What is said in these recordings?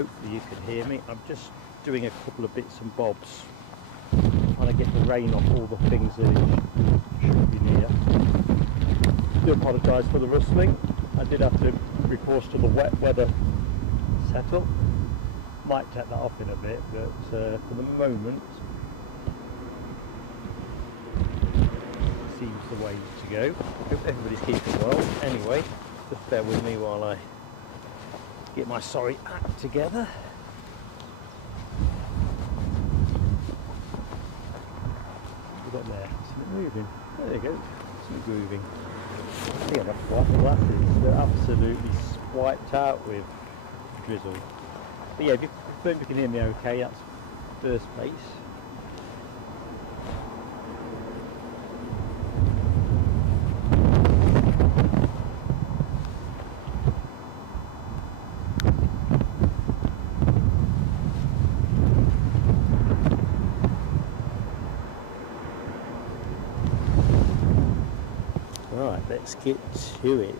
hopefully you can hear me. I'm just doing a couple of bits and bobs, trying to get the rain off all the things that it should be near. I do apologise for the rustling. I did have to recourse to the wet weather setup. Might take that off in a bit, but for the moment it seems the way to go. Hope everybody's keeping well. Anyway, just bear with me while I get my sorry act together. We've got there, something moving. There you go, something moving. I think I've got white glasses. They're absolutely wiped out with drizzle. But yeah, if you can hear me okay, that's first place. Right, let's get to it.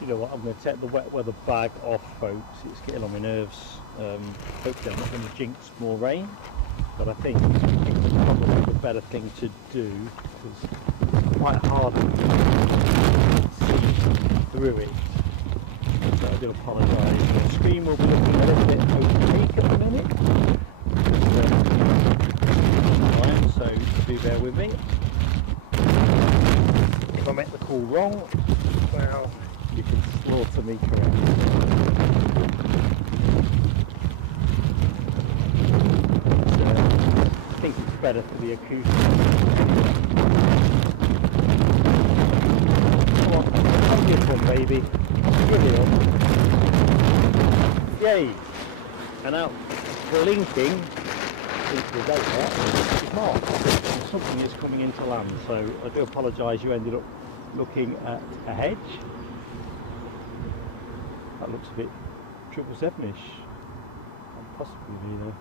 You know what, I'm going to take the wet weather bag off, folks. It's getting on my nerves. Hopefully I'm not going to jinx more rain, but I think it's probably the better thing to do, because it's quite hard to see through it. So I do apologise. The screen will be looking a little bit opaque at the minute, so do bear with me. If I make the call wrong, well, you can slaughter me correct. I think it's better for the acoustic. Come on, take this one, baby. Give it up. Yay! And now, blinking into the data is marked. Something is coming into land, so I do apologise you ended up looking at a hedge. That looks a bit 777-ish. Possibly, you know.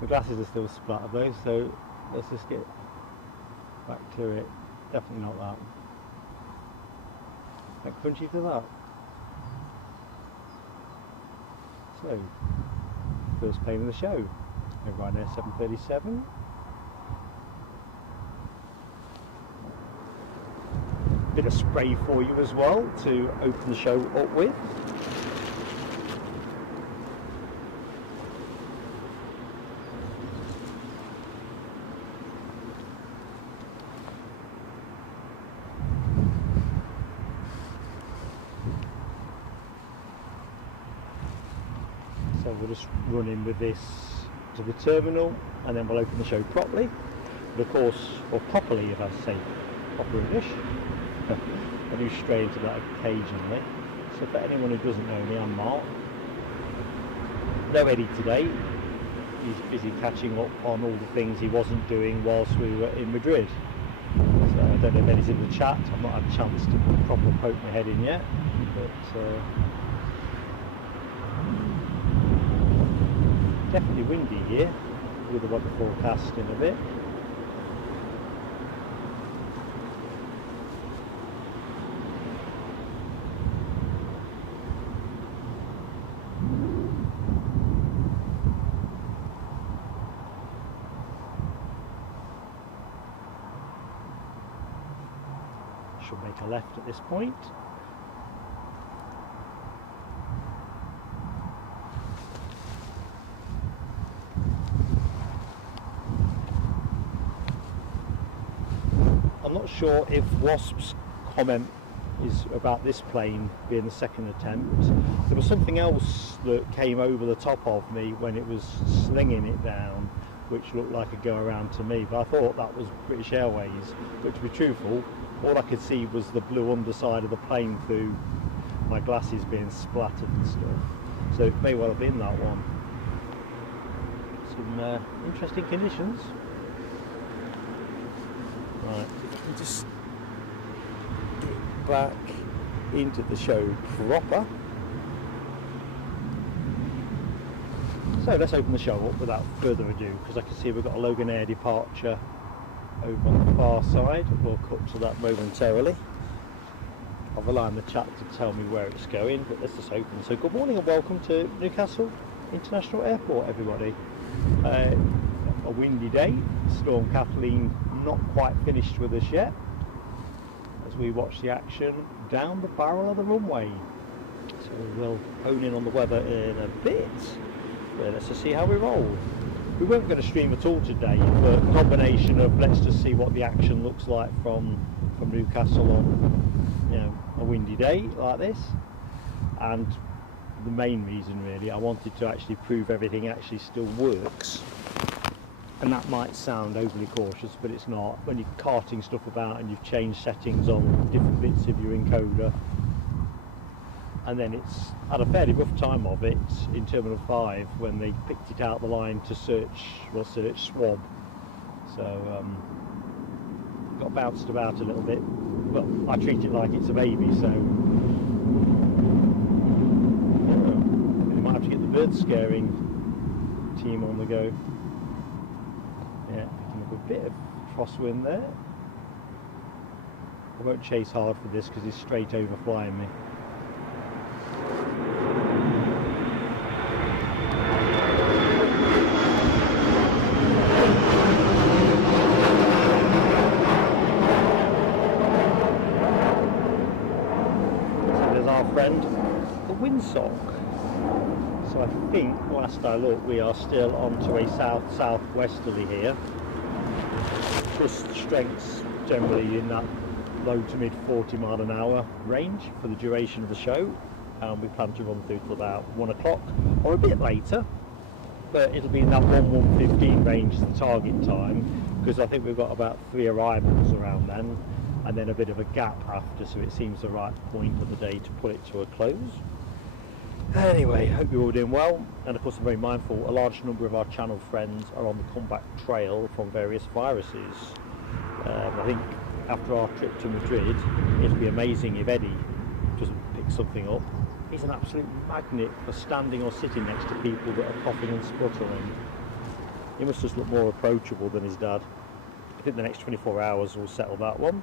My glasses are still splattered though, so let's just get back to it. Definitely not that. Quite crunchy for that. So, first plane of the show. Over right there, 737. Bit of spray for you as well to open the show up with. So we'll just run in with this to the terminal and then we'll open the show properly. But of course, or properly if I say proper English, I do stray into that occasionally. So for anyone who doesn't know me, I'm Mark. No Eddie today. He's busy catching up on all the things he wasn't doing whilst we were in Madrid. So I don't know if Eddie's in the chat. I've not had a chance to properly poke my head in yet. But definitely windy here with the weather forecast in a bit. Should make a left at this point. I'm not sure if Wasp's comment is about this plane being the second attempt. There was something else that came over the top of me when it was slinging it down, which looked like a go around to me, but I thought that was British Airways. But to be truthful, all I could see was the blue underside of the plane through my glasses being splattered and stuff. So it may well have been that one. Some interesting conditions. Right, if I can just get back into the show proper. So let's open the show up without further ado, because I can see we've got a Logan Air departure over on the far side. We'll cut to that momentarily. I've aligned the chat to tell me where it's going, but let's just open. So good morning and welcome to Newcastle International Airport, everybody. A windy day. Storm Kathleen not quite finished with us yet, as we watch the action down the barrel of the runway. So we'll hone in on the weather in a bit. But let's just see how we roll. We weren't going to stream at all today, but a combination of let's just see what the action looks like from Newcastle on, you know, a windy day like this, and the main reason really, I wanted to actually prove everything actually still works. And that might sound overly cautious, but it's not. When you're carting stuff about and you've changed settings on different bits of your encoder, and then it's had a fairly rough time of it in Terminal 5 when they picked it out the line to search swab. So got bounced about a little bit, but I treat it like it's a baby, so we might have to get the bird scaring team on the go. Yeah, picking up a bit of crosswind there. I won't chase hard for this because he's straight over flying me. So there's our friend, the windsock. So I think, last I looked, we are still onto a south-southwesterly here. Gust strengths generally in that low to mid 40 mile an hour range for the duration of the show. We plan to run through till about 1 o'clock or a bit later, but it'll be in that 1:15 range, the target time, because I think we've got about 3 arrivals around then, and then a bit of a gap after, so it seems the right point of the day to put it to a close. Anyway, hope you're all doing well, and of course I'm very mindful a large number of our channel friends are on the comeback trail from various viruses. I think after our trip to Madrid, it'll be amazing if Eddie doesn't pick something up. He's an absolute magnet for standing or sitting next to people that are coughing and spluttering. He must just look more approachable than his dad. I think the next 24 hours will settle that one.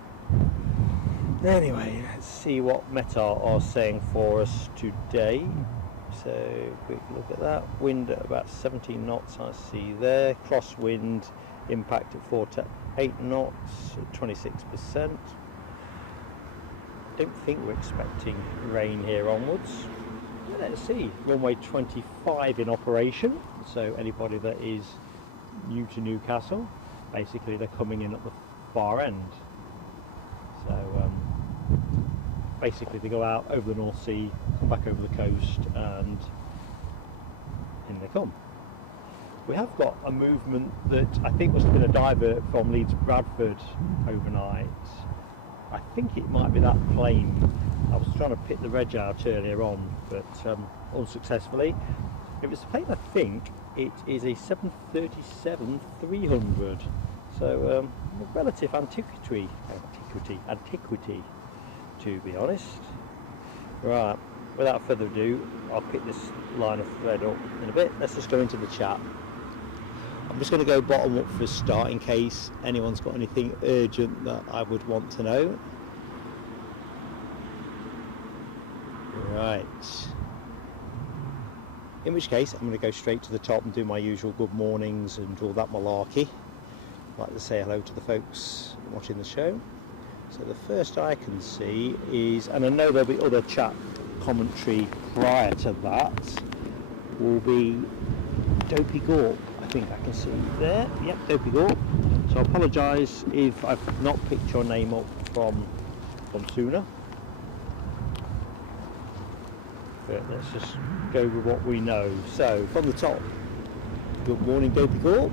Anyway, let's see what Meta are saying for us today. So, quick look at that. Wind at about 17 knots, I see there. Crosswind impact at 4 to 8 knots, 26%. Don't think we're expecting rain here onwards. Let's see. Runway 25 in operation. So, anybody that is new to Newcastle, basically they're coming in at the far end. So, basically they go out over the North Sea, come back over the coast, and in they come. We have got a movement that I think must have been a divert from Leeds Bradford overnight. I think it might be that plane. I was trying to pick the reg out earlier on, but unsuccessfully. If it's a plane, I think it is a 737-300. So relative antiquity, to be honest. Right, without further ado, I'll pick this line of thread up in a bit. Let's just go into the chat. I'm just going to go bottom up for a start in case anyone's got anything urgent that I would want to know. Right. In which case, I'm going to go straight to the top and do my usual good mornings and all that malarkey. I'd like to say hello to the folks watching the show. So the first I can see is, and I know there'll be other chat commentary prior to that, will be Dopey Gorp. I think I can see there. Yep, Dopey Gorp. So I apologise if I've not picked your name up from sooner. But let's just go with what we know. So from the top, good morning Dopey Gorp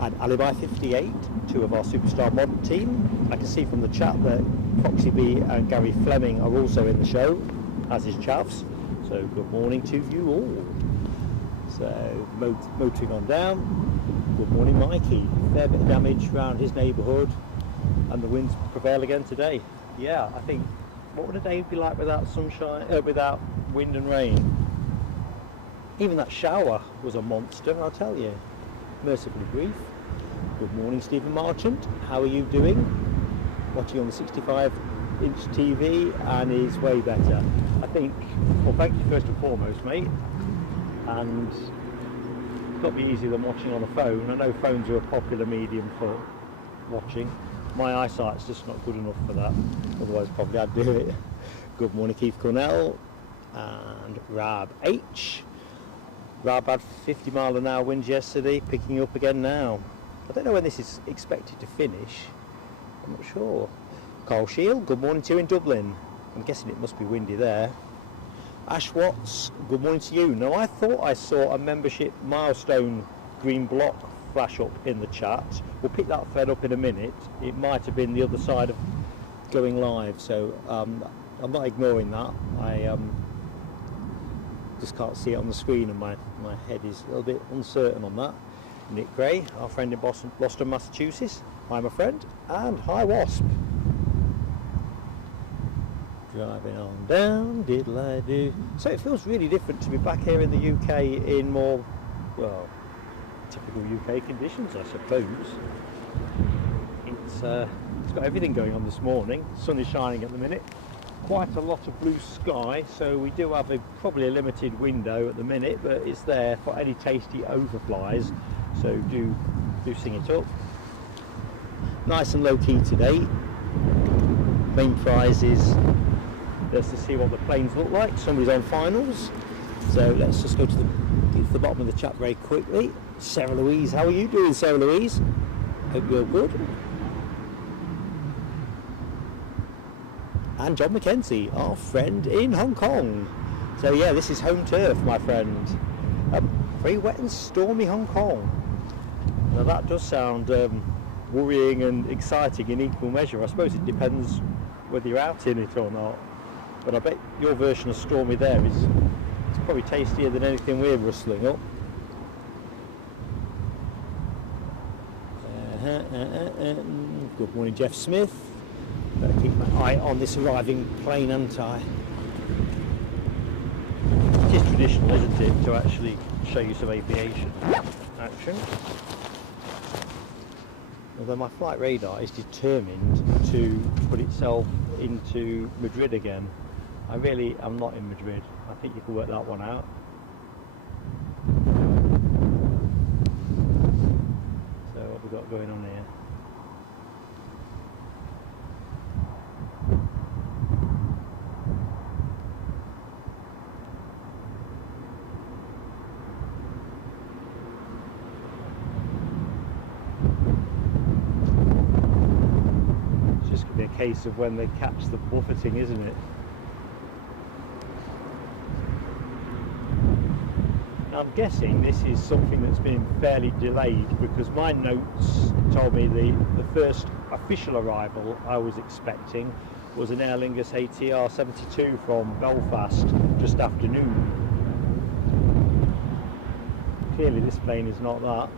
and Alibi 58, two of our Superstar Modern team. I can see from the chat that Foxy B and Gary Fleming are also in the show, as is Chavs. So good morning to you all. So motoring on down. Good morning Mikey. Fair bit of damage around his neighbourhood, and the winds prevail again today. Yeah, I think, what would a day be like without sunshine, without wind and rain? Even that shower was a monster, I'll tell you. Mercifully brief. Good morning, Stephen Marchant. How are you doing? Watching on the 65-inch TV, and is way better. I think, well, thank you first and foremost, mate. And it's got to be easier than watching on a phone. I know phones are a popular medium for watching. My eyesight's just not good enough for that. Otherwise, probably I'd do it. Good morning, Keith Cornell and Rab H. Rab had 50 mile an hour winds yesterday, picking up again now. I don't know when this is expected to finish. I'm not sure. Carl Shield, good morning to you in Dublin. I'm guessing it must be windy there. Ash Watts, good morning to you. Now, I thought I saw a membership milestone green block flash up in the chat. We'll pick that thread up in a minute. It might have been the other side of going live, so I'm not ignoring that. I just can't see it on the screen, and my head is a little bit uncertain on that. Nick Gray, our friend in Boston, Massachusetts. Hi, my friend, and hi, Wasp. Driving on down, diddle I do. So it feels really different to be back here in the UK in more, well, typical UK conditions, I suppose. It's got everything going on this morning. The sun is shining at the minute. Quite a lot of blue sky, so we do have probably a limited window at the minute, but it's there for any tasty overflies. So do sing it up. Nice and low key today. Main prize is just to see what the planes look like. Somebody's on finals, so let's just go to the bottom of the chat very quickly. Sarah Louise, how are you doing, Sarah Louise? Hope you're good. And John McKenzie, our friend in Hong Kong. So yeah, this is home turf, my friend. Very wet and stormy Hong Kong. Now that does sound worrying and exciting in equal measure. I suppose it depends whether you're out in it or not. But I bet your version of stormy there is probably tastier than anything we're rustling up. Good morning, Jeff Smith. Better keep my eye on this arriving plane, haven't I? It is traditional, isn't it, to actually show you some aviation action. Although my flight radar is determined to put itself into Madrid again. I really am not in Madrid. I think you can work that one out. So what have we got going on here? It's just going to be a case of when they catch the buffeting, isn't it? I'm guessing this is something that's been fairly delayed, because my notes told me the first official arrival I was expecting was an Aer Lingus ATR 72 from Belfast just after noon. Clearly this plane is not that.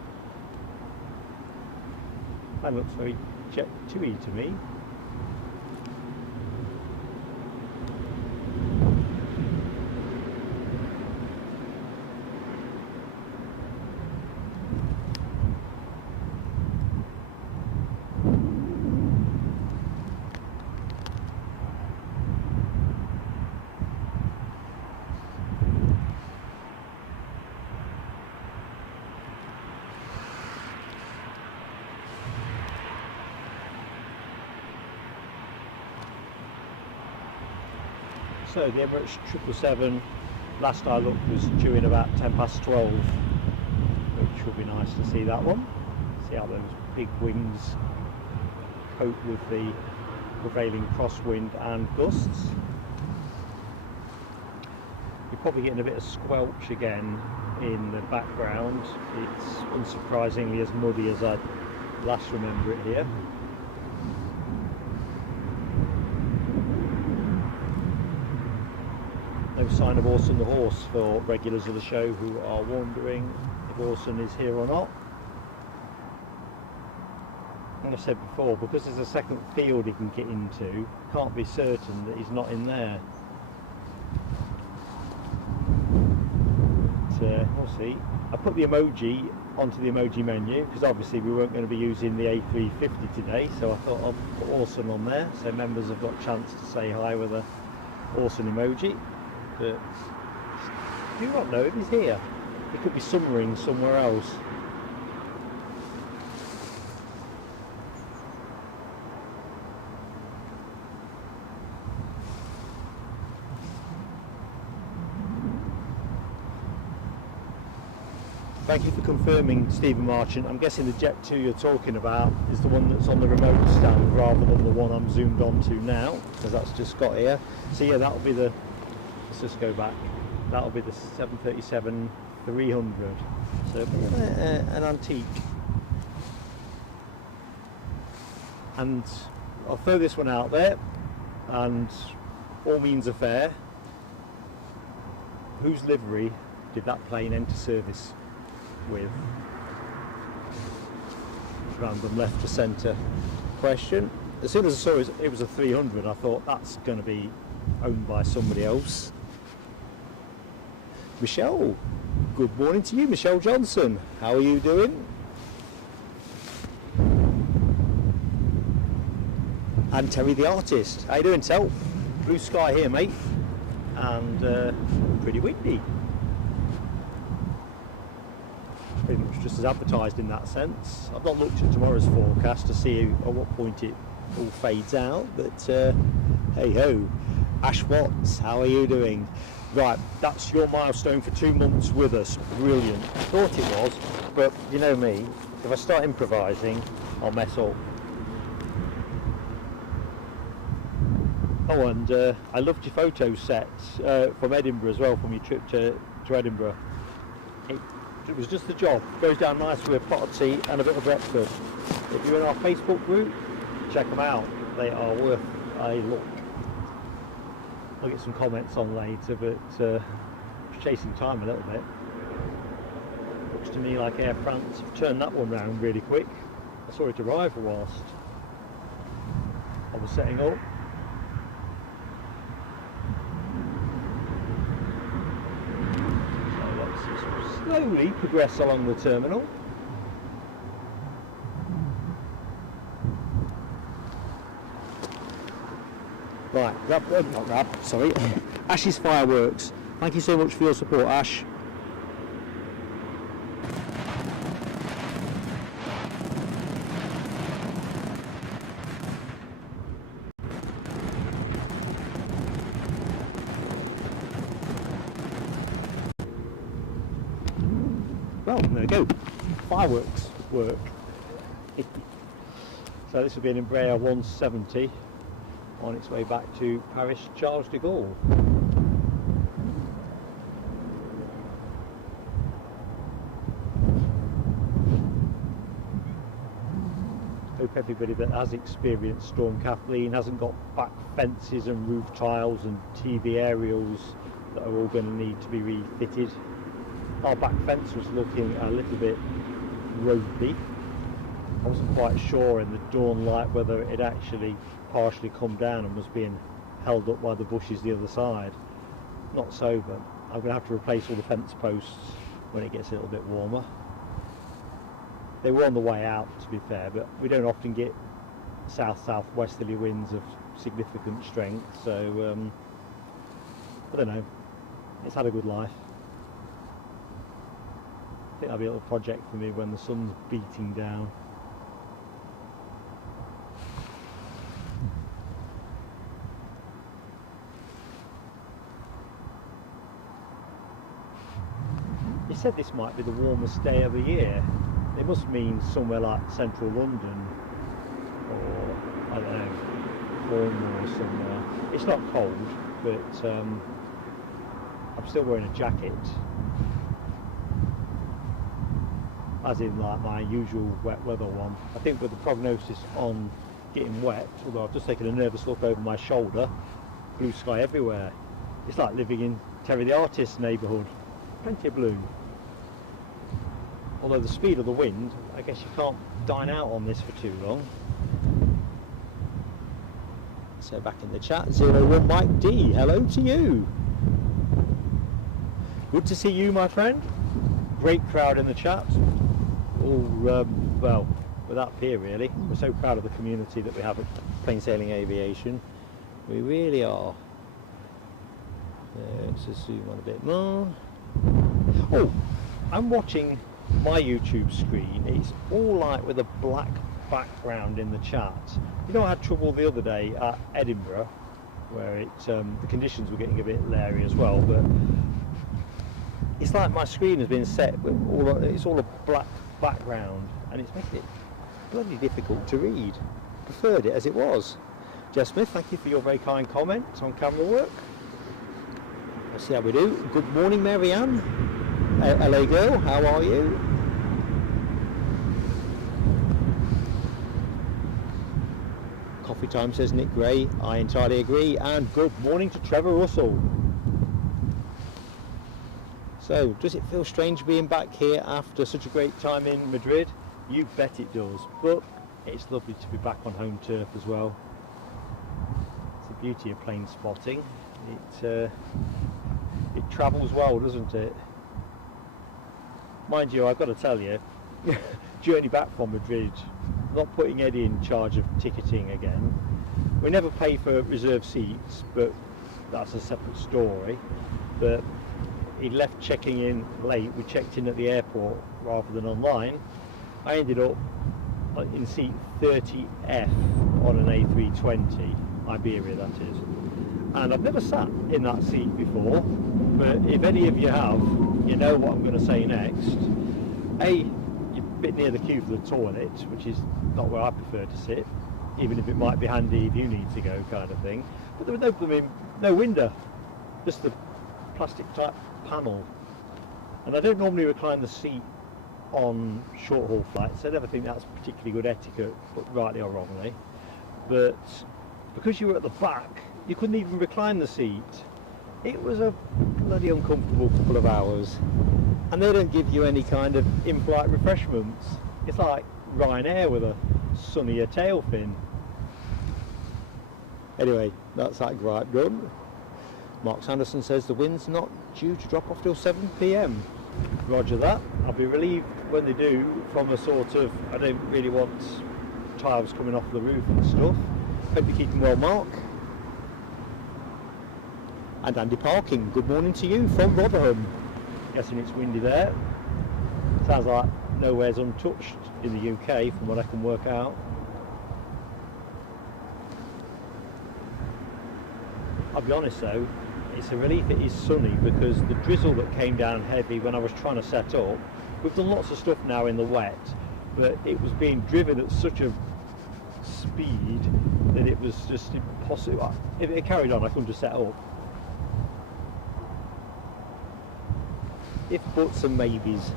That looks very Jet 2-y to me. So the Emirates 777, last I looked, was due in about 12, which would be nice to see that one. See how those big wings cope with the prevailing crosswind and gusts. You're probably getting a bit of squelch again in the background. It's unsurprisingly as muddy as I last remember it here. No sign of Orson the horse for regulars of the show who are wondering if Orson is here or not. Like I said before, because there's a second field he can get into, can't be certain that he's not in there. we'll see. I put the emoji onto the emoji menu because obviously we weren't going to be using the A350 today, so I thought I'd put awesome on there so members have got a chance to say hi with a awesome emoji. But I do not know if he's here. He could be summering somewhere else. Thank you for confirming, Stephen Marchant. I'm guessing the Jet 2 you're talking about is the one that's on the remote stand rather than the one I'm zoomed onto now, because that's just got here. So yeah, that'll be the, let's just go back, that'll be the 737-300. So an antique. And I'll throw this one out there, and all means are fair. Whose livery did that plane enter service with? Random left to centre question. As soon as I saw it was a 300, I thought that's going to be owned by somebody else. Michelle, good morning to you, Michelle Johnson. How are you doing? And Terry the artist. How you doing, Tel? Blue sky here, mate, and pretty windy. Pretty much just as advertised in that sense. I've not looked at tomorrow's forecast to see at what point it all fades out, but hey ho. Ash Watts, how are you doing? Right, that's your milestone for 2 months with us. Brilliant. I thought it was, but you know me, if I start improvising, I'll mess up. Oh, and I loved your photo set from Edinburgh as well, from your trip to Edinburgh. It was just the job. Goes down nice with a pot of tea and a bit of breakfast. If you're in our Facebook group, check them out. They are worth a look. I'll get some comments on later, but chasing time a little bit. Looks to me like Air France have turned that one round really quick. I saw it arrive whilst I was setting up. Slowly progress along the terminal. Right, sorry. Ash's Fireworks. Thank you so much for your support, Ash. Well, there we go. Fireworks work. So this will be an Embraer 170 on its way back to Paris Charles de Gaulle. Hope everybody that has experienced Storm Kathleen hasn't got back fences and roof tiles and TV aerials that are all going to need to be refitted. Our back fence was looking a little bit ropey. I wasn't quite sure in the dawn light whether it had actually partially come down and was being held up by the bushes the other side. Not so, but I'm going to have to replace all the fence posts when it gets a little bit warmer. They were on the way out, to be fair, but we don't often get south-southwesterly winds of significant strength, so I don't know, it's had a good life. I think that'll be a little project for me when the sun's beating down. You said this might be the warmest day of the year. It must mean somewhere like central London, or I don't know, Cornwall or somewhere. It's not cold, but I'm still wearing a jacket. As in like my usual wet weather one. I think with the prognosis on getting wet, although I've just taken a nervous look over my shoulder, blue sky everywhere. It's like living in Terry the Artist's neighbourhood. Plenty of blue. Although the speed of the wind, I guess you can't dine out on this for too long. So back in the chat, 01 Mike D, hello to you. Good to see you, my friend. Great crowd in the chat. All, well, with that peer really. We're so proud of the community that we have at Plain Sailing Aviation. We really are. Let's just zoom on a bit more. Oh, I'm watching my YouTube screen. It's all like with a black background in the chat. You know, I had trouble the other day at Edinburgh where the conditions were getting a bit leery as well, but it's like my screen has been set with it's all a black background and it's making it bloody difficult to read. Preferred it as it was. Jeff Smith, thank you for your very kind comment on camera work. Let's see how we do. Good morning, Marianne. LA girl, how are you? Coffee time, says Nick Gray. I entirely agree. And good morning to Trevor Russell. So, does it feel strange being back here after such a great time in Madrid? You bet it does. But it's lovely to be back on home turf as well. It's the beauty of plane spotting. It travels well, doesn't it? Mind you, I've got to tell you, journey back from Madrid, not putting Eddie in charge of ticketing again. We never pay for reserved seats, but that's a separate story. But he left checking in late. We checked in at the airport rather than online. I ended up in seat 30F on an A320, Iberia that is. And I've never sat in that seat before, but if any of you have, you know what I'm going to say next. A, you're a bit near the queue for the toilet, which is not where I prefer to sit, even if it might be handy if you need to go, kind of thing. But there was no window, just the plastic type panel. And I don't normally recline the seat on short haul flights. I never think that's particularly good etiquette, but rightly or wrongly. But because you were at the back, you couldn't even recline the seat. It was a bloody uncomfortable couple of hours. And they don't give you any kind of in-flight refreshments. It's like Ryanair with a sunnier tail fin. Anyway, that's that gripe done. Mark Sanderson says the wind's not due to drop off till 7 PM. Roger that. I'll be relieved when they do, from a sort of, I don't really want tiles coming off the roof and stuff. Hope you're keeping well, Mark. And Andy Parking, good morning to you from Rotherham. Guessing it's windy there. Sounds like nowhere's untouched in the UK from what I can work out. I'll be honest though, it's a relief it is sunny, because the drizzle that came down heavy when I was trying to set up, we've done lots of stuff now in the wet, but it was being driven at such a speed that it was just impossible. If it had carried on, I couldn't have set up. If buts and maybes.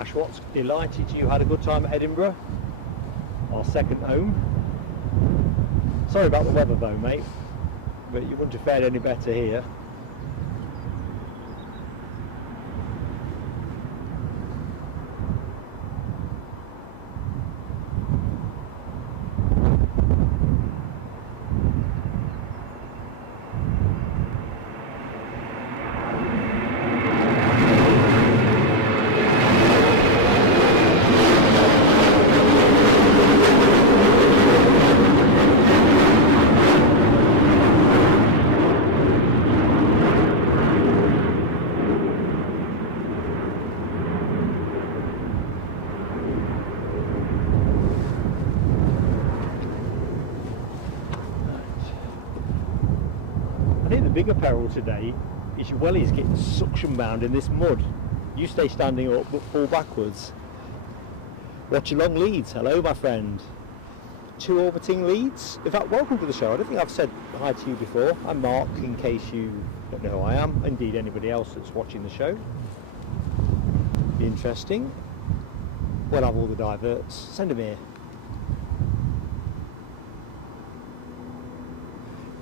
Ash Watts, delighted you had a good time at Edinburgh, our second home. Sorry about the weather though, mate, but you wouldn't have fared any better here. Bigger peril today is your wellies getting suction bound in this mud. You stay standing up but fall backwards. Watch your long leads. Hello my friend. 2 orbiting leads. In fact, welcome to the show. I don't think I've said hi to you before. I'm Mark, in case you don't know who I am. Indeed anybody else that's watching the show. Be interesting. We'll have all the diverts. Send them here.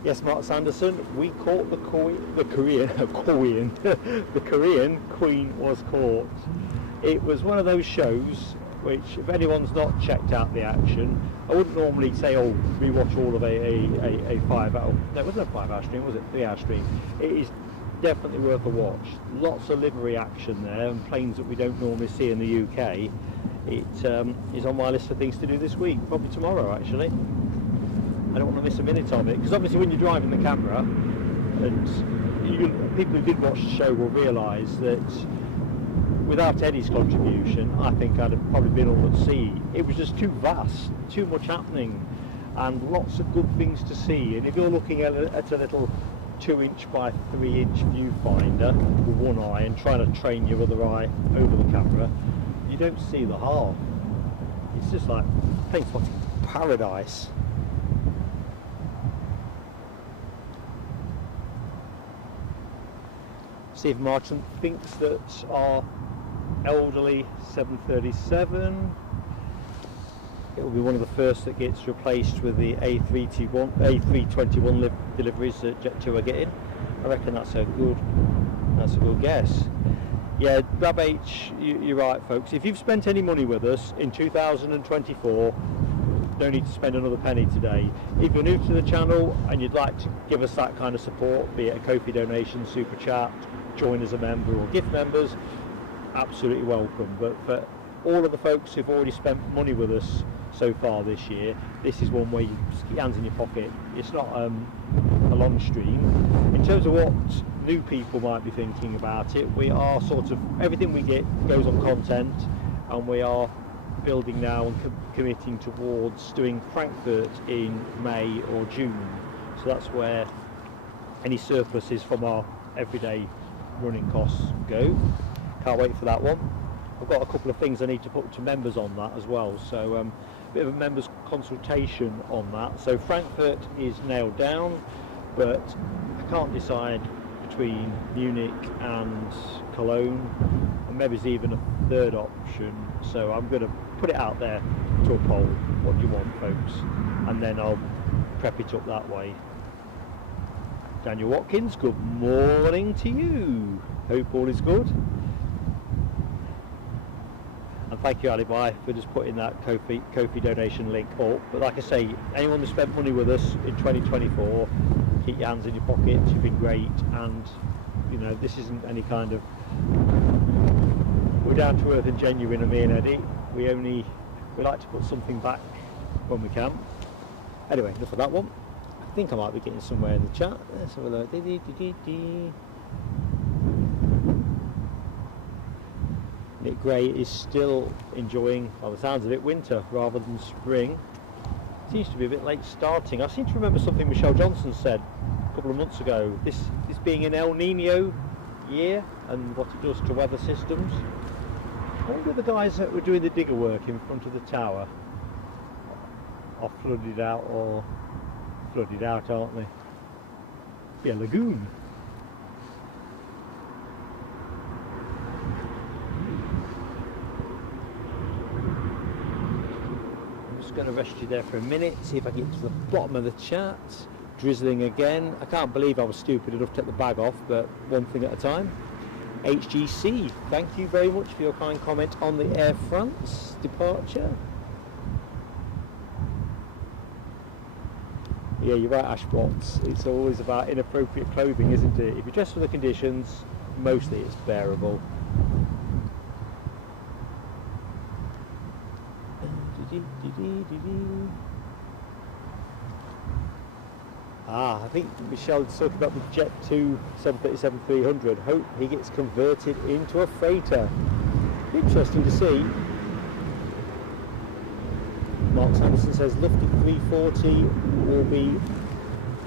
Yes, Mark Sanderson, we caught the Korean Queen was caught. It was one of those shows which if anyone's not checked out the action, I wouldn't normally say, oh, rewatch all of a 5 hour, no, it wasn't a 5 hour stream, was it? 3 hour stream. It is definitely worth a watch. Lots of livery action there and planes that we don't normally see in the UK. It is on my list of things to do this week, probably tomorrow actually. I don't want to miss a minute of it, because obviously when you're driving the camera, and people who did watch the show will realise that without Eddie's contribution, I think I'd have probably been all at sea. It was just too vast, too much happening, and lots of good things to see. And if you're looking at a little 2-inch by 3-inch viewfinder with one eye and trying to train your other eye over the camera, you don't see the half. It's just like plane spotting paradise. Steve Marchant thinks that our elderly 737, it will be one of the first that gets replaced with the A321 deliveries that Jet2 are getting. I reckon that's a good guess. Yeah, Grab H, you're right folks. If you've spent any money with us in 2024, no need to spend another penny today. If you're new to the channel and you'd like to give us that kind of support, be it a Ko-fi donation, super chat, join as a member or gift members, absolutely welcome. But for all of the folks who've already spent money with us so far this year, this is one where you just get your hands in your pocket. It's not a long stream. In terms of what new people might be thinking about it, we are sort of, everything we get goes on content, and we are building now and committing towards doing Frankfurt in May or June. So that's where any surpluses from our everyday running costs go. Can't wait for that one. I've got a couple of things I need to put to members on that as well, so a bit of a members consultation on that. So Frankfurt is nailed down, but I can't decide between Munich and Cologne, and maybe there's even a third option, so I'm going to put it out there to a poll. What do you want folks? And then I'll prep it up that way. Daniel Watkins, good morning to you. Hope all is good. And thank you Alibi for just putting that Ko-fi donation link up. But like I say, anyone who spent money with us in 2024, keep your hands in your pockets, you've been great. And you know, this isn't any kind of, we're down to earth and genuine, me and Eddie. We like to put something back when we can. Anyway, enough of that one. I think I might be getting somewhere in the chat. Let's have a look. Nick Gray is still enjoying, by the sounds of it, winter rather than spring. Seems to be a bit late starting. I seem to remember something Michelle Johnson said a couple of months ago. This being an El Nino year and what it does to weather systems. I wonder if the guys that were doing the digger work in front of the tower are flooded out, aren't they? Be a lagoon. I'm just going to rest you there for a minute, see if I get to the bottom of the chat. Drizzling again. I can't believe I was stupid enough to take the bag off, but one thing at a time. HGC, thank you very much for your kind comment on the Air France departure. Yeah, you're right, Ashbots. It's always about inappropriate clothing, isn't it? If you dress for the conditions, mostly it's bearable. I think Michelle was talking about the Jet2 737-300. Hope he gets converted into a freighter. Interesting to see. Mark Sanderson says lifted 340 will be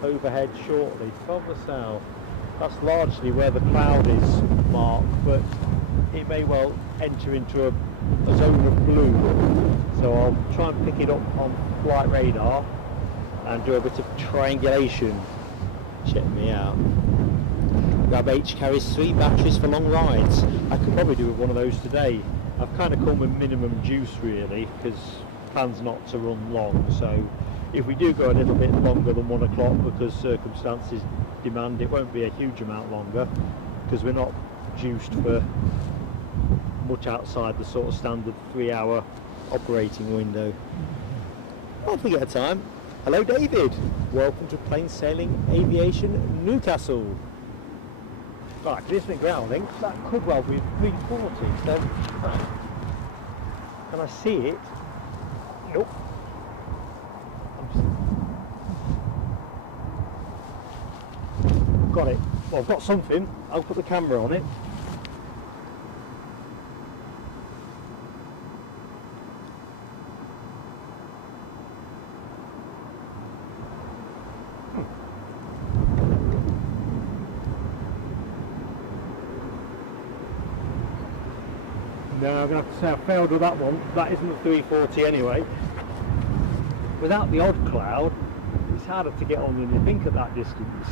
overhead shortly. From the south. That's largely where the cloud is, Mark, but it may well enter into a zone of blue. So I'll try and pick it up on flight radar and do a bit of triangulation. Check me out. Grab H carries 3 batteries for long rides. I could probably do with one of those today. I've kind of come with minimum juice really, because plans not to run long. So if we do go a little bit longer than 1 o'clock because circumstances demand, it won't be a huge amount longer, because we're not juiced for much outside the sort of standard 3-hour operating window. I'll forget a time. Hello David, welcome to Plain Sailing Aviation Newcastle. Right, if it's been grounding, that could well be 340, so right. Can I see it? Nope. Got it. Well, I've got something. I'll put the camera on it. No, I'm going to have to say I failed with that one. That isn't the 340 anyway. Without the odd cloud, it's harder to get on than you think at that distance.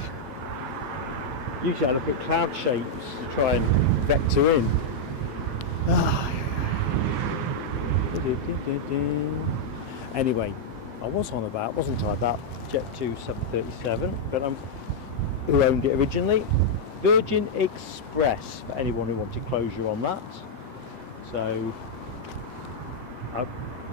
Usually I look at cloud shapes to try and vector in. Anyway, I was on about, wasn't I, that Jet 2 737, but who owned it originally? Virgin Express, for anyone who wanted closure on that. So I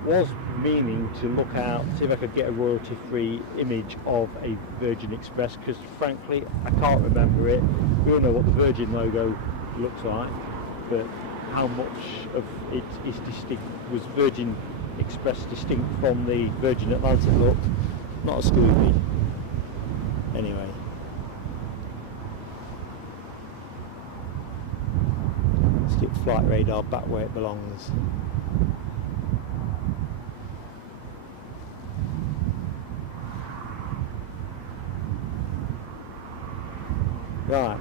was meaning to look out, see if I could get a royalty-free image of a Virgin Express, because frankly I can't remember it. We all know what the Virgin logo looks like, but how much of it is distinct, was Virgin Express distinct from the Virgin Atlantic look? Not a Scooby. Anyway. Let's get flight radar back where it belongs. Right,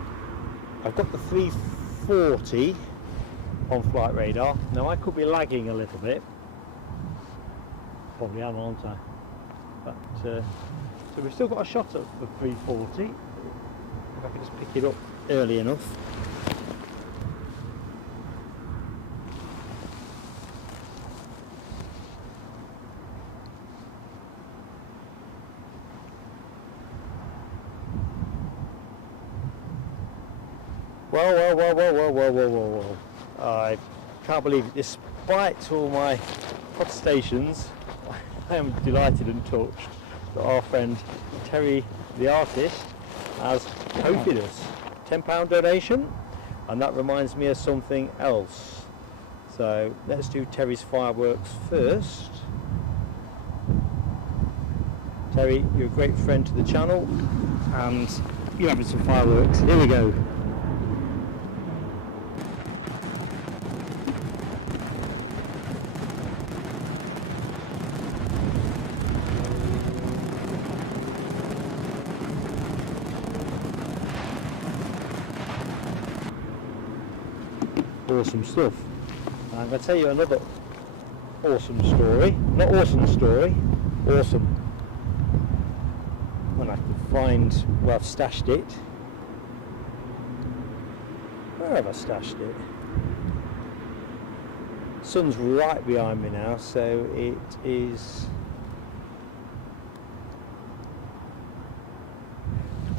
I've got the 340 on flight radar. Now I could be lagging a little bit. Probably am, aren't I? But so we've still got a shot at the 340. If I can just pick it up early enough. Whoa. I can't believe it. Despite all my protestations, I am delighted and touched that our friend Terry, the artist, has hosted us. £10 donation, and that reminds me of something else. So let's do Terry's fireworks first. Terry, you're a great friend to the channel, and you're having some fireworks. Here we go. Awesome stuff. I'm going to tell you another awesome story. Not awesome story, awesome. When I can find where I've stashed it. Where have I stashed it? Sun's right behind me now, so it is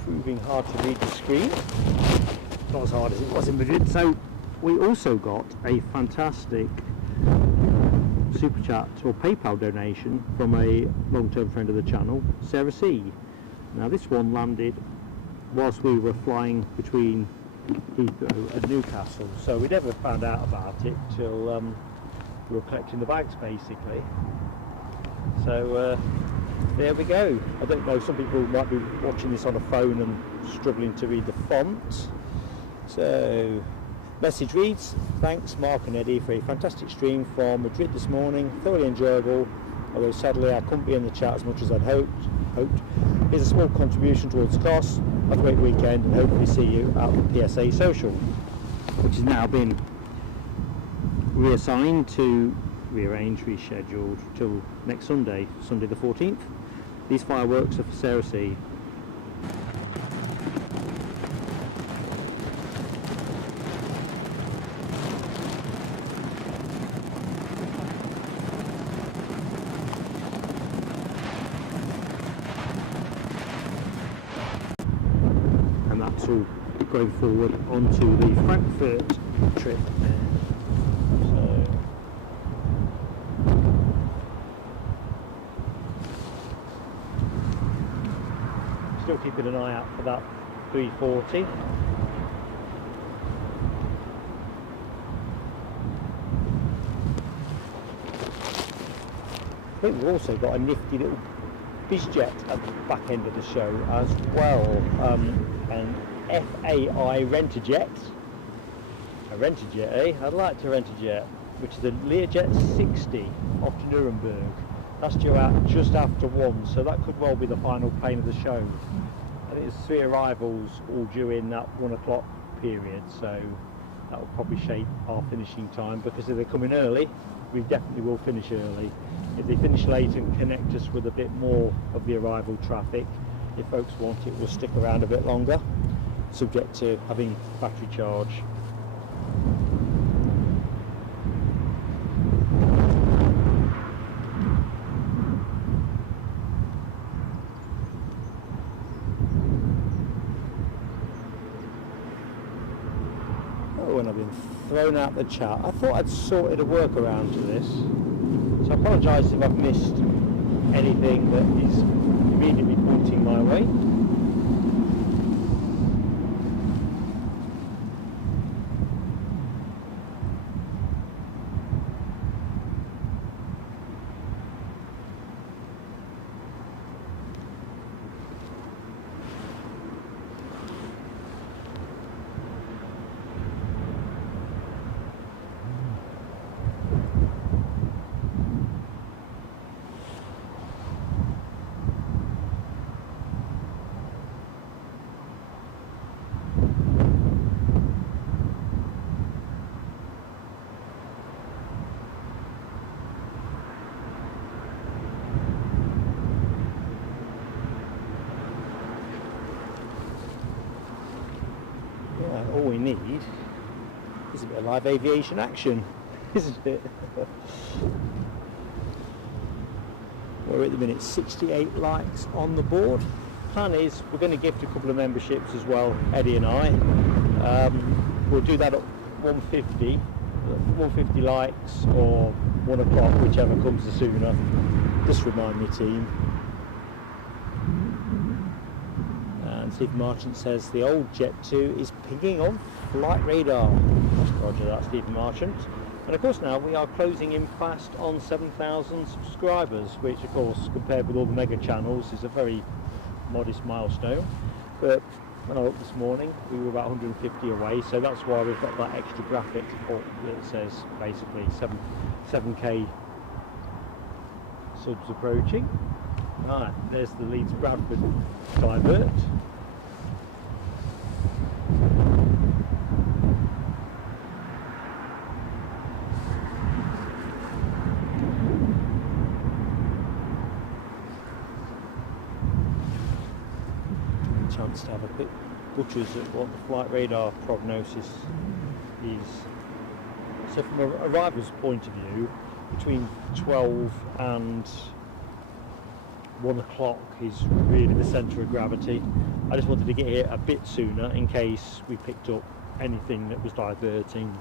proving hard to read the screen. Not as hard as it was in Madrid. So we also got a fantastic super chat or PayPal donation from a long-term friend of the channel, Sarah C. Now this one landed whilst we were flying between Heathrow and Newcastle, so we never found out about it till we were collecting the bags basically. So there we go. I don't know, some people might be watching this on a phone and struggling to read the font. So message reads, thanks Mark and Eddie for a fantastic stream from Madrid this morning, thoroughly enjoyable, although sadly I couldn't be in the chat as much as I'd hoped. Here's a small contribution towards the cost. Have a great weekend and hopefully see you at the PSA Social, which has now been reassigned to rescheduled till next Sunday, Sunday the 14th. These fireworks are for Sarah C. All going forward onto the Frankfurt trip. So still keeping an eye out for that 340. I think we've also got a nifty little bizjet at the back end of the show as well, an FAI rent-a-jet. A rent-a-jet, eh? I'd like to rent a jet, which is a Learjet 60 off to Nuremberg. That's due out just after 1, so that could well be the final plane of the show. I think there's 3 arrivals all due in that 1 o'clock period, so that will probably shape our finishing time, because if they're coming early, we definitely will finish early. If they finish late and connect us with a bit more of the arrival traffic, if folks want it, we'll stick around a bit longer, subject to having battery charge. And I've been thrown out the chat. I thought I'd sorted a workaround to this, so I apologise if I've missed anything that is immediately pointing my way. All we need is a bit of live aviation action, isn't it? We're at the minute 68 likes on the board. Plan is we're going to gift a couple of memberships as well, Eddie and I. We'll do that at 150 likes or 1 o'clock, whichever comes the sooner. Just remind me, team. Steve Marchant says the old Jet 2 is pinging on flight radar. Roger that, Stephen Marchant. And of course now we are closing in fast on 7,000 subscribers, which of course compared with all the mega channels is a very modest milestone. But when I looked this morning we were about 150 away, so that's why we've got that extra graphic that says basically 7k subs approaching. Right, there's the Leeds Bradford Divert. Chance to have a quick butchers at what the flight radar prognosis is. So from a arrival's point of view, between 12 and 1 o'clock is really the centre of gravity. I just wanted to get here a bit sooner in case we picked up anything that was diverting.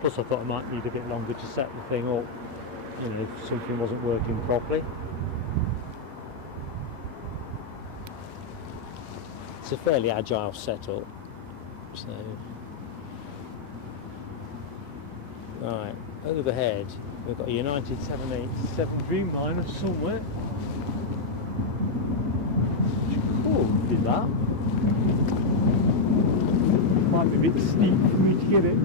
Plus I thought I might need a bit longer to set the thing up, you know, if something wasn't working properly. It's a fairly agile setup, so right, overhead we've got a United 787 Dreamliner somewhere. Could do that. Might be a bit steep for me to get it.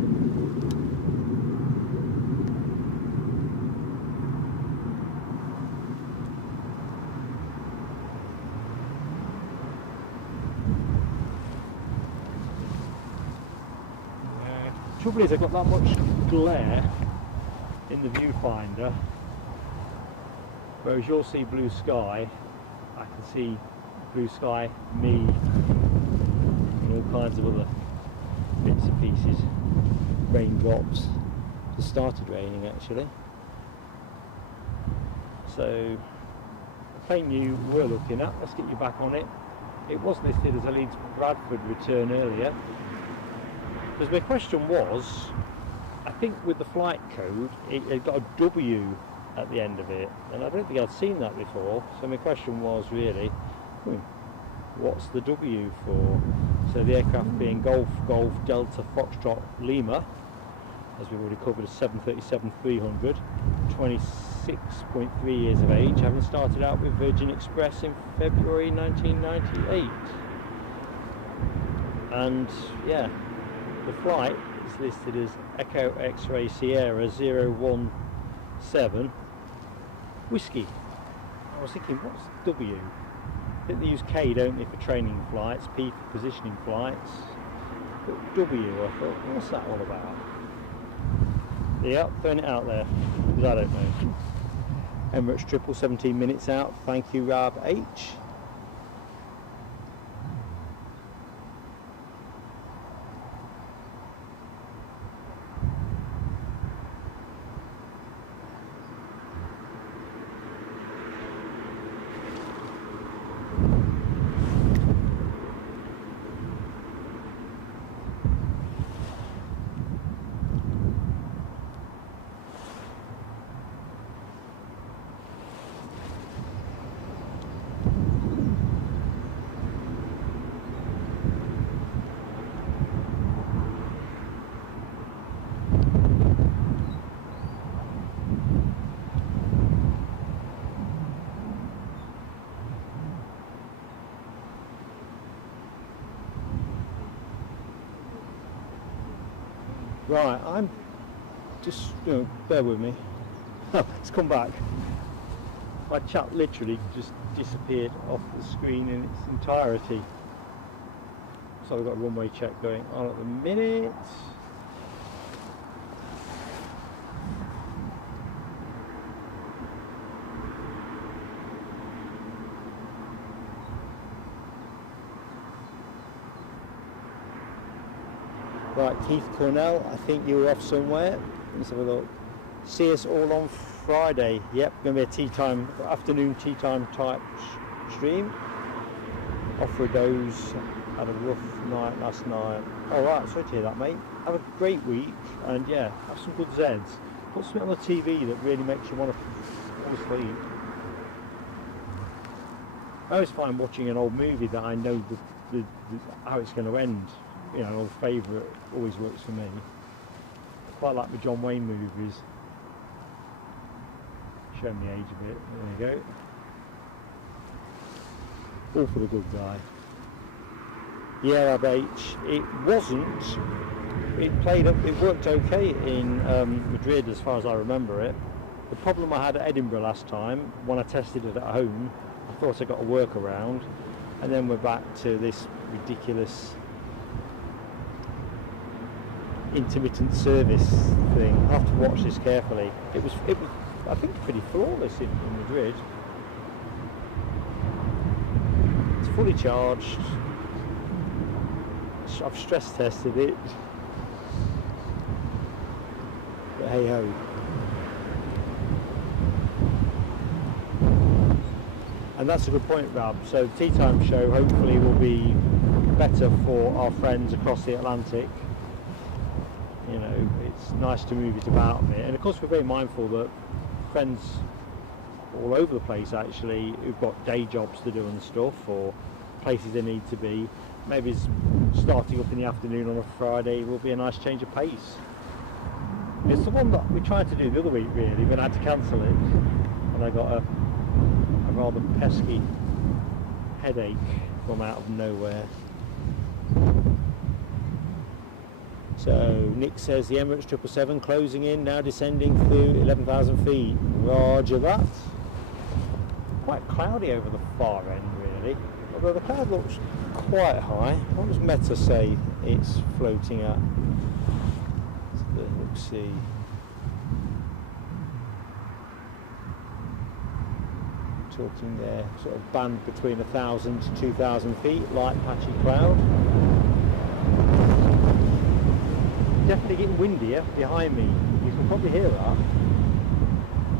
Trouble is I've got that much glare in the viewfinder, whereas you'll see blue sky, I can see blue sky, me, and all kinds of other bits and pieces. Raindrops. It started raining actually. So the plane you were looking at, let's get you back on it. It was listed as a Leeds Bradford return earlier. Because my question was, I think with the flight code, it got a W at the end of it, and I don't think I'd seen that before. So my question was really, What's the W for? So the aircraft being Golf Golf Delta Foxtrot Lima, as we've already covered, a 737-300, 26.3 years of age, having started out with Virgin Express in February 1998. And yeah, the flight is listed as Echo X-Ray Sierra 017 Whiskey. I was thinking, what's W? I think they use K, don't they, for training flights, P for positioning flights. But W, I thought, what's that all about? Yep, throwing it out there, because I don't know. Emirates triple, 17 minutes out. Thank you, Rab H. Right, I'm just, bear with me. Oh, it's come back. My chat literally just disappeared off the screen in its entirety. So we've got a runway check going on at the minute. Right, Keith Cornell, I think you were off somewhere. Let's have a look. See us all on Friday. Yep, going to be a tea time, afternoon tea time type stream. Off we goes. Had a rough night last night. Alright, sorry to hear that, mate. Have a great week, and yeah, have some good Zeds. Put something on the TV that really makes you want to fall asleep. I always find watching an old movie that I know how it's going to end. You know, an old favourite always works for me. I quite like the John Wayne movies. Show me age a bit. There you go. All for the good guy. Yeah, H. It wasn't. It worked okay in Madrid as far as I remember it. The problem I had at Edinburgh last time, when I tested it at home, I thought I got a workaround, and then we're back to this ridiculous intermittent service thing. I have to watch this carefully. It was I think pretty flawless in Madrid. It's fully charged. I've stress tested it, but hey ho. And that's a good point, Rab. So the Tea Time show hopefully will be better for our friends across the Atlantic. You know, it's nice to move it about a bit, and of course we're very mindful that friends all over the place actually who've got day jobs to do and stuff, or places they need to be, maybe starting up in the afternoon on a Friday will be a nice change of pace. It's the one that we tried to do the other week really, but I had to cancel it, and I got a rather pesky headache from out of nowhere. So Nick says the Emirates 777 closing in, now descending through 11,000 feet. Roger that. Quite cloudy over the far end really, although the cloud looks quite high. What does Meta say it's floating at? Let's see. Talking there, sort of band between 1,000 to 2,000 feet, light patchy cloud. Definitely getting windier behind me. You can probably hear that.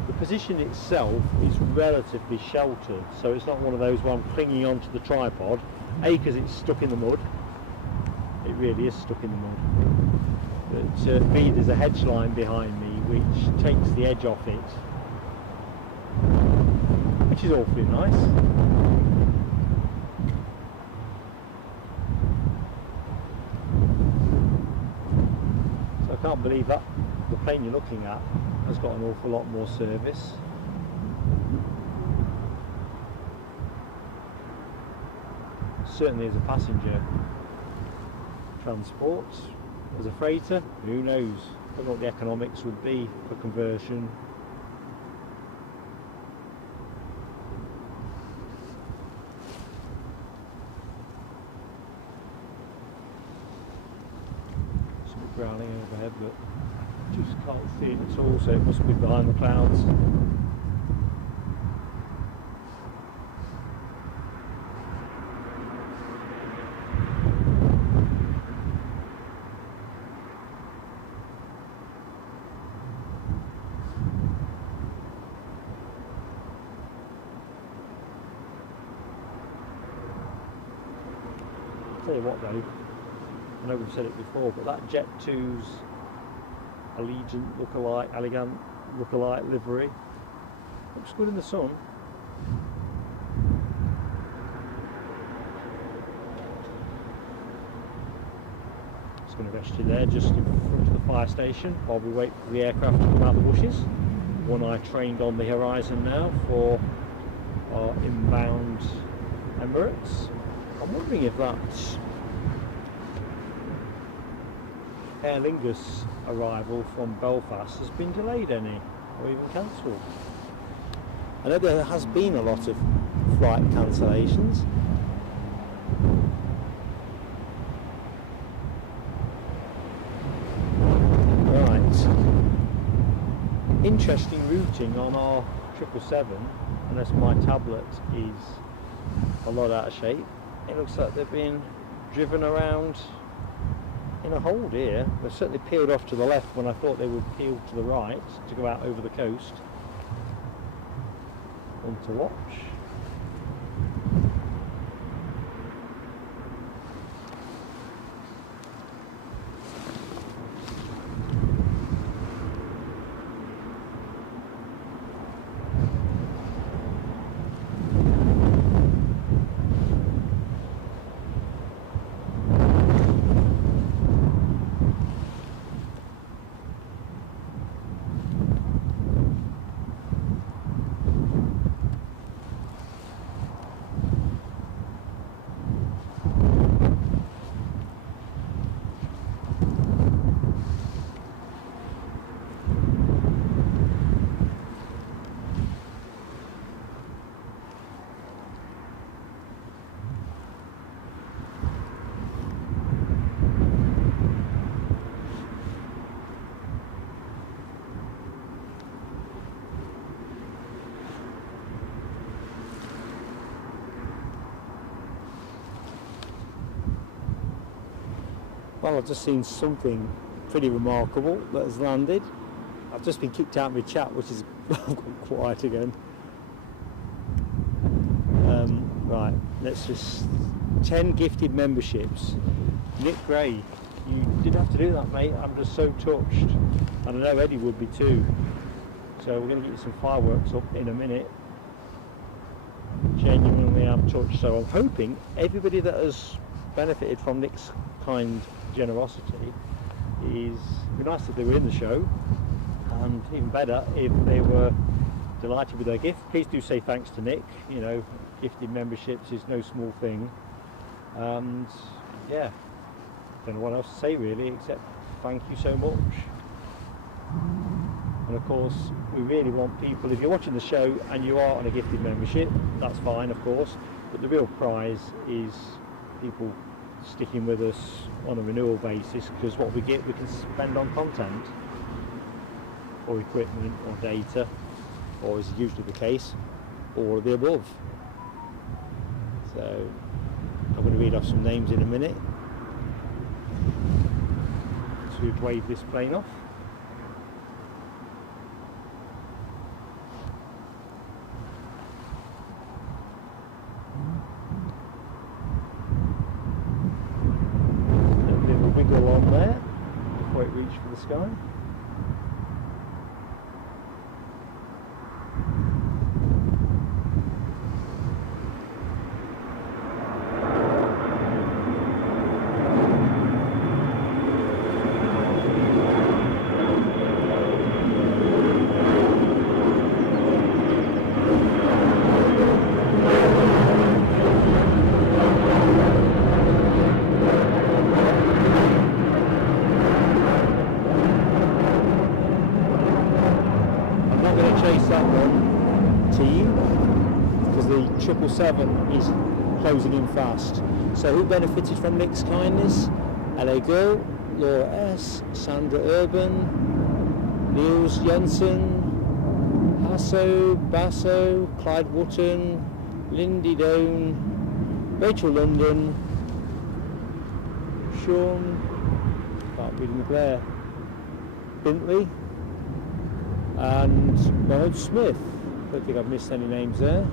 The position itself is relatively sheltered, so it's not one of those where I'm clinging onto the tripod. A, because it's stuck in the mud. It really is stuck in the mud. But B, there's a hedge line behind me which takes the edge off it, which is awfully nice. can't believe that the plane you're looking at has got an awful lot more service. Certainly as a passenger transport. As a freighter, who knows? I don't know what the economics would be for conversion. Some growling overhead, but just can't see it at all, so it must be behind the clouds. Tell you what though, I know we've said it before, but that Jet 2's Allegiant lookalike, elegant lookalike livery looks good in the sun. Just going to rest you there just in front of the fire station while we wait for the aircraft to come out of the bushes. One eye trained on the horizon now for our inbound Emirates. I'm wondering if that Aer Lingus arrival from Belfast has been delayed any, or even cancelled. I know there has been a lot of flight cancellations. Right. Interesting routing on our 777, unless my tablet is a lot out of shape. It looks like they're being driven around in a hold here. They've certainly peeled off to the left when I thought they would peel to the right to go out over the coast. One to watch. Well, I've just seen something pretty remarkable that has landed. I've just been kicked out of my chat, which is I've gone quiet again. Right, let's just 10 gifted memberships. Nick Gray, you didn't have to do that, mate. I'm just so touched, and I know Eddie would be too. So we're going to get you some fireworks up in a minute. Genuinely, I'm touched. So I'm hoping everybody that has benefited from Nick's kind generosity is it'd be nice if they were in the show, and even better if they were delighted with their gift. Please do say thanks to Nick. You know, gifted memberships is no small thing, and yeah, don't know what else to say really except thank you so much. And of course we really want people, if you're watching the show and you are on a gifted membership, that's fine of course, but the real prize is people sticking with us on a renewal basis, because what we get we can spend on content or equipment or data, or is usually the case, all of the above. So I'm going to read off some names in a minute to wave this plane off. Wiggle on there before it reached for the sky. team because the 777 is closing in fast. So who benefited from Nick's kindness? LA Girl, Laura S, Sandra Urban, Niels Jensen, Hasso, Basso, Clyde Wotton, Lindy Doan, Rachel London, Sean, can't read in the glare, Bentley, and Mohd Smith. Don't think I've missed any names there.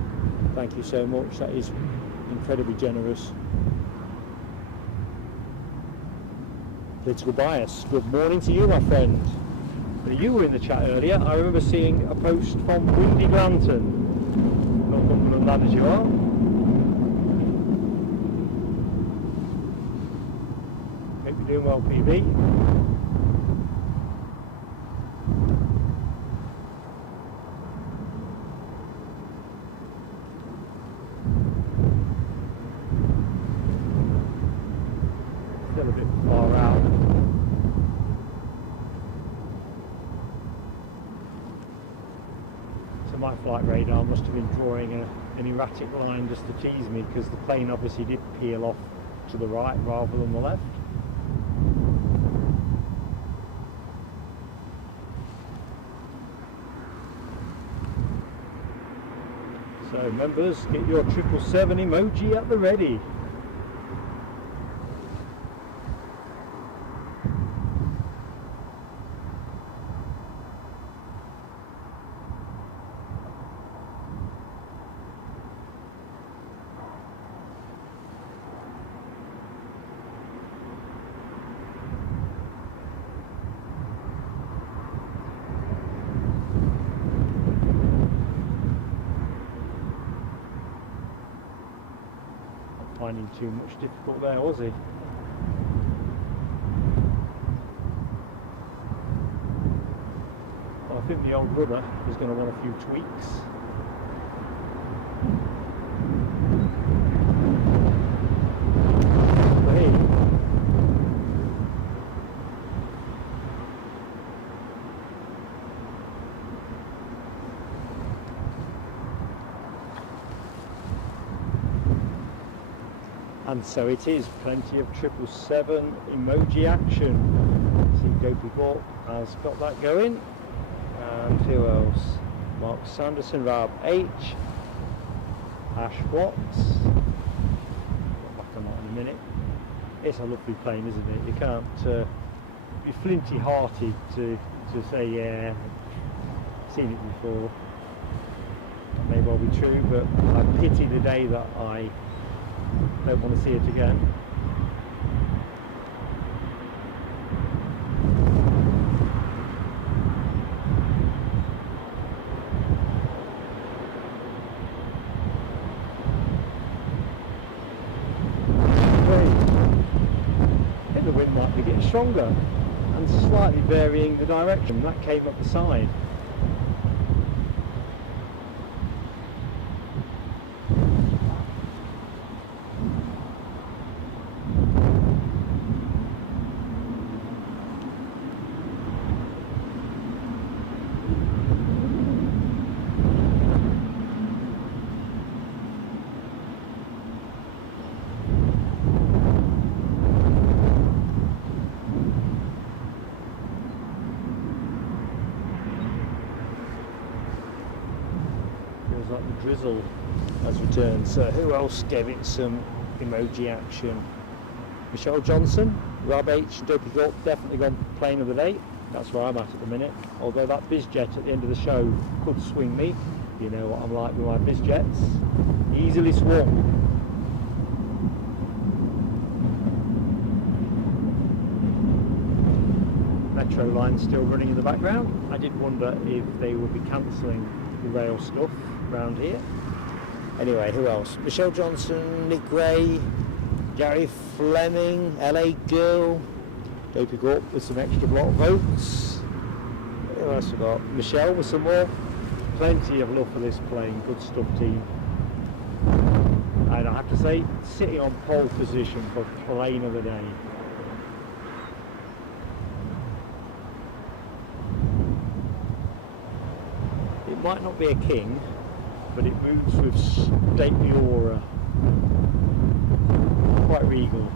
Thank you so much, that is incredibly generous. Political bias, good morning to you, my friend. You were in the chat earlier. I remember seeing a post from Windy Glanton. Northumberland lad as you are. Hope you're doing well, PB. Still a bit far out. My flight radar must have been drawing an erratic line just to tease me, because the plane obviously did peel off to the right rather than the left. So members, get your 777 emoji at the ready. Finding too much difficult there, was he? Well, I think the old rudder is going to want a few tweaks. Hey. And so it is, plenty of 777 emoji action. See, Dopey Bob has got that going. And who else? Mark Sanderson, Rob H, Ash Watts. Get back on that in a minute. It's a lovely plane, isn't it? You can't be flinty-hearted to say, yeah, I've seen it before. That may well be true, but I pity the day that I don't want to see it again. I think the wind might be getting stronger and slightly varying the direction. That came up the side. Drizzle has returned. So who else gave it some emoji action? Michelle Johnson, Rob H, Dopey Gulp, definitely gone plane of the day. That's where I'm at the minute. Although that BizJet at the end of the show could swing me. You know what I'm like with my BizJets. Easily swung. Metro line still running in the background. I did wonder if they would be cancelling the rail stuff around here. Anyway, who else? Michelle Johnson, Nick Gray, Gary Fleming, LA Girl, Dopey Gorp with some extra block votes. Who else we got? Michelle with some more. Plenty of love for this plane. Good stuff, team. And I have to say, sitting on pole position for plane of the day. It might not be a king, but it moves with stately aura, quite regal.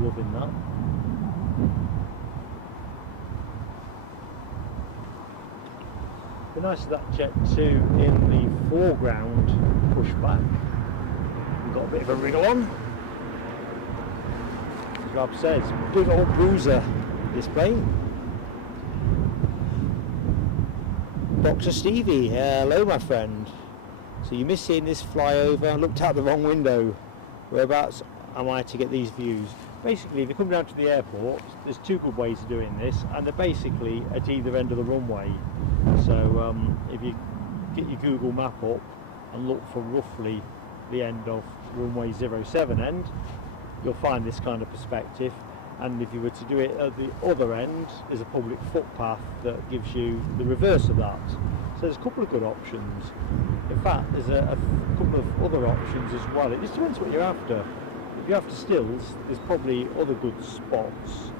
Loving that. Be nice of that jet too in the foreground, push back. We've got a bit of a wriggle on. As Rob says, big old bruiser display. Boxer Stevie, hello my friend. So you missed seeing this flyover. I looked out the wrong window. Whereabouts am I to get these views? Basically, if you come down to the airport, there's two good ways of doing this, and they're basically at either end of the runway. So if you get your Google map up and look for roughly the end of runway 07 end, you'll find this kind of perspective. And if you were to do it at the other end, there's a public footpath that gives you the reverse of that. So there's a couple of good options. In fact, there's a couple of other options as well. It just depends what you're after. If you're after stills, there's probably other good spots.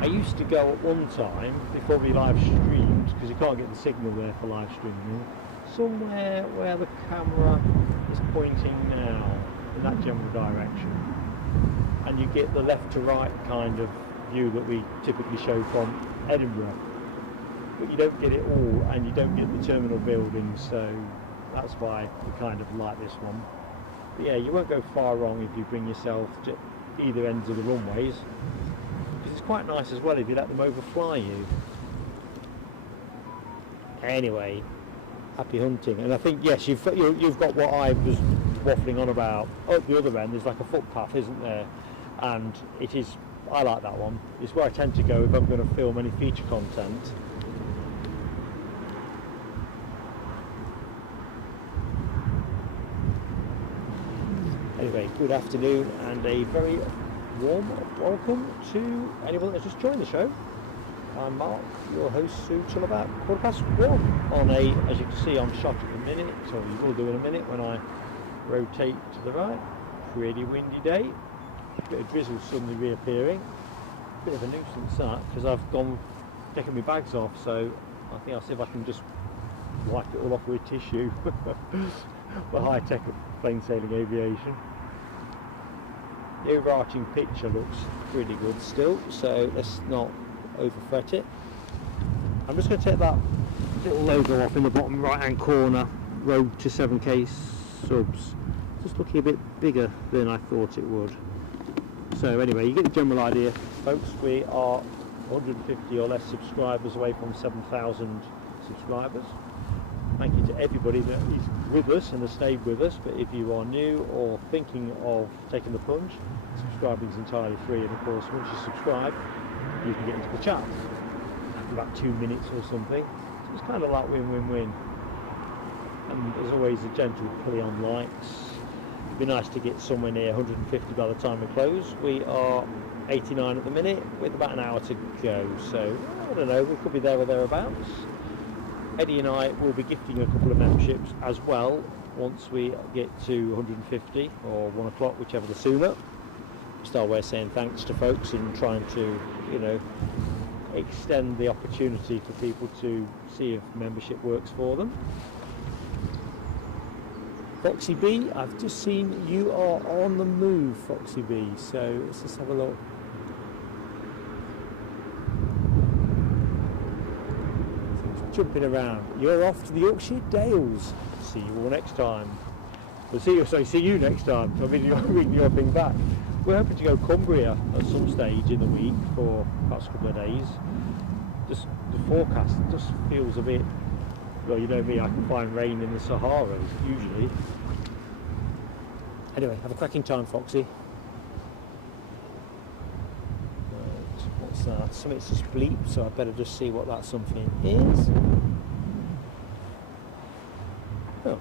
I used to go at one time, before we live streamed, because you can't get the signal there for live streaming, somewhere where the camera is pointing now, in that general direction. And you get the left to right kind of view that we typically show from Edinburgh. But you don't get it all, and you don't get the terminal building, so that's why we kind of like this one. But yeah, you won't go far wrong if you bring yourself to either ends of the runways, because it's quite nice as well if you let them overfly you. Anyway, happy hunting. And I think, yes, you've got what I was waffling on about. Oh, at the other end there's like a footpath, isn't there? And it is, I like that one. It's where I tend to go if I'm going to film any feature content. Anyway, good afternoon and a very warm welcome to anyone that's just joined the show. I'm Mark, your host, till about 1:15 on a, as you can see, I'm shot at the minute, so you will do in a minute when I rotate to the right. Pretty windy day, bit of drizzle suddenly reappearing. Bit of a nuisance that, because I've gone taking my bags off, so I think I'll see if I can just wipe it all off with tissue. The high tech of plain sailing aviation. The overarching picture looks really good still, so let's not over fret it. I'm just going to take that little logo off in the bottom right hand corner, road to 7k subs. Just looking a bit bigger than I thought it would. So anyway, you get the general idea, folks. We are 150 or less subscribers away from 7,000 subscribers. Thank you to everybody that is with us and has stayed with us, but if you are new or thinking of taking the plunge, subscribing is entirely free, and of course once you subscribe you can get into the chat after about 2 minutes or something. So it's kind of like win-win-win. And there's always a gentle plea on likes. It'd be nice to get somewhere near 150 by the time we close. We are 89 at the minute with about an hour to go, so I don't know, we could be there or thereabouts. Eddie and I will be gifting a couple of memberships as well once we get to 150 or 1 o'clock, whichever the sooner. Just our way of saying thanks to folks and trying to, you know, extend the opportunity for people to see if membership works for them. Foxy B, I've just seen you are on the move, Foxy B, so let's just have a look. Jumping around. You're off to the Yorkshire Dales. See you all next time. We'll see you next time. So I'm reading your thing back. We're hoping to go Cumbria at some stage in the week for perhaps a couple of days. Just the forecast just feels a bit, well, you know me, I can find rain in the Sahara usually. Anyway, have a cracking time, Foxy. What's that? Something's just bleeped, so I better just see what that something is. Oh.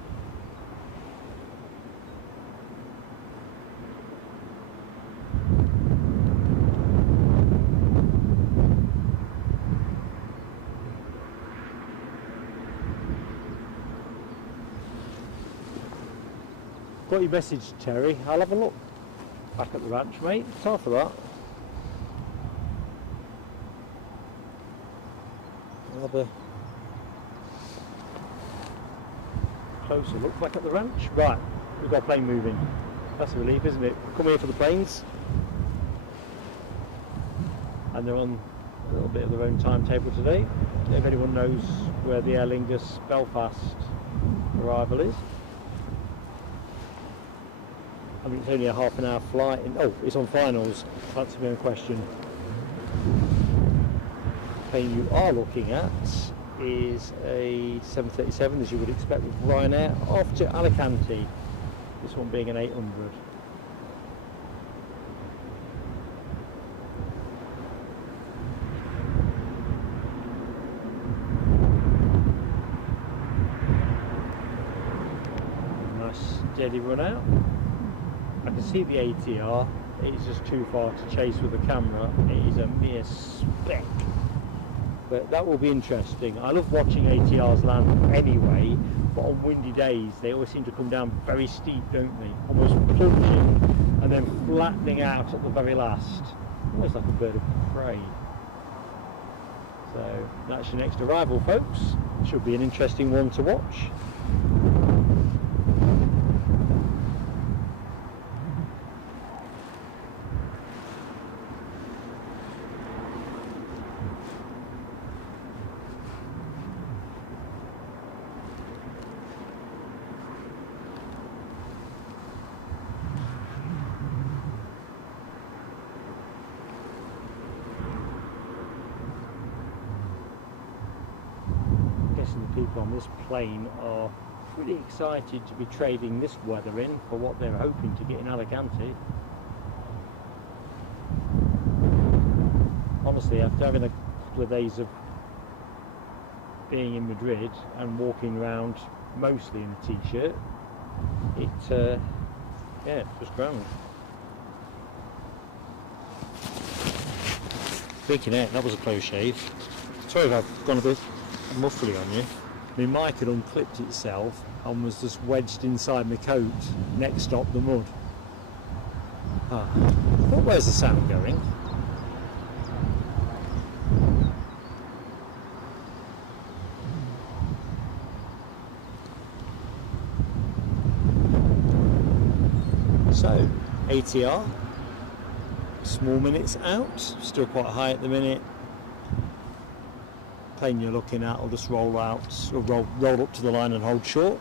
Got your message, Terry. I'll have a look back at the ranch, mate. Sorry for that. I'll have a closer look back at the ranch. Right, we've got a plane moving. That's a relief, isn't it? Come here for the planes. And they're on a little bit of their own timetable today. If anyone knows where the Aer Lingus Belfast arrival is. I mean, it's only a half an hour flight. Oh, it's on finals. That's my own question. The plane you are looking at is a 737, as you would expect with Ryanair, off to Alicante. This one being an 800. Nice steady run out. I can see the ATR. It's just too far to chase with the camera. It is a mere speck. But that will be interesting. I love watching ATRs land anyway, but on windy days they always seem to come down very steep, don't they? Almost plunging and then flattening out at the very last. Almost like a bird of prey. So that's your next arrival, folks. Should be an interesting one to watch. The people on this plane are pretty excited to be trading this weather in for what they're hoping to get in Alicante. Honestly, after having a couple of days of being in Madrid and walking around mostly in a t-shirt, yeah, it was grand. Speaking of, that was a close shave. Sorry if I've gone a bit muffly on you. My mic had unclipped itself and was just wedged inside my coat. Next stop, the mud. But where's the sound going? So, ATR, small minutes out, still quite high at the minute. Plane you're looking at will just roll out, or roll up to the line and hold short.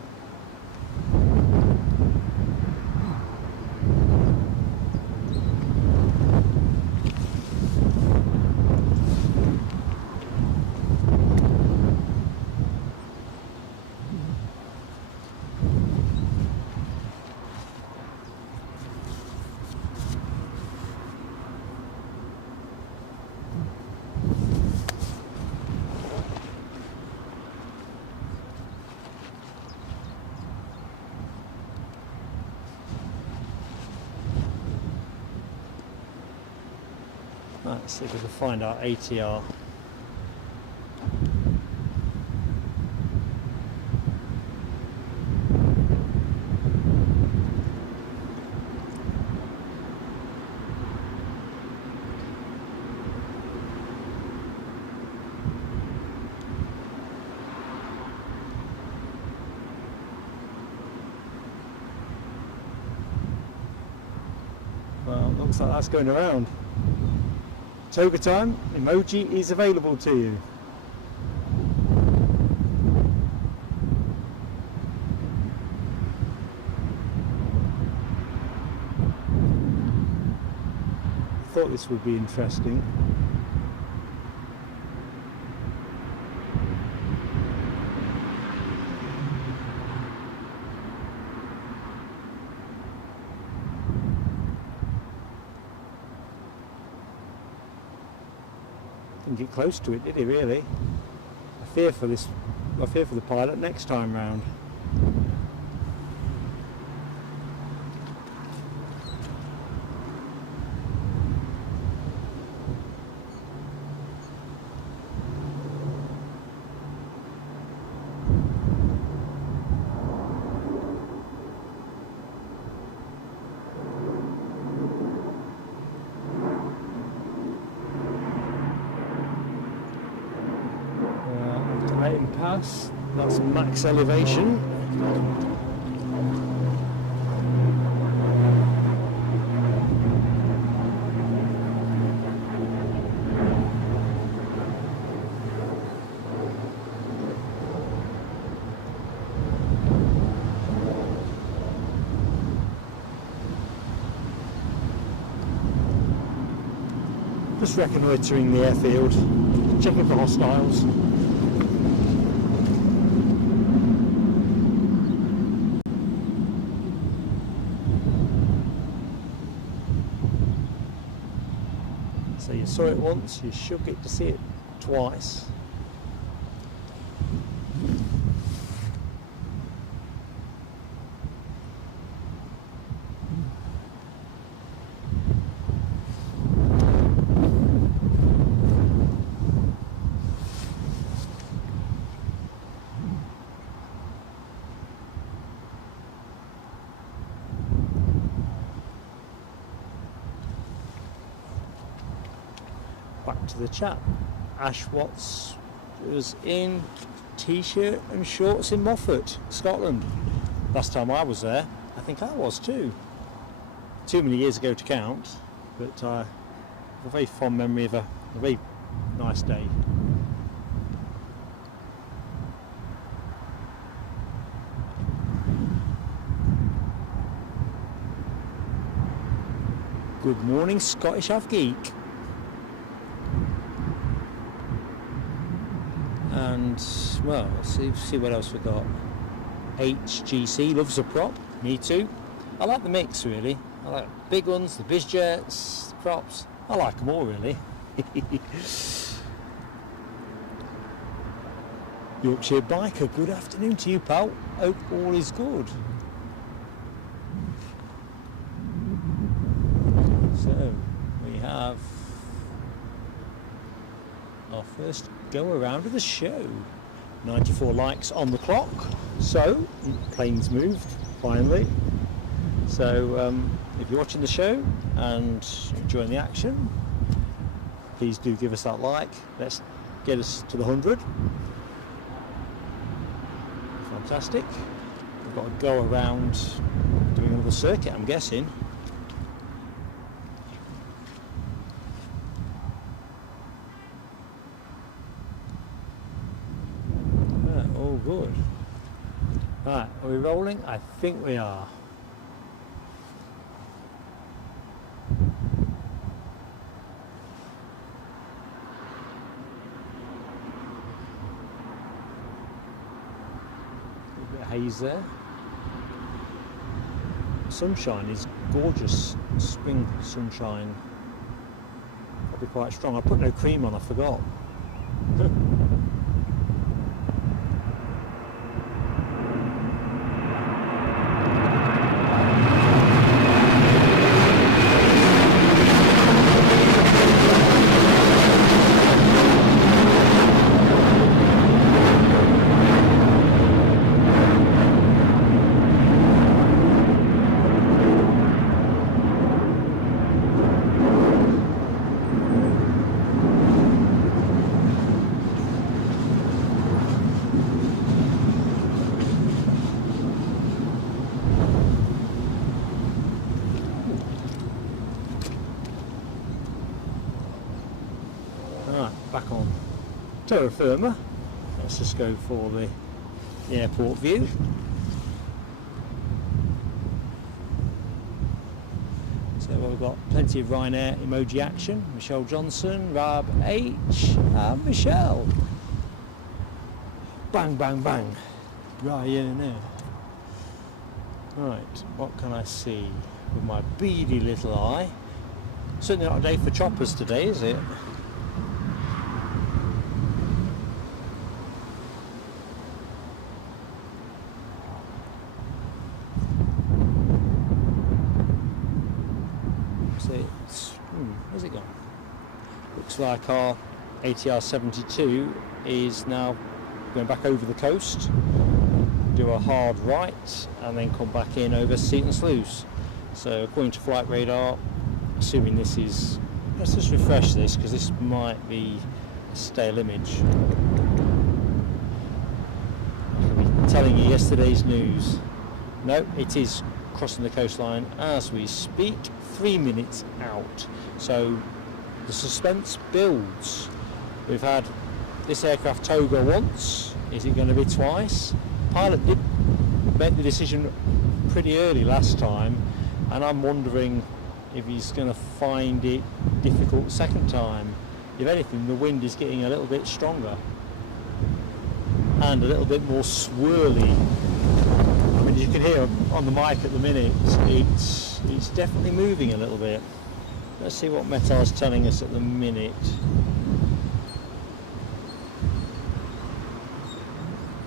Let's see if we can find our ATR. Well, looks like that's going around. Toga time, emoji is available to you. Thought this would be interesting. Didn't get close to it, did he really? I fear for the pilot next time round. pass. That's max elevation. Just reconnoitring the airfield, checking for hostiles. So you saw it once, you should get to see it twice. Back to the chat. Ash Watts was in t-shirt and shorts in Moffat, Scotland. Last time I was there, I think I was too. Too many years ago to count, but I have a very fond memory of a very nice day. Good morning, Scottish Av Geek. And well, see what else we got. HGC loves a prop, me too. I like the mix really. I like the big ones, the biz jets, the props. I like them all really. Yorkshire Biker, good afternoon to you, pal. Hope all is good. So we have our first go around of the show. 94 likes on the clock, so planes moved finally. So if you're watching the show and enjoying the action, please do give us that like. Let's get us to the 100. Fantastic. We've got to go around doing another circuit, I'm guessing. Good. Right, are we rolling? I think we are. A bit of haze there. Sunshine is gorgeous. Spring sunshine. Probably quite strong. I put no cream on, I forgot. Back on terra firma. Let's just go for the airport view. So we've got plenty of Ryanair emoji action. Michelle Johnson, Rab H and Michelle. Bang bang bang. Ryanair. Right, what can I see with my beady little eye? Certainly not a day for choppers today, is it? Where's it gone? Looks like our ATR 72 is now going back over the coast, do a hard right and then come back in over Seaton Sluice. So according to flight radar, assuming this is, let's just refresh this because this might be a stale image. telling you yesterday's news. No, it is crossing the coastline as we speak, 3 minutes out. So the suspense builds. We've had this aircraft togo once. Is it going to be twice? Pilot did make the decision pretty early last time, and I'm wondering if he's going to find it difficult second time. If anything, the wind is getting a little bit stronger and a little bit more swirly. I mean, you can hear on the mic at the minute, it's definitely moving a little bit. Let's see what Metar's telling us at the minute.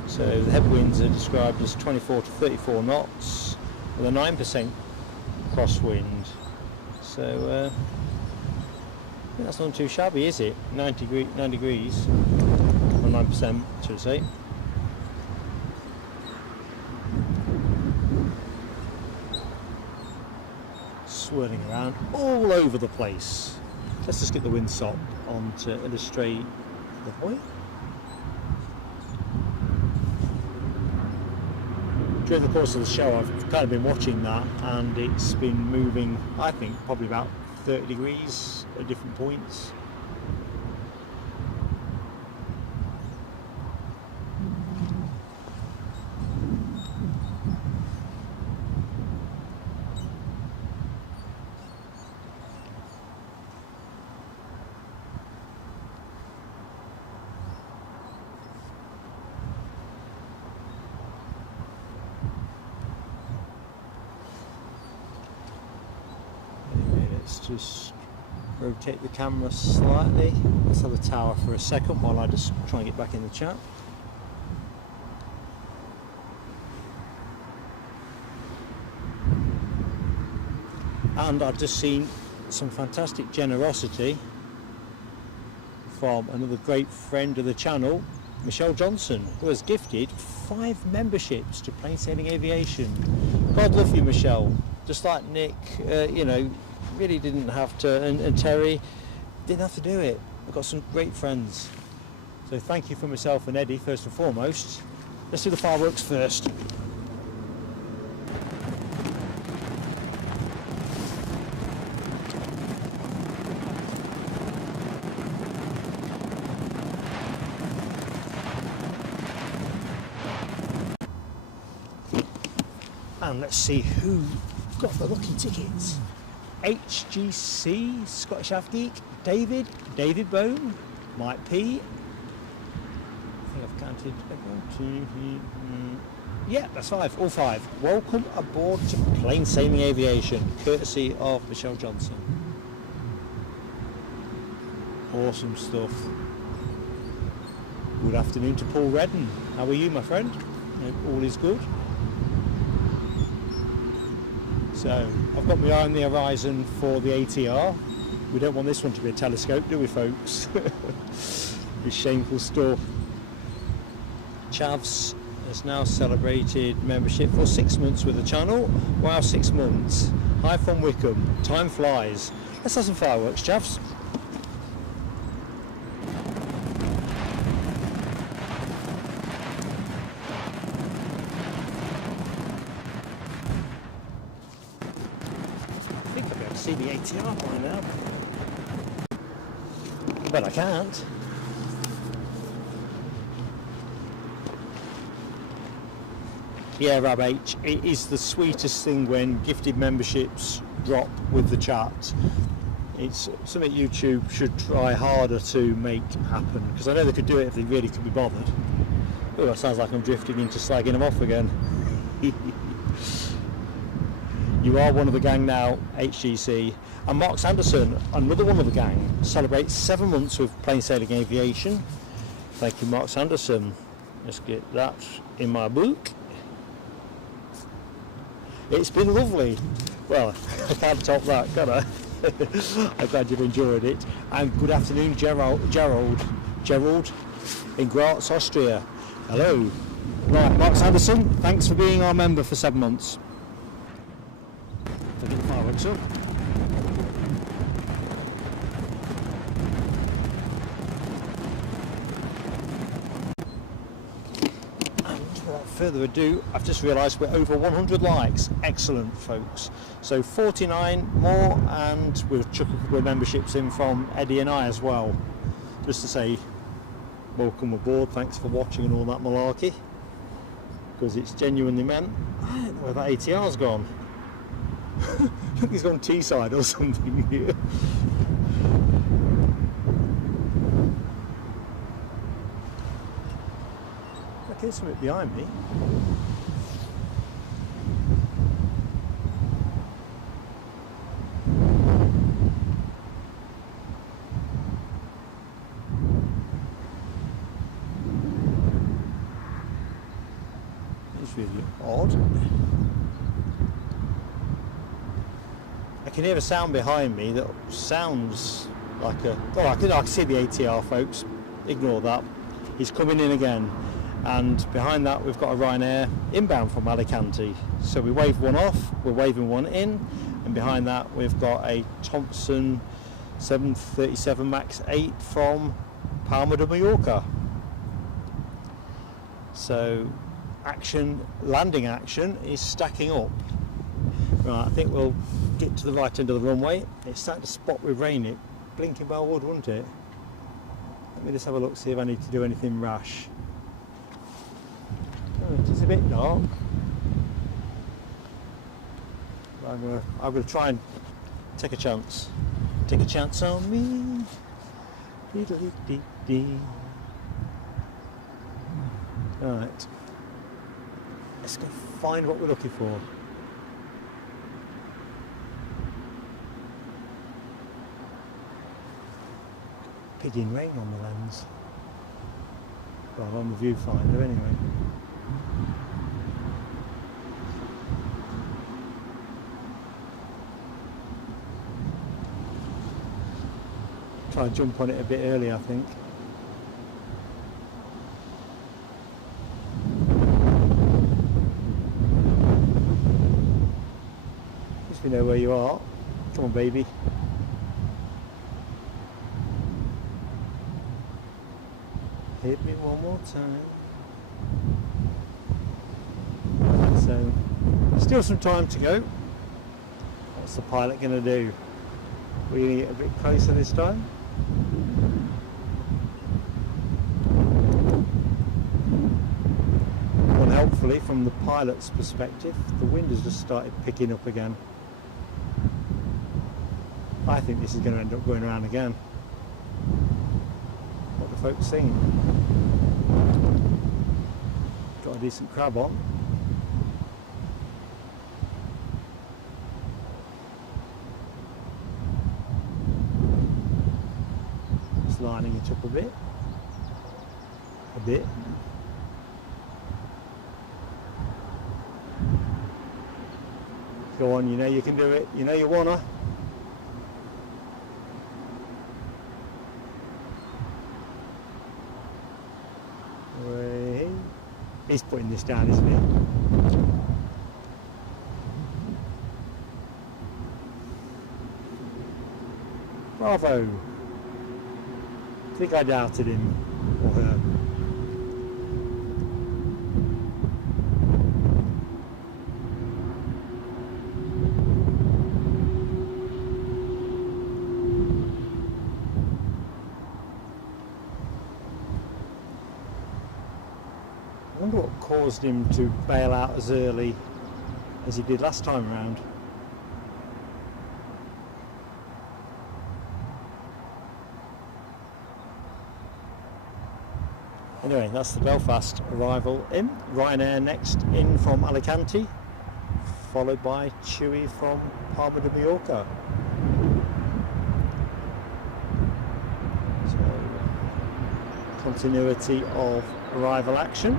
So the headwinds are described as 24 to 34 knots with a 9% crosswind. So I think that's not too shabby, is it? 9 degrees, or 9%, should I say. Swirling around all over the place. Let's just get the windsock on to illustrate the point. During the course of the show, I've kind of been watching that, and it's been moving, I think, probably about 30 degrees at different points. Just rotate the camera slightly. Let's have the tower for a second while I just try and get back in the chat. And I've just seen some fantastic generosity from another great friend of the channel, Michelle Johnson, who has gifted 5 memberships to Plain Sailing Aviation. God love you, Michelle. Just like Nick, you know, really didn't have to, and Terry didn't have to do it. I've got some great friends. So thank you for myself and Eddie first and foremost. Let's do the fireworks first. And let's see who got the lucky tickets. HGC, Scottish Av Geek, David Bone, Mike P. I think I've counted 1, 2, 3, yeah, that's 5, all 5. Welcome aboard to Plain Sailing Aviation, courtesy of Michelle Johnson. Awesome stuff. Good afternoon to Paul Redden. How are you, my friend? Hope all is good. So I've got my eye on the horizon for the ATR. We don't want this one to be a telescope, do we, folks? This shameful stuff. Chavs has now celebrated membership for 6 months with the channel. Wow, 6 months. Hi from Wickham. Time flies. Let's have some fireworks, Chavs. See the ATR by now, but I can't. Yeah, Rab H, it is the sweetest thing when gifted memberships drop with the chat. It's something YouTube should try harder to make happen, because I know they could do it if they really could be bothered. Oh, that sounds like I'm drifting into slagging them off again. You are one of the gang now, HGC. And Mark Sanderson, another one of the gang, celebrates 7 months with Plain Sailing Aviation. Thank you, Mark Sanderson. Let's get that in my book. It's been lovely. Well, I can't top that, can I? I'm glad you've enjoyed it. And good afternoon, Gerald in Graz, Austria. Hello. Right, Mark Sanderson, thanks for being our member for 7 months. Get the fireworks up. And without further ado, I've just realised we're over 100 likes. Excellent, folks. So 49 more, and we'll chuck a couple of memberships in from Eddie and I as well, just to say welcome aboard, thanks for watching and all that malarkey, because it's genuinely meant. I don't know where that ATR's gone. I think he's gone T-side or something here. I hear something behind me. It's really odd. I can hear a sound behind me that sounds like a... Oh, I can see the ATR, folks. Ignore that. He's coming in again. And behind that we've got a Ryanair inbound from Alicante. So we waved one off, we're waving one in, and behind that we've got a Thompson 737 MAX 8 from Palma de Mallorca. So landing action is stacking up. Right, I think we'll get to the right end of the runway. It's starting to spot with rain, it blinking well would, wouldn't it? Let me just have a look, see if I need to do anything rash. It's a bit dark. I'm gonna try and take a chance. Take a chance on me. Alright. Let's go find what we're looking for. Pigging rain on the lens. Well, on the viewfinder anyway. Try and jump on it a bit early, I think. At least we know where you are. Come on, baby. Hit me one more time. So, still some time to go. What's the pilot going to do? We're going to get a bit closer this time. And helpfully, from the pilot's perspective, the wind has just started picking up again. I think this is going to end up going around again. What the folks think. Got a decent crab on. Just lining it up a bit. Go on, you know you can do it. You know you wanna. He's putting this down, isn't he? Bravo! I think I doubted him or her. I wonder what caused him to bail out as early as he did last time around. Anyway, that's the Belfast arrival in. Ryanair next in from Alicante, followed by Chewy from Palma de Mallorca. So, continuity of arrival action.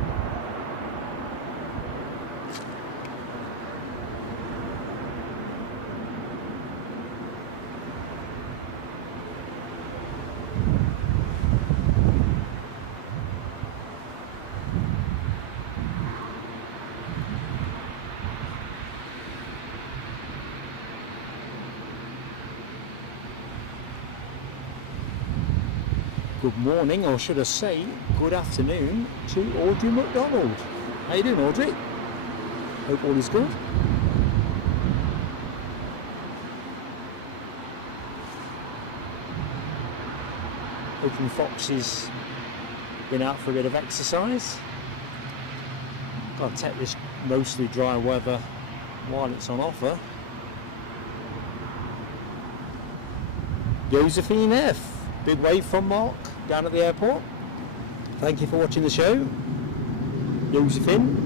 Good morning, or should I say good afternoon, to Audrey McDonald. How you doing, Audrey? Hope all is good. Hoping Foxy's been out for a bit of exercise. Gotta take this mostly dry weather while it's on offer. Josephine F, big wave from Mark down at the airport. Thank you for watching the show, Josephine.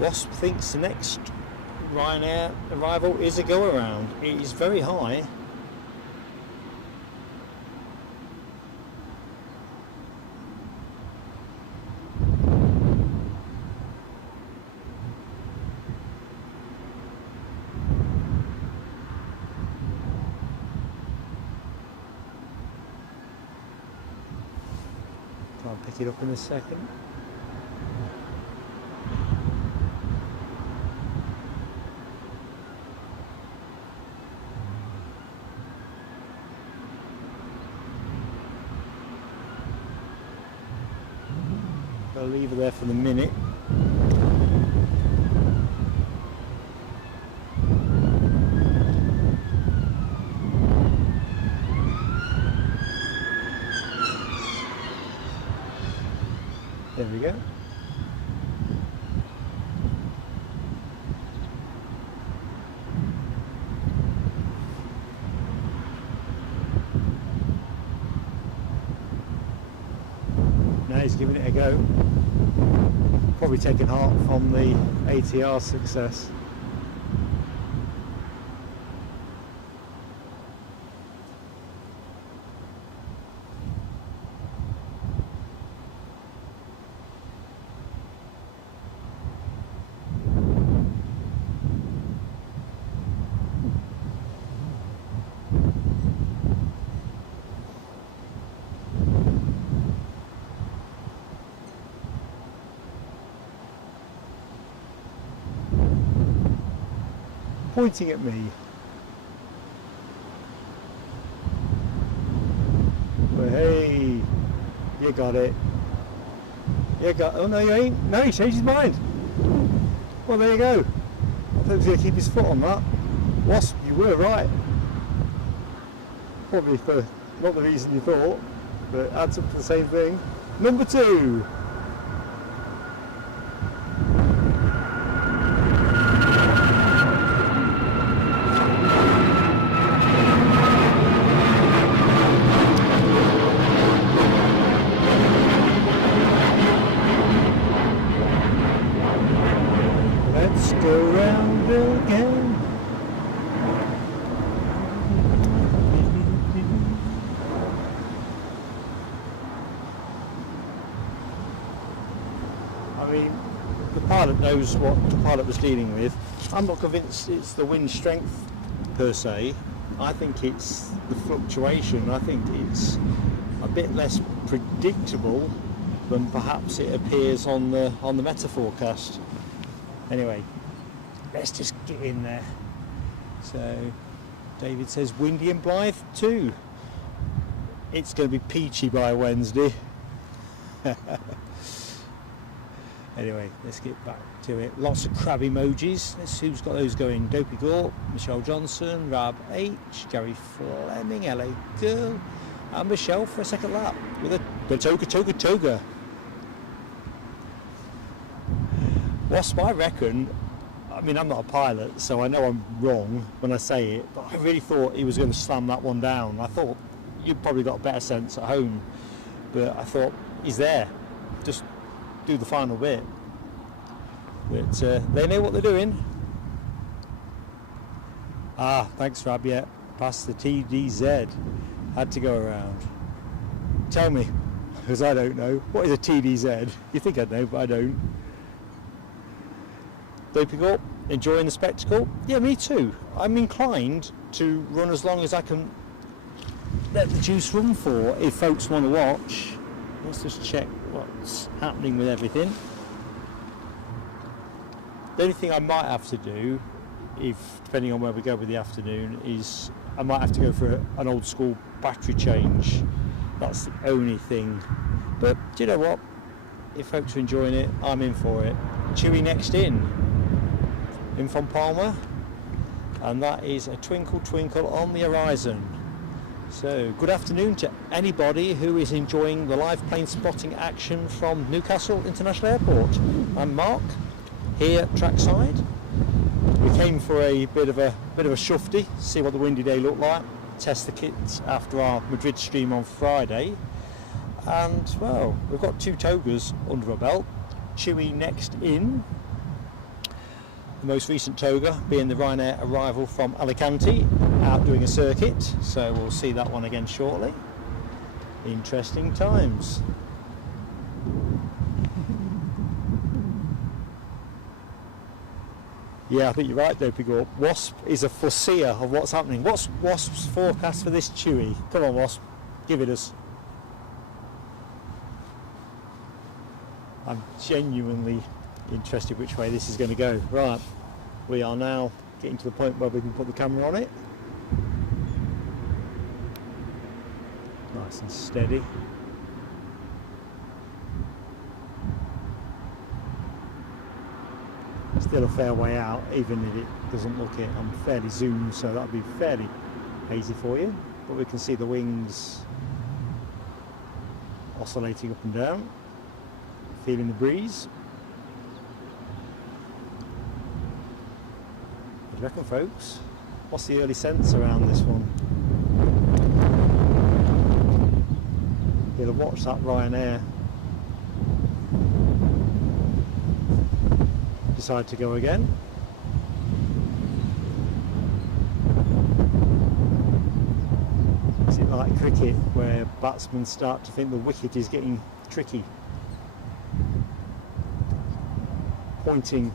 Wasp thinks the next Ryanair arrival is a go around. It is very high. Try and pick it up in a second. I'll leave her there for the minute. There we go. Now he's giving it a go. Probably taking heart from the ATR success. Pointing at me. But hey, you got it. You got. Oh no, you ain't. No, he changed his mind. Well, there you go. I thought he was going to keep his foot on that. Wasp, you were right. Probably for not the reason you thought, but adds up to the same thing. Number 2. Knows what the pilot was dealing with. I'm not convinced it's the wind strength per se. I think it's the fluctuation. I think it's a bit less predictable than perhaps it appears on the meta forecast. Anyway, let's just get in there. So David says windy and Blythe too. It's going to be peachy by Wednesday. Anyway, let's get back to it. Lots of crab emojis. Let's see who's got those going. Dopey Gore, Michelle Johnson, Rab H, Gary Fleming, LA Girl, and Michelle for a second lap with a toga. Wasp, I reckon, I mean, I'm not a pilot, so I know I'm wrong when I say it, but I really thought he was going to slam that one down. I thought you'd probably got a better sense at home, but I thought he's there. Just do the final bit, but they know what they're doing. Thanks Rab. Yeah, past the TDZ, had to go around. Tell me, because I don't know. What is a TDZ? You think I'd know, but I don't. Doping up, enjoying the spectacle? Yeah, me too. I'm inclined to run as long as I can let the juice run for. If folks want to watch, let's just check what's happening with everything. The only thing I might have to do, if depending on where we go with the afternoon, is I might have to go for an old school battery change. That's the only thing. But do you know what? If folks are enjoying it, I'm in for it. Chewy next in from Palma, and that is a twinkle twinkle on the horizon. So good afternoon to anybody who is enjoying the live plane spotting action from Newcastle International Airport. I'm Mark, here trackside. We came for a bit of a shufty, see what the windy day looked like, test the kits after our Madrid stream on Friday, and well, we've got 2 togas under our belt. Chewy next in, the most recent toga being the Ryanair arrival from Alicante, out doing a circuit, so we'll see that one again shortly. Interesting times. Yeah, I think you're right, Dopey Gorp. Wasp is a foreseer of what's happening. What's Wasp's forecast for this Chewy? Come on, Wasp, give it us. I'm genuinely interested which way this is going to go. Right, we are now getting to the point where we can put the camera on it. Nice and steady. Still a fair way out, even if it doesn't look it. I'm fairly zoomed, so that'll be fairly hazy for you. But we can see the wings oscillating up and down, feeling the breeze. What do you reckon, folks? What's the early sense around this one? You'll have watched that Ryanair decide to go again. Is it like cricket, where batsmen start to think the wicket is getting tricky? Pointing,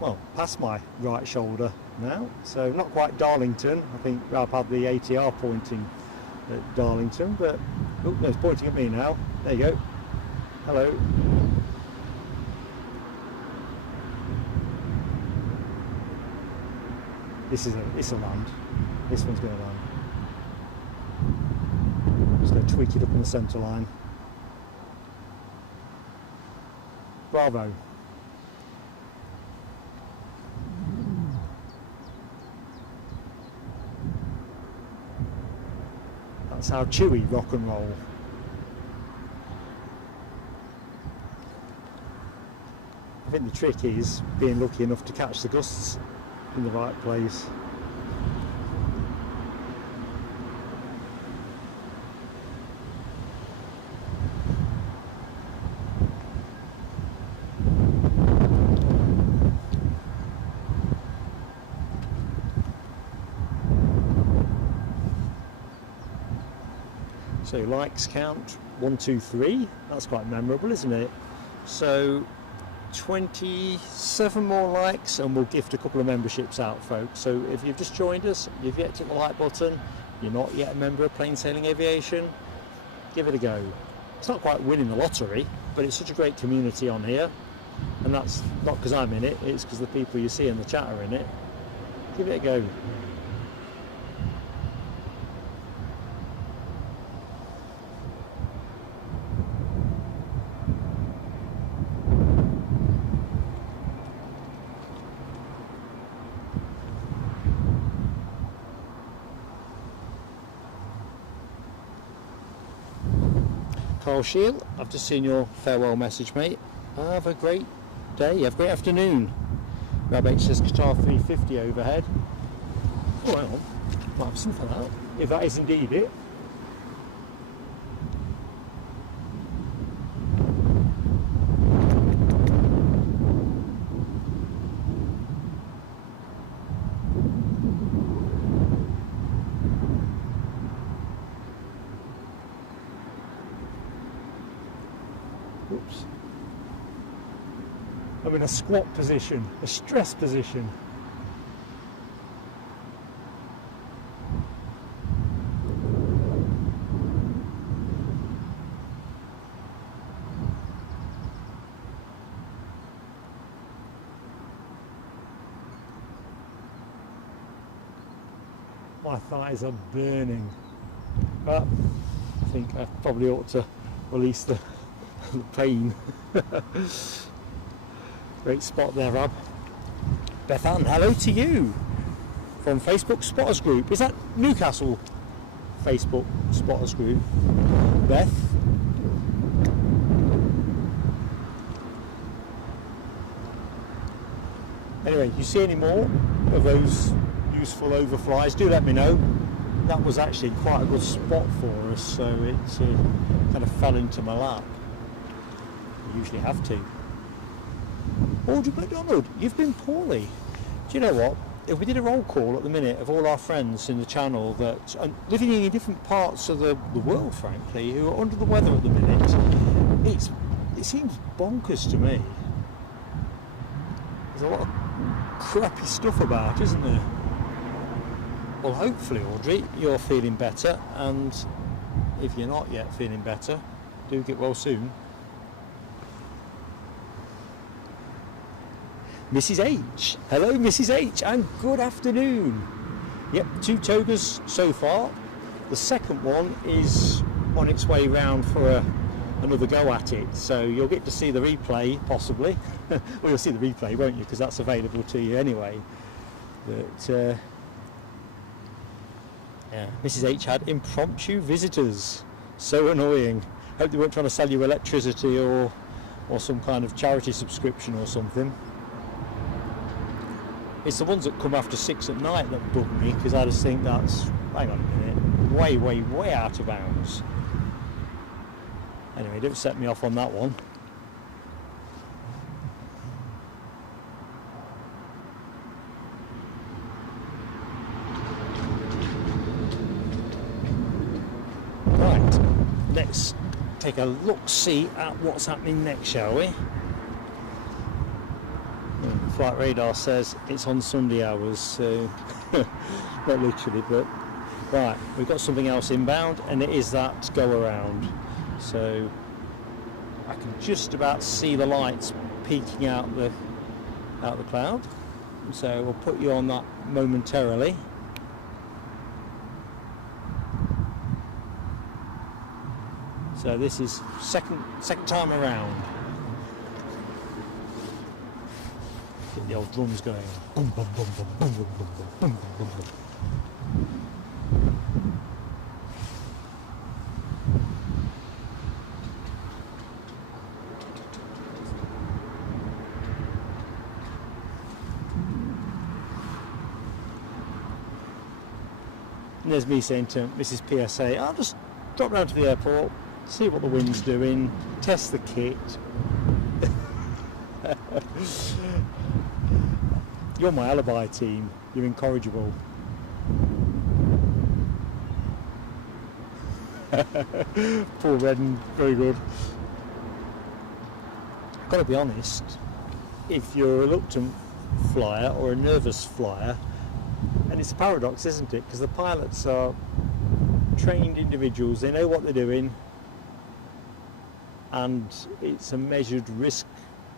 well, past my right shoulder now, so not quite Darlington. I think I've had the ATR pointing at Darlington, but oh no, it's pointing at me now. There you go. Hello. It's a land. This one's going to land. Just going to tweak it up in the centre line. Bravo. That's how Chewy rock and roll. I think the trick is being lucky enough to catch the gusts in the right place. So likes count 1, 2, 3. That's quite memorable, isn't it? So 27 more likes and we'll gift a couple of memberships out, folks. So if you've just joined us, you've yet to hit the like button, you're not yet a member of Plain Sailing Aviation, give it a go. It's not quite winning the lottery, but it's such a great community on here, and that's not because I'm in it, it's because the people you see in the chat are in it. Give it a go. Carl Shield, I've just seen your farewell message, mate. Have a great day, have a great afternoon. Rabbit says Qatar 350 overhead. Oh, hang on, might have something like that. If that is indeed it. Oops. I'm in a squat position, a stress position. My thighs are burning. But I think I probably ought to release the pain. Great spot there, Rob. Beth Ann, hello to you from Facebook Spotters Group. Is that Newcastle Facebook Spotters Group? Beth? Anyway, you see any more of those useful overflies, do let me know. That was actually quite a good spot for us, so it kind of fell into my lap. You usually have to. Audrey McDonald, you've been poorly. Do you know what? If we did a roll call at the minute of all our friends in the channel that are living in different parts of the world, frankly, who are under the weather at the minute, it seems bonkers to me. There's a lot of crappy stuff about, isn't there? Well, hopefully, Audrey, you're feeling better, and if you're not yet feeling better, do get well soon. Mrs. H. Hello, Mrs. H, and good afternoon. Yep, 2 togas so far. The second one is on its way round for another go at it, so you'll get to see the replay, possibly. Well, you'll see the replay, won't you, because that's available to you anyway. But yeah, Mrs. H had impromptu visitors. So annoying. Hope they weren't trying to sell you electricity or some kind of charity subscription or something. It's the ones that come after 6 at night that bug me, because I just think that's, hang on a minute, way, way, way out of bounds. Anyway, don't set me off on that one. Right, let's take a look-see at what's happening next, shall we? Flight radar says it's on Sunday hours, so not literally, but right, we've got something else inbound, and it is that go around. So I can just about see the lights peeking out the cloud. So we'll put you on that momentarily. So this is second time around. Get the old drums going. Boom, boom, boom, boom, boom, boom, boom, boom, boom, boom. And there's me saying to Mrs. PSA, I'll just drop down to the airport, see what the wind's doing, test the kit. You're my alibi team. You're incorrigible. Paul Redden, very good. Got to be honest, if you're a reluctant flyer or a nervous flyer, and it's a paradox, isn't it? Because the pilots are trained individuals, they know what they're doing, and it's a measured risk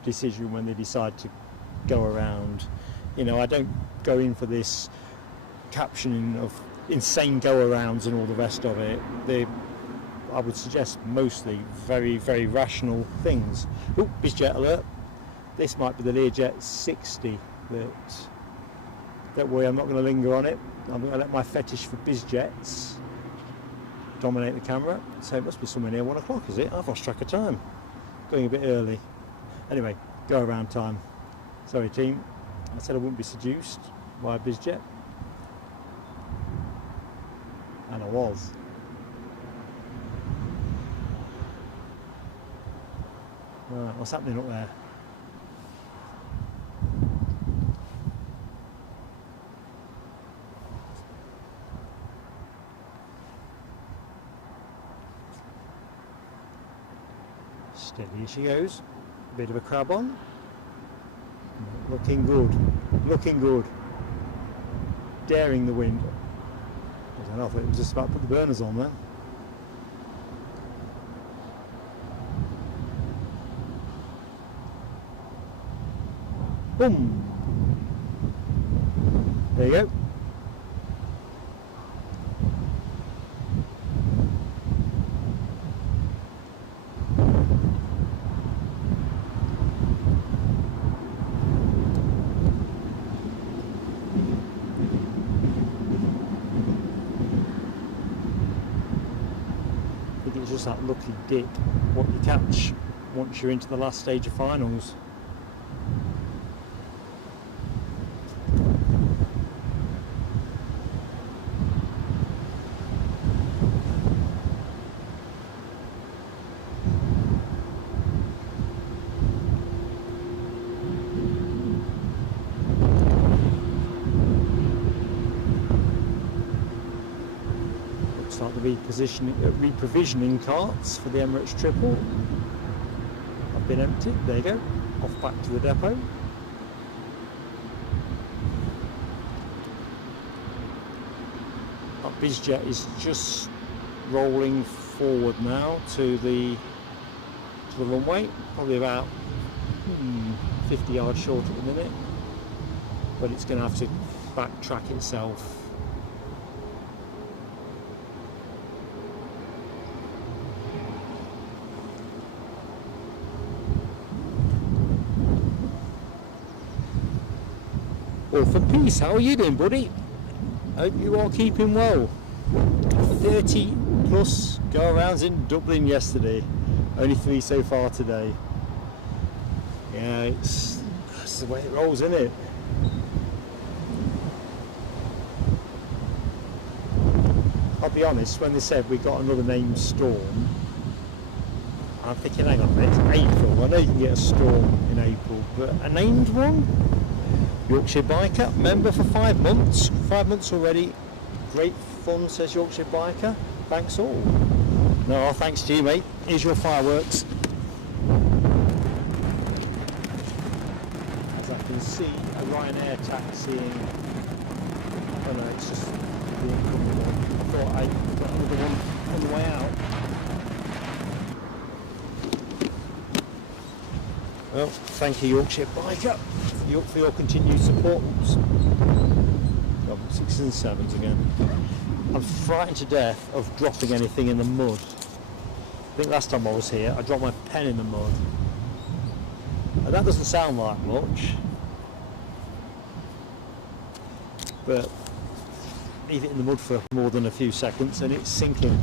decision when they decide to go around. You know, I don't go in for this captioning of insane go-arounds and all the rest of it. I would suggest mostly very, very rational things. Oh, BizJet alert. This might be the Learjet 60, but don't worry, I'm not going to linger on it. I'm going to let my fetish for BizJets dominate the camera. So it must be somewhere near 1 o'clock, is it? I've lost track of time. Going a bit early. Anyway, go around time. Sorry team, I said I wouldn't be seduced by a BizJet. And I was. Right, what's happening up there? Steady as she goes. Bit of a crab on. Looking good. Looking good. Daring the wind. I don't know, I thought it was just about to put the burners on then. Boom! There you go. just that lucky dip what you catch once you're into the last stage of finals. Like the reprovisioning carts for the Emirates triple have been emptied. There you go, off back to the depot. That bizjet is just rolling forward now to the runway, probably about 50 yards short at the minute, but it's going to have to backtrack itself. Well, for peace, how are you doing, buddy? Hope you are keeping well. 30 plus go-arounds in Dublin yesterday. Only 3 so far today. Yeah, that's the way it rolls, isn't it? I'll be honest, when they said we got another named Storm, I'm thinking, hang on a minute, it's April. I know you can get a Storm in April, but a named one? Yorkshire Biker, member for 5 months. 5 months already. Great fun, says Yorkshire Biker. Thanks all. No, thanks to you, mate. Here's your fireworks. As I can see, a Ryanair taxiing. Oh no, it's just the incoming one. I thought I got another one on the way out. Well, thank you, Yorkshire Biker, for your continued support. Oh, 6s and 7s again. I'm frightened to death of dropping anything in the mud. I think last time I was here, I dropped my pen in the mud. And that doesn't sound like much, but leave it in the mud for more than a few seconds and it's sinking.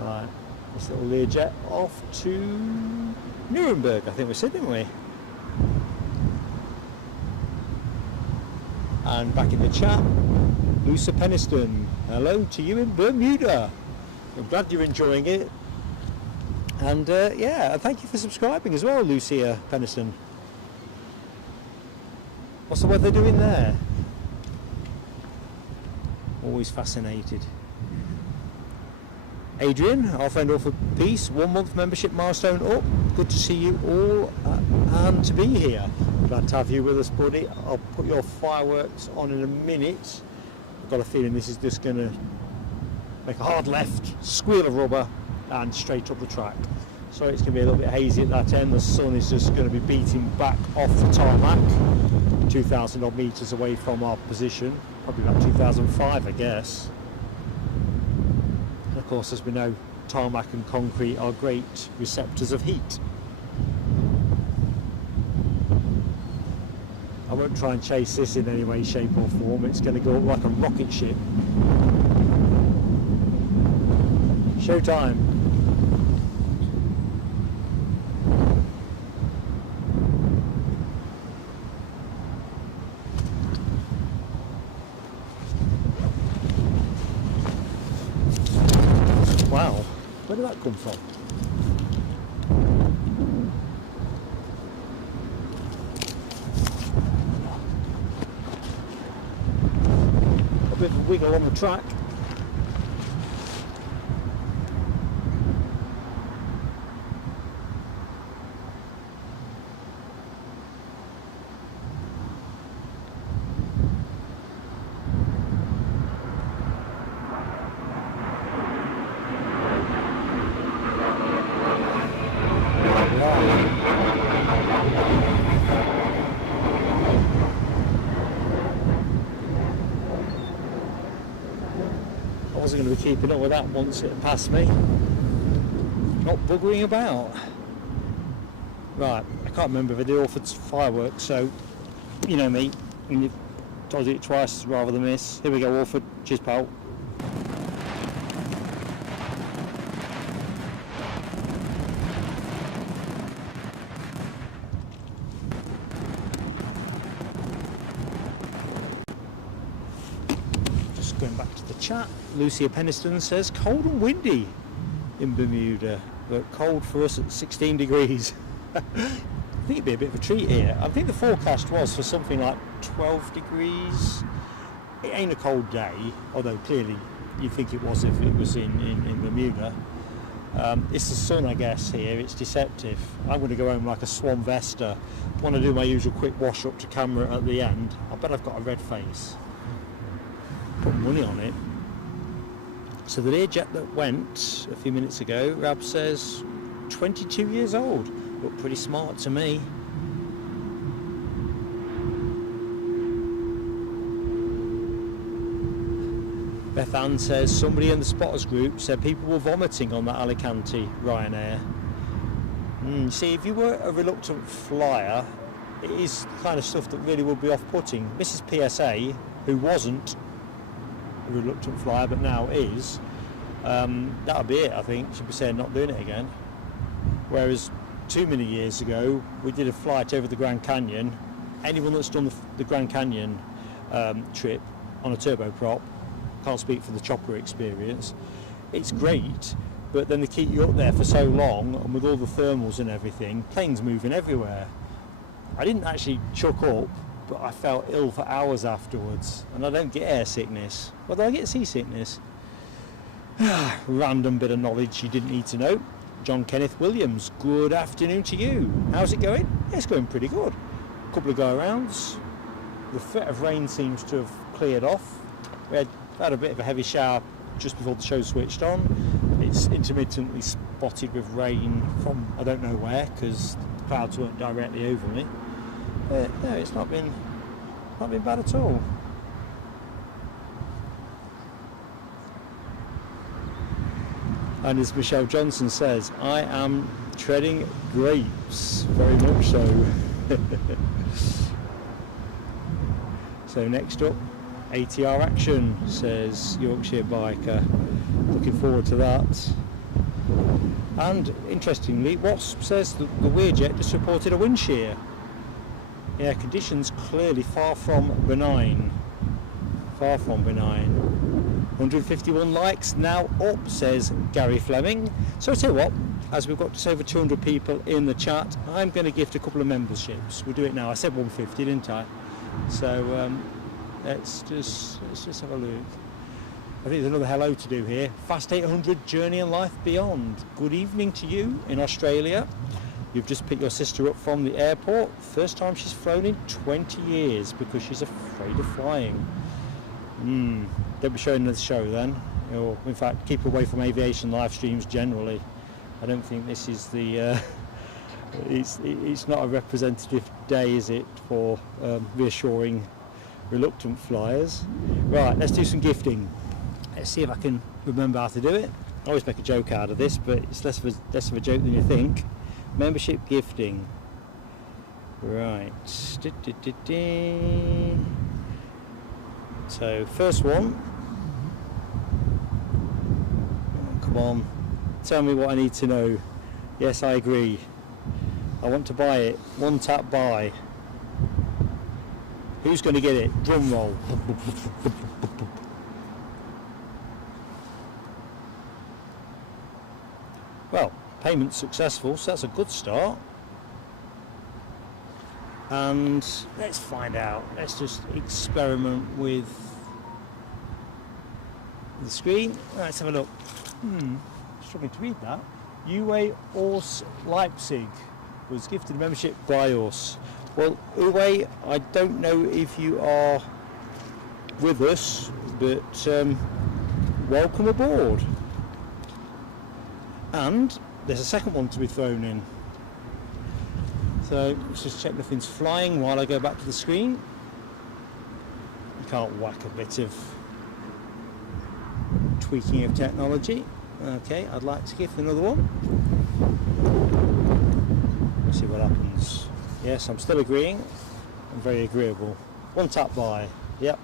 Right, this little Learjet off to Nuremberg, I think we said, didn't we? And back in the chat, Lucia Peniston, hello to you in Bermuda. I'm glad you're enjoying it. And yeah, and thank you for subscribing as well, Lucia Peniston. What's the weather doing there? Always fascinated. Adrian, our friend All for Peace, 1 month membership milestone up. Good to see you all and to be here. Glad to have you with us, buddy. I'll put your fireworks on in a minute. I've got a feeling this is just going to make a hard left, squeal of rubber and straight up the track. So it's going to be a little bit hazy at that end. The sun is just going to be beating back off the tarmac, 2,000 odd metres away from our position, probably about 2005 I guess. Of course, as we know, tarmac and concrete are great receptors of heat. I won't try and chase this in any way, shape or form. It's going to go up like a rocket ship. Showtime. Wow, where did that come from? A bit of a wiggle on the track. I wasn't going to be keeping up with that once it passed me. Not buggering about. Right, I can't remember if I did all for fireworks, so you know me, I'll do it twice rather than miss. Here we go, Orford. Cheers, pal. chat. Lucia Peniston says cold and windy in Bermuda, but cold for us at 16 degrees. I think it'd be a bit of a treat here. I think the forecast was for something like 12 degrees. It ain't a cold day, although clearly you'd think it was if it was in Bermuda. It's the sun, I guess, here. It's deceptive. I'm going to go home like a swan vesta. Want to do my usual quick wash up to camera at the end. I bet I've got a red face. Put money on it. So the Learjet that went a few minutes ago, Rab says 22 years old. Looked pretty smart to me. Beth Ann says somebody in the spotters group said people were vomiting on that Alicante Ryanair. See, if you were a reluctant flyer, it is the kind of stuff that really would be off-putting. Mrs. PSA, who wasn't a reluctant flyer but now is, that'll be it, I think. She'll be saying not doing it again. Whereas too many years ago we did a flight over the Grand Canyon. Anyone that's done the Grand Canyon trip on a turboprop, can't speak for the chopper experience, it's great, but then they keep you up there for so long, and with all the thermals and everything, planes moving everywhere. I didn't actually chuck up, but I felt ill for hours afterwards, and I don't get air sickness. Well, I get seasickness. Random bit of knowledge you didn't need to know. John Kenneth Williams, good afternoon to you. How's it going? Yeah, it's going pretty good. A couple of go-arounds. The threat of rain seems to have cleared off. We had a bit of a heavy shower just before the show switched on. It's intermittently spotted with rain from I don't know where, because the clouds weren't directly over me. No, it's not been bad at all. And as Michelle Johnson says, I am treading grapes, very much so. So next up, ATR action, says Yorkshire biker. Looking forward to that. And interestingly, Wasp says the Learjet just reported a wind shear. Yeah, conditions clearly far from benign. Far from benign. 151 likes now up, says Gary Fleming. So I tell you what, as we've got just over 200 people in the chat, I'm going to gift a couple of memberships. We'll do it now. I said 150, didn't I? So let's just have a look. I think there's another hello to do here. Fast 800 Journey and Life Beyond. Good evening to you in Australia. You've just picked your sister up from the airport. First time she's flown in 20 years because she's afraid of flying. Don't be showing the show then. Or in fact, keep away from aviation live streams generally. I don't think this is the it's not a representative day, is it, for reassuring reluctant flyers. Right, let's do some gifting. Let's see if I can remember how to do it. I always make a joke out of this, but it's less of a joke than you think. Membership gifting. Right. So first one. Come on. Tell me what I need to know. Yes, I agree. I want to buy it. One tap buy. Who's going to get it? Drum roll. Well, payment successful, so that's a good start. And let's find out. Let's just experiment with the screen. Let's have a look. Struggling to read that. Uwe Ors Leipzig was gifted a membership by us. Well, Uwe, I don't know if you are with us, but welcome aboard. And there's a second one to be thrown in. So let's just check nothing's flying while I go back to the screen. You can't whack a bit of tweaking of technology. Okay, I'd like to gift another one. Let's see what happens. Yes, I'm still agreeing. I'm very agreeable. One tap buy. Yep.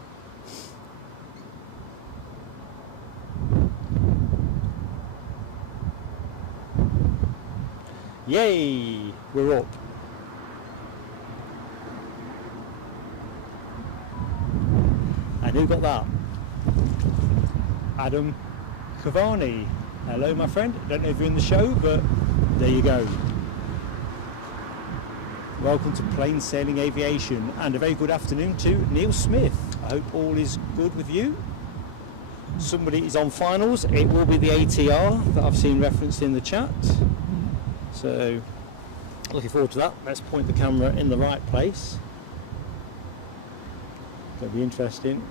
Yay! We're up. And who got that? Adam Cavani. Hello, my friend. I don't know if you're in the show, but there you go. Welcome to Plain Sailing Aviation, and a very good afternoon to Neil Smith. I hope all is good with you. Somebody is on finals. It will be the ATR that I've seen referenced in the chat. So, looking forward to that. Let's point the camera in the right place. That'll be interesting.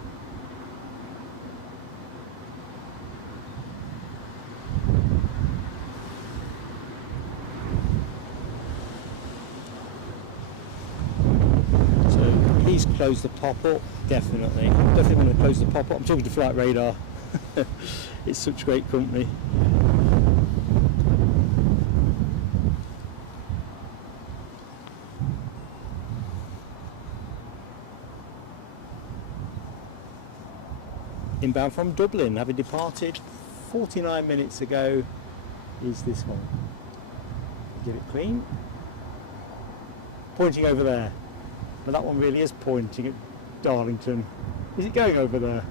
Please close the pop-up, definitely. Definitely want to close the pop-up. I'm talking to Flight Radar. It's such great company. Inbound from Dublin, having departed 49 minutes ago, is this one. Get it clean. Pointing over there. But that one really is pointing at Darlington. Is it going over there?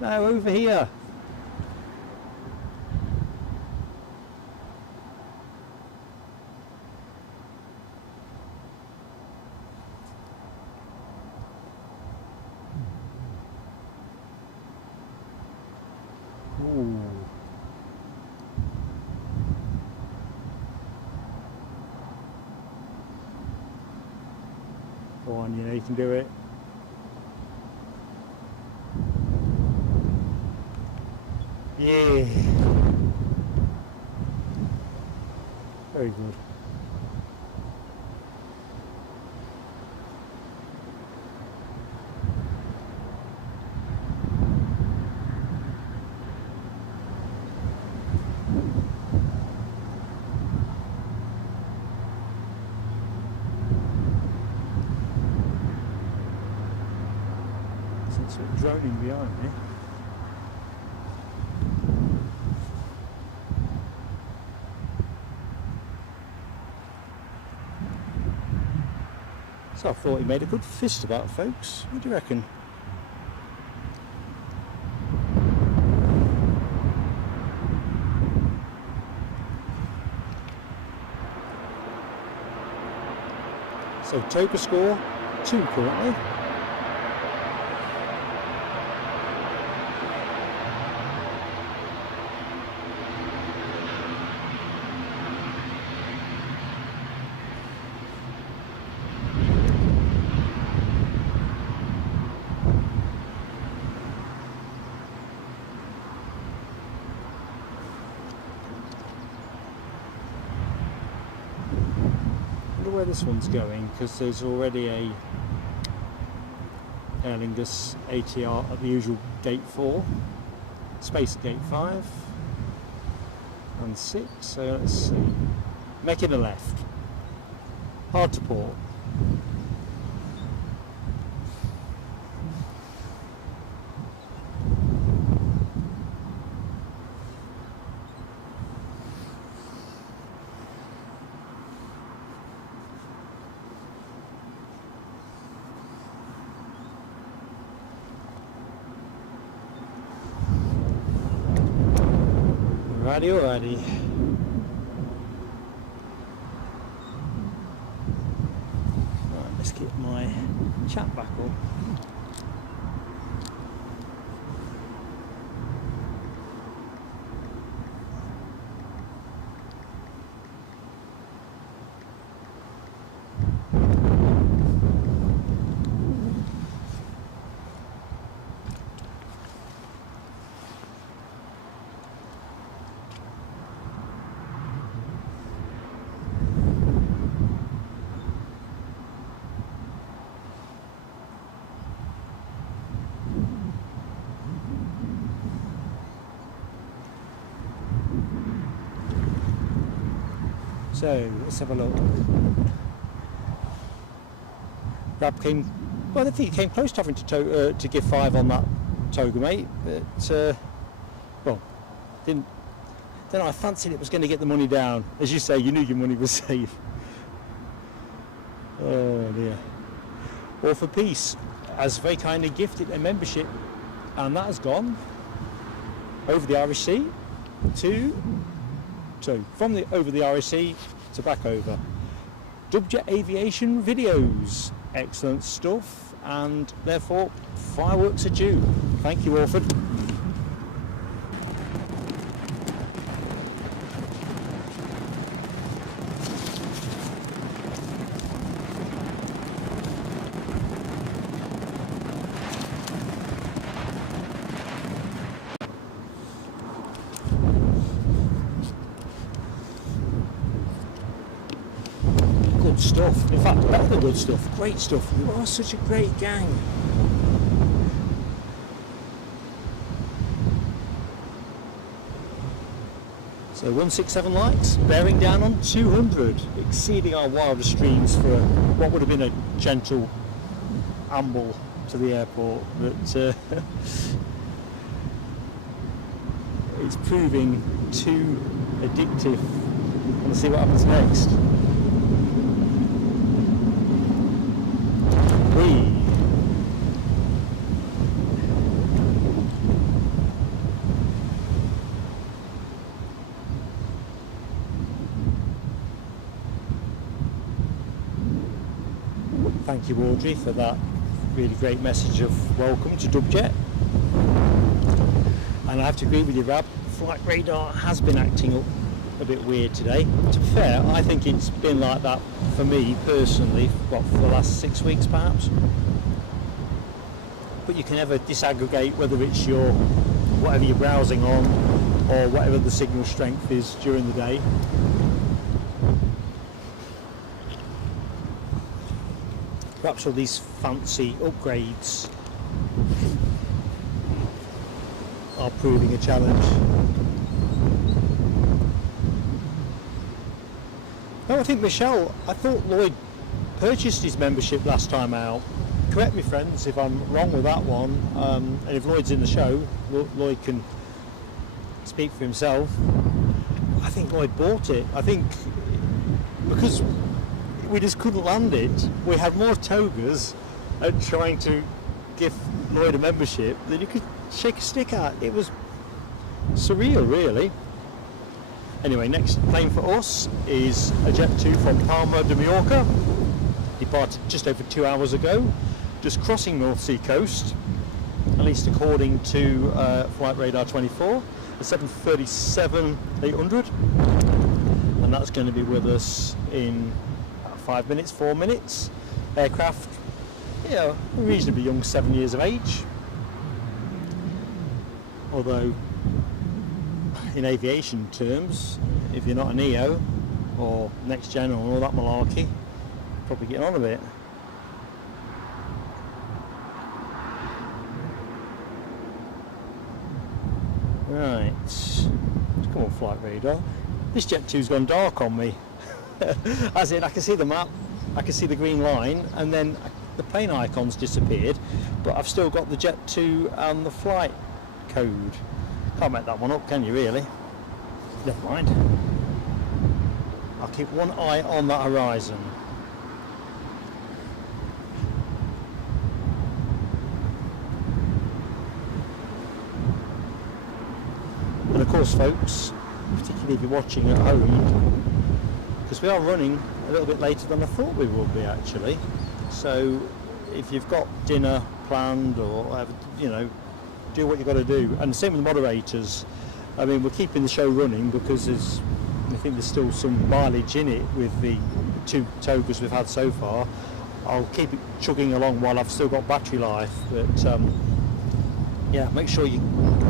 No, over here. Ooh. Go on, you know you can do it. Yeah. Very good. Sort of droning behind me. So I thought he made a good fist about, folks. What do you reckon? So Toker score 2 currently. Where this one's going, because there's already a Aer Lingus ATR at the usual gate 4, space gate 5 and 6, so let's see, making a left, hard to port. Alrighty. Right, let's get my chat back on. So let's have a look. Rab came, well, I think he came close to having to give 5 on that toga, mate. But well, then I fancied it was going to get the money down. As you say, you knew your money was safe. Oh dear. All for Peace has very kindly gifted a membership, and that has gone. over the Irish Sea over the Irish Sea to back over. Dubjet Aviation videos, excellent stuff, and therefore fireworks are due. Thank you, Orford. Good stuff, in fact better than good stuff, great stuff. You are such a great gang. So 167 likes, bearing down on 200, exceeding our wildest streams for what would have been a gentle amble to the airport, but it's proving too addictive. Let's see what happens next. Thank you, Audrey, for that really great message of welcome to Dubjet. And I have to agree with you, Rab, flight radar has been acting up a bit weird today. To be fair, I think it's been like that for me personally, for the last 6 weeks perhaps. But you can never disaggregate whether it's whatever you're browsing on or whatever the signal strength is during the day. Perhaps all these fancy upgrades are proving a challenge. No, I think Michelle, I thought Lloyd purchased his membership last time out. Correct me, friends, if I'm wrong with that one. And if Lloyd's in the show, Lloyd can speak for himself. I think Lloyd bought it. I think because we just couldn't land it, we had more togas at trying to give Lloyd a membership than you could shake a stick at. It was surreal, really. Anyway, next plane for us is a Jet 2 from Palma de Mallorca. Departed just over 2 hours ago, just crossing North Sea coast, at least according to Flight Radar 24, a 737-800, and that's going to be with us in 5 minutes, 4 minutes. Aircraft, reasonably young, 7 years of age. Although, in aviation terms, if you're not a neo or next gen or all that malarkey, probably getting on a bit. Right, come on, Flight Radar. This Jet 2's gone dark on me. As in, I can see the map, I can see the green line, and then the plane icon's disappeared, but I've still got the Jet 2 and the flight code. Can't make that one up, can you, really? Never mind. I'll keep one eye on that horizon. And of course, folks, particularly if you're watching at home, because we are running a little bit later than I thought we would be, actually. So if you've got dinner planned or whatever, do what you've got to do. And the same with the moderators. I mean, we're keeping the show running because I think there's still some mileage in it with the 2 togas we've had so far. I'll keep it chugging along while I've still got battery life. But yeah, make sure you're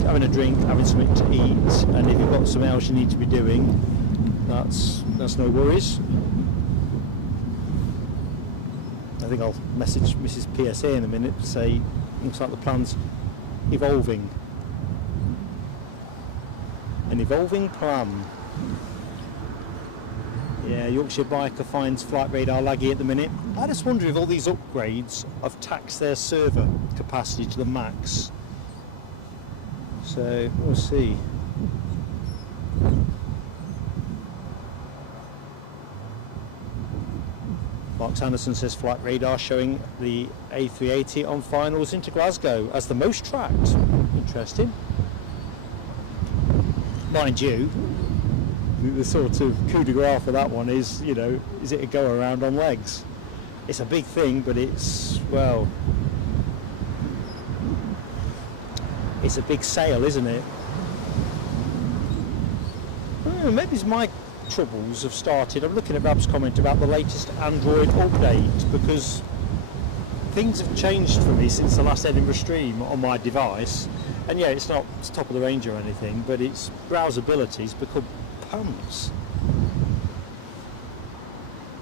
having a drink, having something to eat, and if you've got something else you need to be doing, that's no worries. I think I'll message Mrs. PSA in a minute to say looks like the plan's evolving. An evolving plan. Yeah, Yorkshire Biker finds Flight Radar laggy at the minute. I just wonder if all these upgrades have taxed their server capacity to the max. So we'll see. Mark Sanderson says Flight Radar showing the A380 on finals into Glasgow as the most tracked. Interesting. Mind you, the sort of coup de grace for that one is, you know, is it a go around on legs? It's a big thing, but it's, well, it's a big sail, isn't it? Maybe it's my troubles have started. I'm looking at Rab's comment about the latest Android update, because things have changed for me since the last Edinburgh stream on my device. And yeah, it's not top of the range or anything, but its browsability's become pants.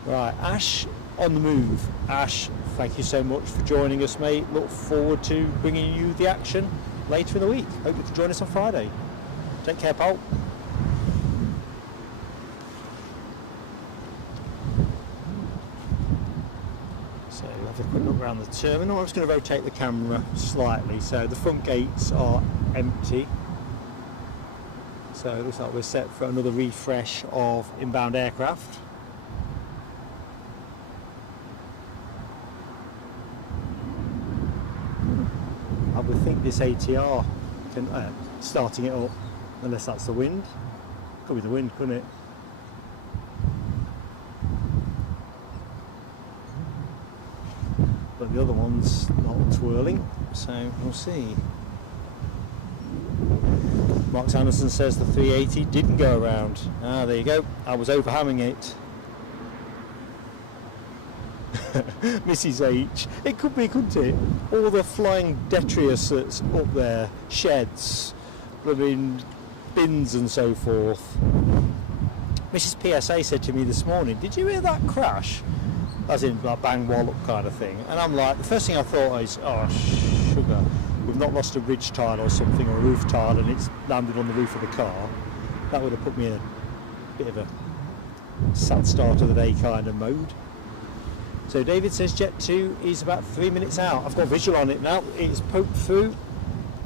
Right, Ash on the move. Ash, thank you so much for joining us, mate. Look forward to bringing you the action later in the week. Hope you can join us on Friday. Take care, pal. So have a quick look around the terminal. I'm just going to rotate the camera slightly. So the front gates are empty. So it looks like we're set for another refresh of inbound aircraft. I would think this ATR can starting it up, unless that's the wind. Could be the wind, couldn't it? But the other one's not twirling, so we'll see. Mark Sanderson says the 380 didn't go around. Ah, there you go. I was overhamming it. Mrs. H. It could be, couldn't it? All the flying detritus that's up there, sheds, blooming bins and so forth. Mrs. PSA said to me this morning, did you hear that crash? As in like bang wallop kind of thing. And I'm like, the first thing I thought is, oh sugar, we've not lost a ridge tile or something, or a roof tile, and it's landed on the roof of the car. That would have put me in a bit of a sad start of the day kind of mode. So David says Jet 2 is about 3 minutes out. I've got visual on it now. It's poked through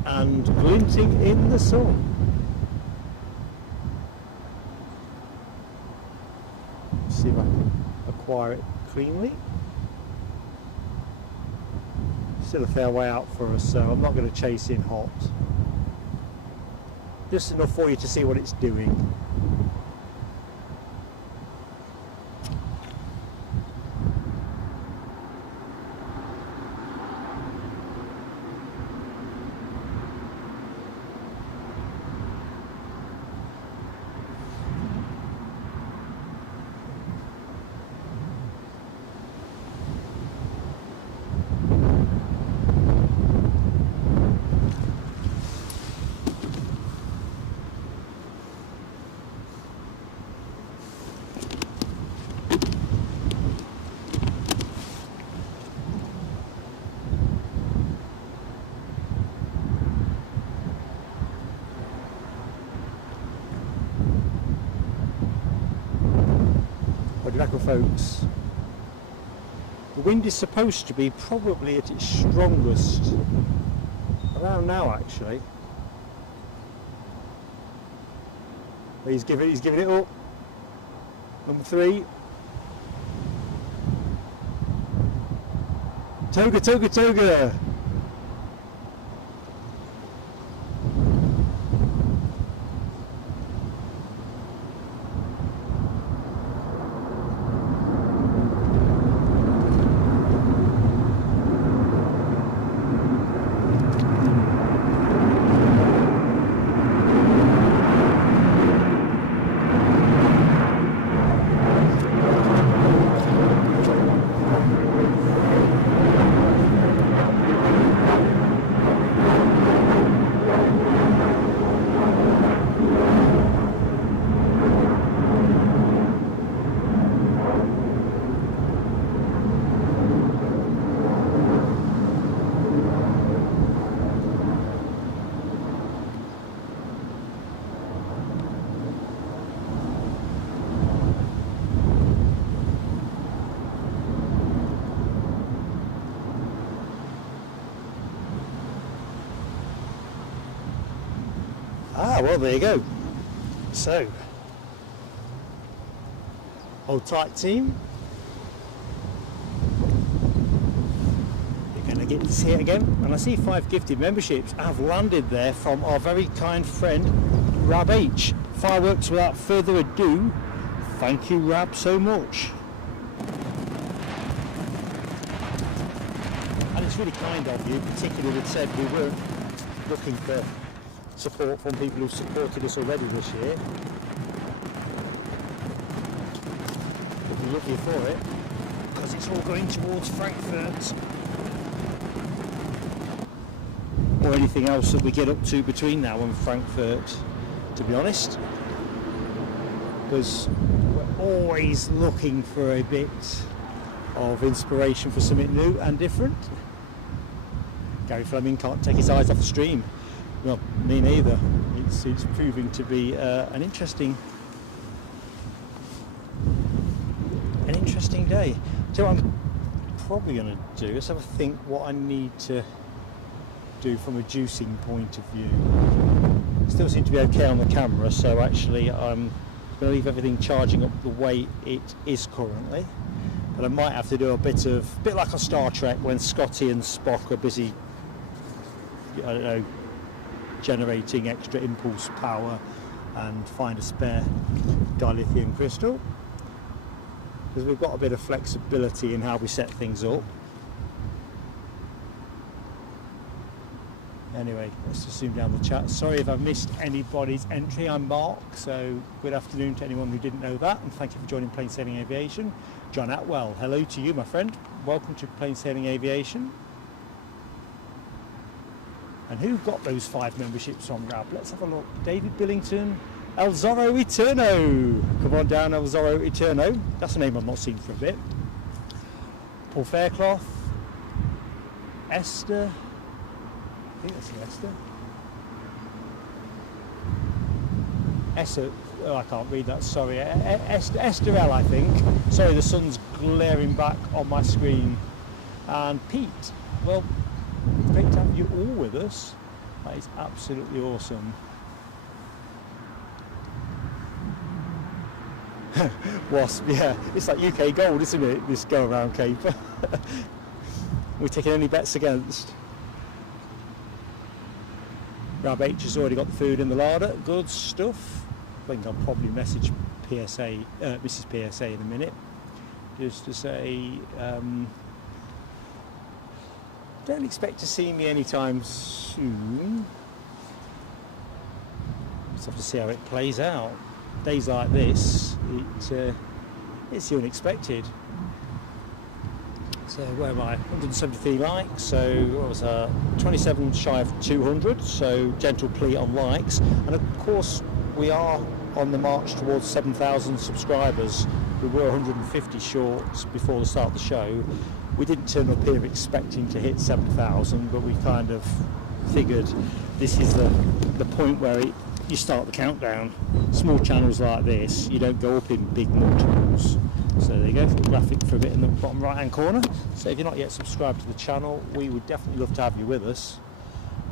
and glinting in the sun. Let's see if I can acquire it cleanly. Still a fair way out for us, so I'm not going to chase in hot. Just enough for you to see what it's doing. Folks, the wind is supposed to be probably at its strongest around now, actually. He's giving it up. Number 3. Toga, toga, toga. Ah, well, there you go. So, hold tight, team. You're going to get to see it again. And I see 5 gifted memberships have landed there from our very kind friend Rab H. Fireworks without further ado. Thank you, Rab, so much. And it's really kind of you, particularly that said we weren't looking for support from people who've supported us already this year. But we're looking for it because it's all going towards Frankfurt. Or anything else that we get up to between now and Frankfurt, to be honest. Because we're always looking for a bit of inspiration for something new and different. Gary Fleming can't take his eyes off the stream. Well, me neither. It's proving to be an interesting day. So what I'm probably going to do is have a think what I need to do from a juicing point of view. Still seem to be okay on the camera, so actually I'm going to leave everything charging up the way it is currently. But I might have to do a bit like on Star Trek when Scotty and Spock are busy, I don't know, generating extra impulse power and find a spare dilithium crystal. Because we've got a bit of flexibility in how we set things up. Anyway, let's just zoom down the chat. Sorry if I've missed anybody's entry. I'm Mark, so good afternoon to anyone who didn't know that, and thank you for joining Plain Sailing Aviation. John Atwell, hello to you, my friend. Welcome to Plain Sailing Aviation. And who got those 5 memberships from Rab? Let's have a look. David Billington, El Zorro Eterno. Come on down, El Zorro Eterno. That's a name I've not seen for a bit. Paul Faircloth, Esther. I think that's Esther. Esther, oh, I can't read that, sorry. Esther L, I think. Sorry, the sun's glaring back on my screen. And Pete, well, great to have you all with us. That is absolutely awesome. Wasp, yeah, it's like UK gold, isn't it? This go around caper. We're taking any bets against. Rab H has already got the food in the larder. Good stuff. I think I'll probably message PSA, Mrs. PSA in a minute, just to say don't expect to see me anytime soon. Just have to see how it plays out. Days like this, it's the unexpected. So where am I? 173 likes, so what was that? 27 shy of 200, so gentle plea on likes. And of course we are on the march towards 7,000 subscribers. We were 150 short before the start of the show. We didn't turn up here expecting to hit 7,000, but we kind of figured this is the point where you start the countdown. Small channels like this, you don't go up in big multiples. So there you go, the graphic for a bit in the bottom right hand corner. So if you're not yet subscribed to the channel, we would definitely love to have you with us.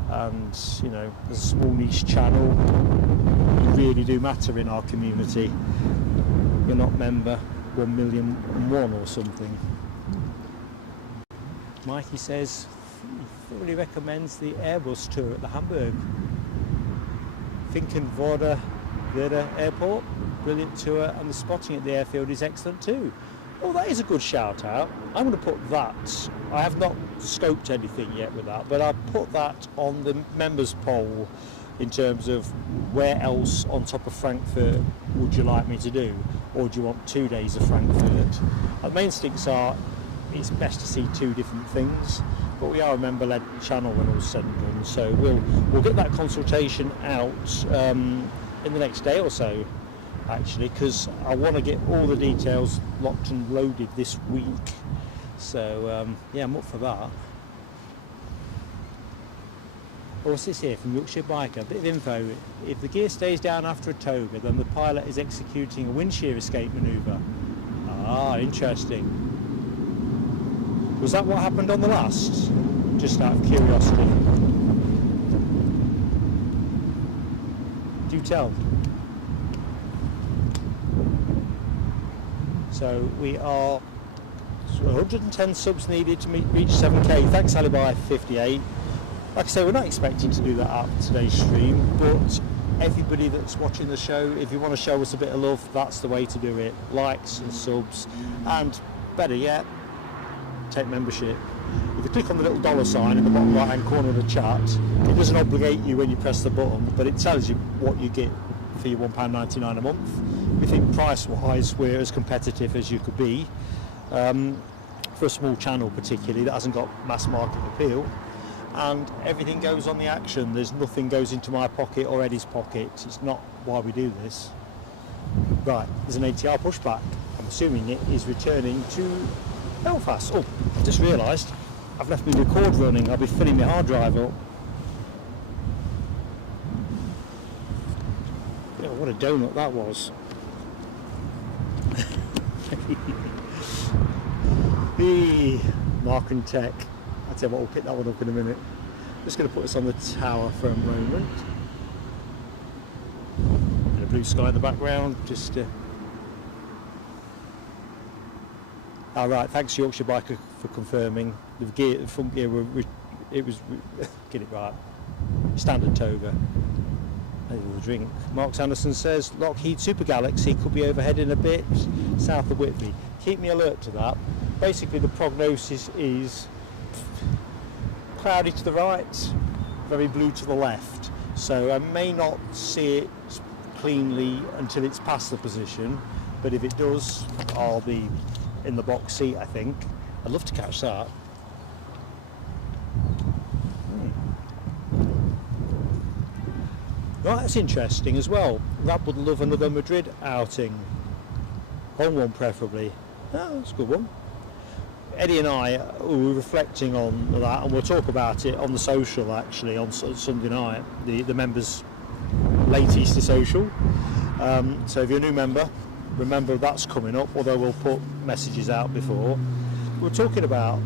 And you know, there's a small niche channel, you really do matter in our community. You're not member 1,000,001 or something. Mikey says he thoroughly recommends the Airbus tour at the Hamburg Finkenwerder Airport. Brilliant tour, and the spotting at the airfield is excellent too. Oh, that is a good shout out. I'm going to put that, I have not scoped anything yet with that, but I'll put that on the members poll in terms of where else on top of Frankfurt would you like me to do, or do you want 2 days of Frankfurt? My main instincts are it's best to see 2 different things, but we are a member-led channel when all's said and done, so we'll get that consultation out in the next day or so, actually, because I want to get all the details locked and loaded this week. So yeah, I'm up for that. What's this here from Yorkshire Biker? A bit of info. If the gear stays down after a toga, then the pilot is executing a windshear escape manoeuvre. Ah, interesting. Was that what happened on the last? Just out of curiosity. Do tell. So we are 110 subs needed to reach 7k. Thanks Alibi 58. Like I say, we're not expecting to do that at today's stream, but everybody that's watching the show, if you want to show us a bit of love, that's the way to do it. Likes and subs, and better yet, take membership. If you click on the little dollar sign in the bottom right hand corner of the chat, it doesn't obligate you when you press the button, but it tells you what you get for your £1.99 a month. We think price wise we're as competitive as you could be, for a small channel particularly that hasn't got mass market appeal, and everything goes on the action. There's nothing goes into my pocket or Eddie's pocket. It's not why we do this. Right, there's an ATR pushback. I'm assuming it is returning to Belfast. Oh, I just realised I've left my record running. I'll be filling my hard drive up. Yeah, what a donut that was. Mark and Tech. I'll tell you what, we'll pick that one up in a minute. Just going to put this on the tower for a moment. And a blue sky in the background, just Alright, thanks Yorkshire Biker for confirming. The gear, the front gear, it was get it right. Standard toga. A little drink. Mark Sanderson says Lockheed Super Galaxy could be overhead in a bit south of Whitby. Keep me alert to that. Basically, the prognosis is cloudy to the right, very blue to the left. So I may not see it cleanly until it's past the position, but if it does, I'll be in the box seat, I think. I'd love to catch that. Right, that's interesting as well. Rab would love another Madrid outing. Home one preferably. Oh, that's a good one. Eddie and I were reflecting on that, and we'll talk about it on the social actually on Sunday night, the members' late Easter social. So if you're a new member, remember that's coming up, although we'll put messages out before. We're talking about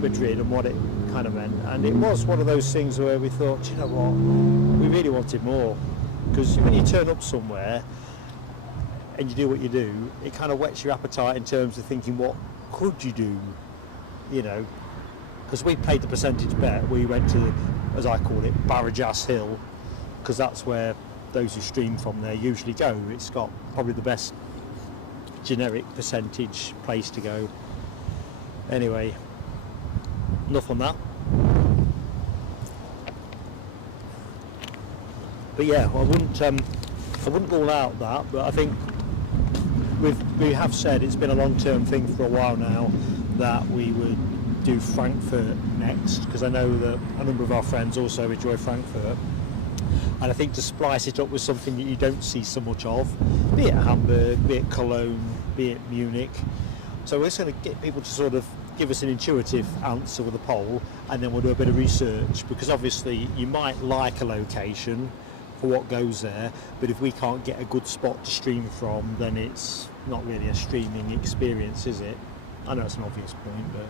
Madrid and what it kind of meant, and it was one of those things where we thought, you know what, we really wanted more, because when you turn up somewhere and you do what you do, it kind of whets your appetite in terms of thinking, what could you do, you know, because we played the percentage bet. We went to, as I call it, Barajas Hill, because that's where those who stream from there usually go. It's got probably the best generic percentage place to go. Anyway, enough on that. But yeah, I wouldn't rule out that, but I think we have said it's been a long-term thing for a while now that we would do Frankfurt next, because I know that a number of our friends also enjoy Frankfurt, and I think to splice it up with something that you don't see so much of, be it Hamburg, be it Cologne, be it Munich. So we're just going to get people to sort of give us an intuitive answer with a poll, and then we'll do a bit of research, because obviously you might like a location for what goes there, but if we can't get a good spot to stream from, then it's not really a streaming experience, is it? I know it's an obvious point, but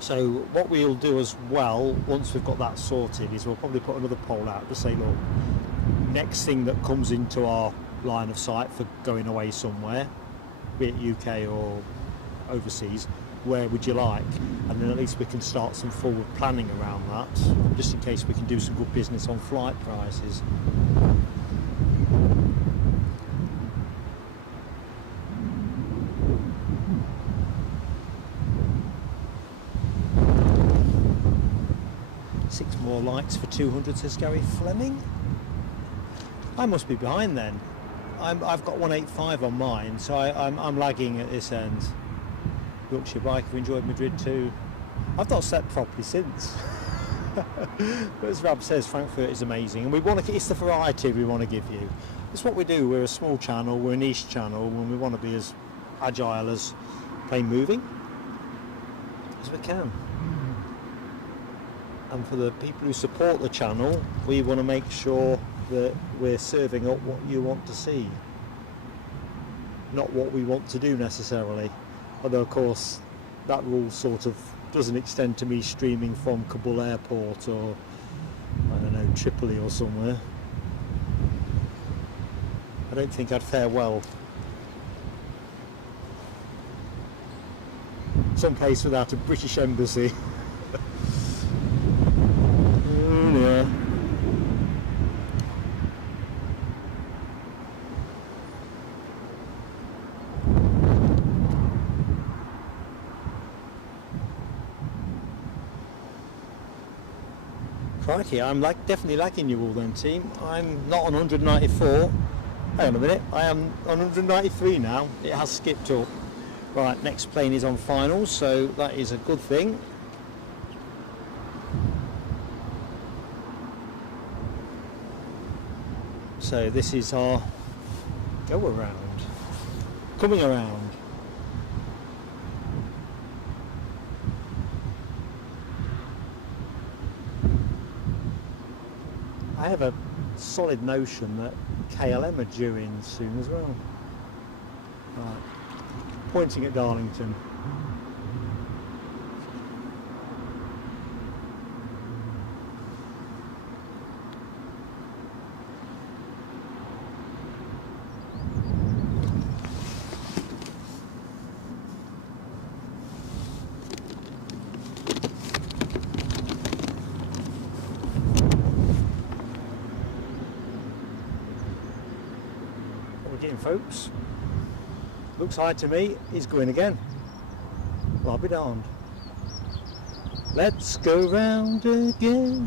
so what we'll do as well, once we've got that sorted, is we'll probably put another poll out to say, look, next thing that comes into our line of sight for going away somewhere, be it UK or overseas, where would you like? And then at least we can start some forward planning around that, just in case we can do some good business on flight prices. Six more likes for 200, says Gary Fleming. I must be behind then. I've got 185 on mine, so I'm lagging at this end. Yorkshire Biker enjoyed Madrid too. I've not slept properly since. But as Rab says, Frankfurt is amazing, and we want to. It's the variety we want to give you. It's what we do. We're a small channel, we're a niche channel, and we want to be as agile as plane moving as we can. And for the people who support the channel, we want to make sure that we're serving up what you want to see, not what we want to do necessarily. Although of course that rule sort of doesn't extend to me streaming from Kabul airport or, I don't know, Tripoli or somewhere. I don't think I'd fare well. Some place without a British embassy. Oh, yeah. Crikey, I'm definitely lagging you all then, team. I'm not on 194. Hang on a minute, I am on 193 now. It has skipped up. Right, next plane is on finals, so that is a good thing. So this is our go around, coming around. I have a solid notion that KLM are due in soon as well. Right, pointing at Darlington. Folks, looks high to me. He's going again. Well, I'll be darned. Let's go round again.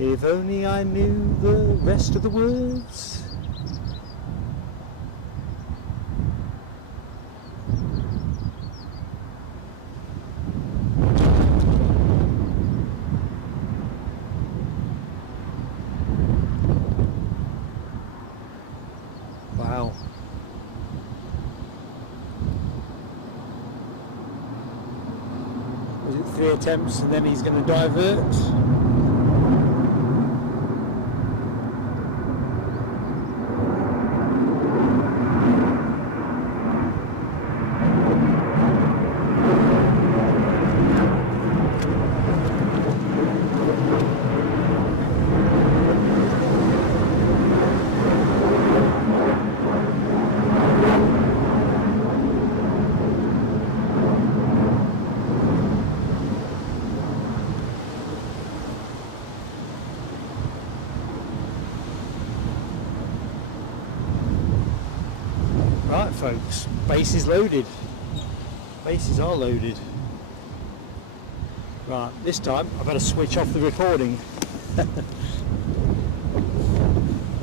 If only I knew the rest of the words. Wow. Was it 3 attempts and then he's going to divert? Right folks, base is loaded. Bases are loaded. Right, this time I've had to switch off the recording.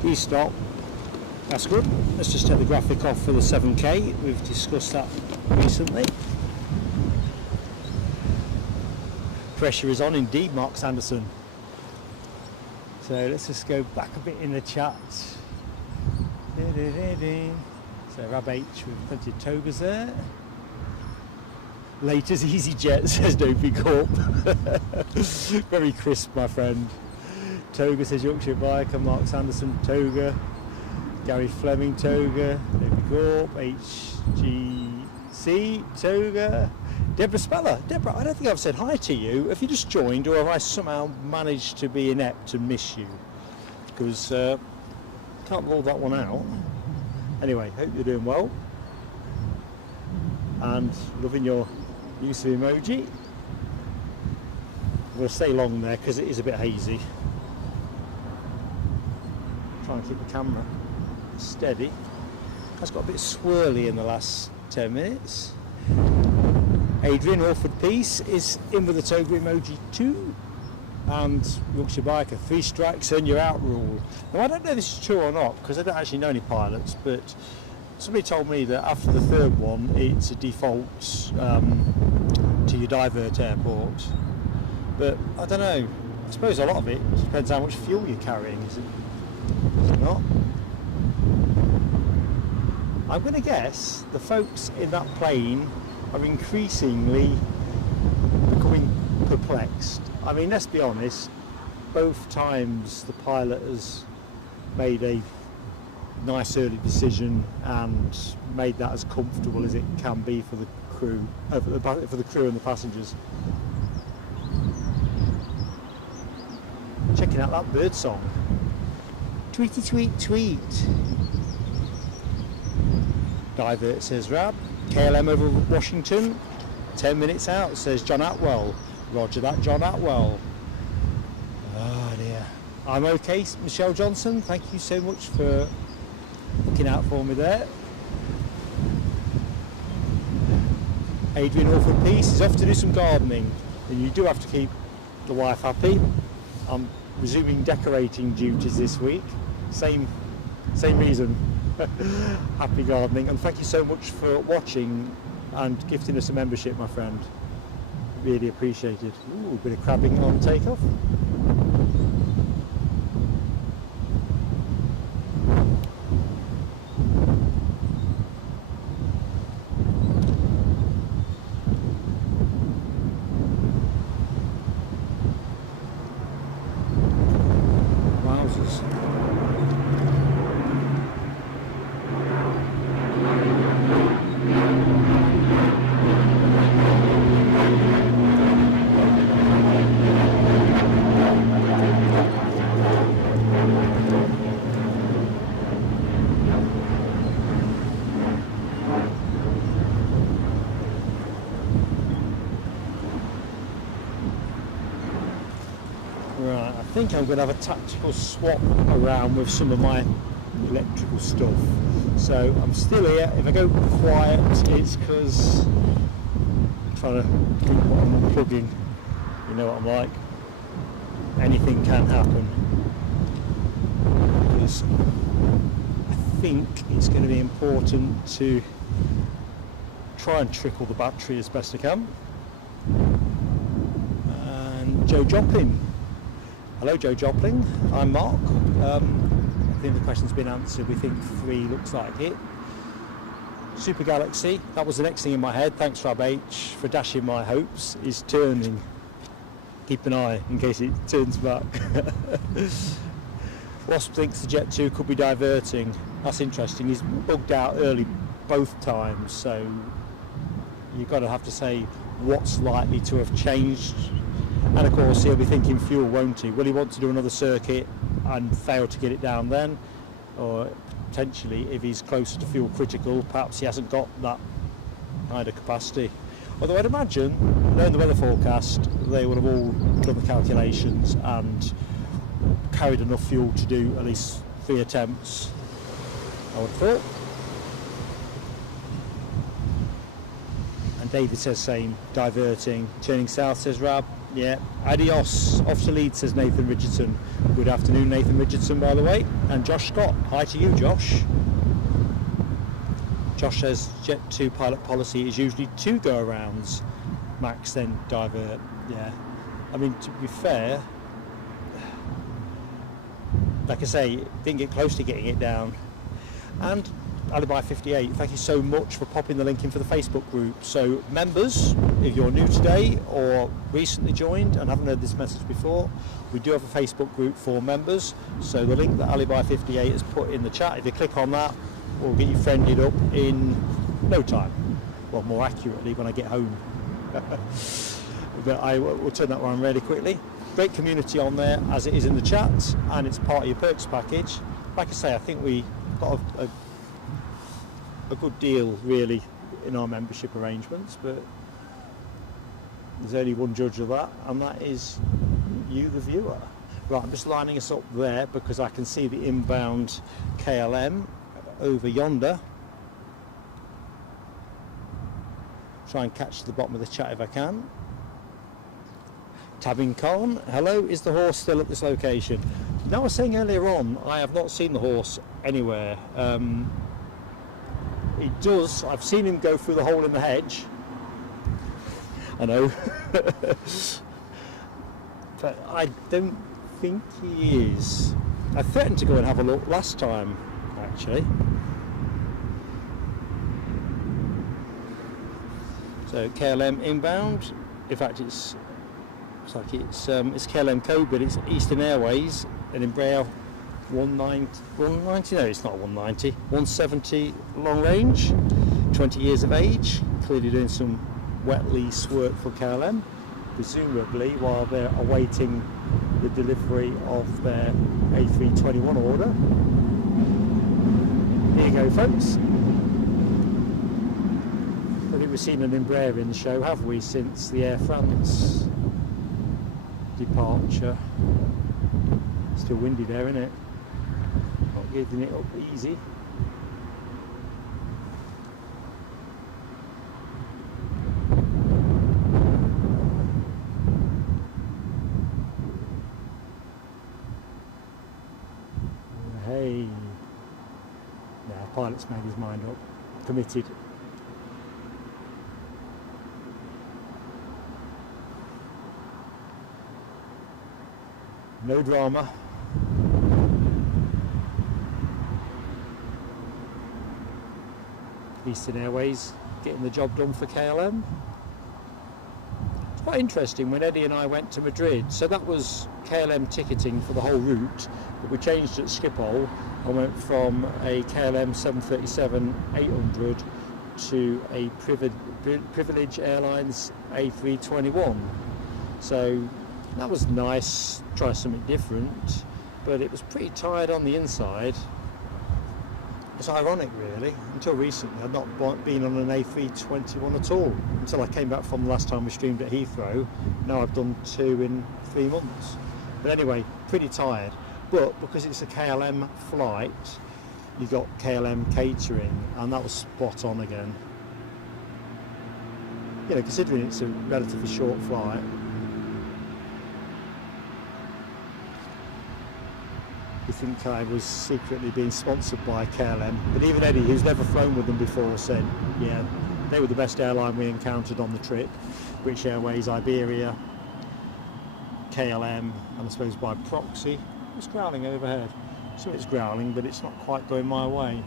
Please stop. That's good. Let's just take the graphic off for the 7K. We've discussed that recently. Pressure is on indeed, Mark Sanderson. So let's just go back a bit in the chat. So Rab H with plenty of togas there. Latest EasyJet says Dopey Corp. Very crisp, my friend. Toga says Yorkshire Biker, Mark Sanderson, toga. Gary Fleming, toga. Dopey Corp, HGC, toga. Deborah Speller. Deborah, I don't think I've said hi to you. Have you just joined, or have I somehow managed to be inept and miss you? Because can't rule that one out. Anyway, hope you're doing well and loving your use of emoji. I'm going to stay long there because it is a bit hazy. Try and keep the camera steady. It's got a bit swirly in the last 10 minutes. Adrian Orford Peace is in with the toga emoji too. And Yorkshire Biker, 3 strikes and you're out rule. Now I don't know if this is true or not because I don't actually know any pilots, but somebody told me that after the 3rd one it's a default to your divert airport. But I don't know, I suppose a lot of it depends how much fuel you're carrying, is it not? I'm going to guess the folks in that plane are increasingly becoming perplexed. I mean, let's be honest, both times the pilot has made a nice early decision and made that as comfortable as it can be for the crew, for the crew and the passengers. Checking out that bird song. Tweety tweet tweet. Divert, says Rab. KLM over Washington. 10 minutes out, says John Atwell. Roger that, John Atwell. Oh dear. I'm okay, Michelle Johnson. Thank you so much for looking out for me there. Adrian Orford Peace is off to do some gardening, and you do have to keep the wife happy. I'm resuming decorating duties this week. Same reason. Happy gardening, and thank you so much for watching and gifting us a membership, my friend. Really appreciated. Ooh, a bit of crabbing on takeoff. Right, I think I'm going to have a tactical swap around with some of my electrical stuff. So I'm still here. If I go quiet, it's because I'm trying to think what I'm plugging. You know what I'm like. Anything can happen. Because I think it's going to be important to try and trickle the battery as best I can. And Joe Joplin. Hello Joe Joplin, I'm Mark. I think the question's been answered. We think 3 looks like it. Super Galaxy, that was the next thing in my head. Thanks Rob H for dashing my hopes. Is turning. Keep an eye in case it turns back. Wasp thinks the Jet 2 could be diverting. That's interesting. He's bugged out early both times, so you've got to have to say what's likely to have changed. And of course he'll be thinking fuel, won't he? Will he want to do another circuit and fail to get it down then? Or potentially, if he's closer to fuel critical, perhaps he hasn't got that kind of capacity. Although I'd imagine, knowing the weather forecast, they would have all done the calculations and carried enough fuel to do at least 3 attempts, I would have thought. And David says same, diverting, turning south, says Rab. Yeah, adios, off to Leeds, says Nathan Richardson. Good afternoon, Nathan Richardson, by the way. And Josh Scott, hi to you, Josh. Josh says Jet 2 pilot policy is usually 2 go-arounds, max, then divert. Yeah, I mean, to be fair, like I say, didn't get close to getting it down. And Alibi 58, thank you so much for popping the link in for the Facebook group. So members, if you're new today or recently joined and haven't heard this message before, we do have a Facebook group for members. So the link that Alibi 58 has put in the chat, if you click on that, we'll get you friended up in no time. Well, more accurately, when I get home. But I will turn that around really quickly. Great community on there, as it is in the chat, and it's part of your perks package. Like I say, I think we got a good deal really in our membership arrangements, but there's only one judge of that, and that is you, the viewer. Right, I'm just lining us up there because I can see the inbound KLM over yonder. Try and catch the bottom of the chat if I can. Tabin Khan, hello, is the horse still at this location? Now, I was saying earlier on, I have not seen the horse anywhere. It does, I've seen him go through the hole in the hedge. I know. But I don't think he is. I threatened to go and have a look last time, actually. So KLM inbound. In fact, it's KLM code, but it's Eastern Airways and Embraer 190, no, it's not 190, 170 long range, 20 years of age, clearly doing some wet lease work for KLM, presumably while they're awaiting the delivery of their A321 order. Here you go, folks. I think we've seen an Embraer in the show, have we, since the Air France departure. Still windy there, isn't it? Not giving it up easy. pilot's made his mind up, committed. No drama. Eastern Airways getting the job done for KLM. It's quite interesting when Eddie and I went to Madrid, so that was KLM ticketing for the whole route, but we changed at Schiphol and went from a KLM 737-800 to a Privilege Airlines A321. So that was nice, try something different, but it was pretty tired on the inside. It's ironic really, until recently I'd not been on an A321 at all, until I came back from the last time we streamed at Heathrow. Now I've done 2 in 3 months. But anyway, pretty tired. But because it's a KLM flight, you got KLM catering, and that was spot on again. You know, considering it's a relatively short flight. You think I was secretly being sponsored by KLM, but even Eddie, who's never flown with them before, said, yeah, they were the best airline we encountered on the trip. British Airways, Iberia, KLM, and I suppose by proxy. It's growling overhead. So it's growling, but it's not quite going my way.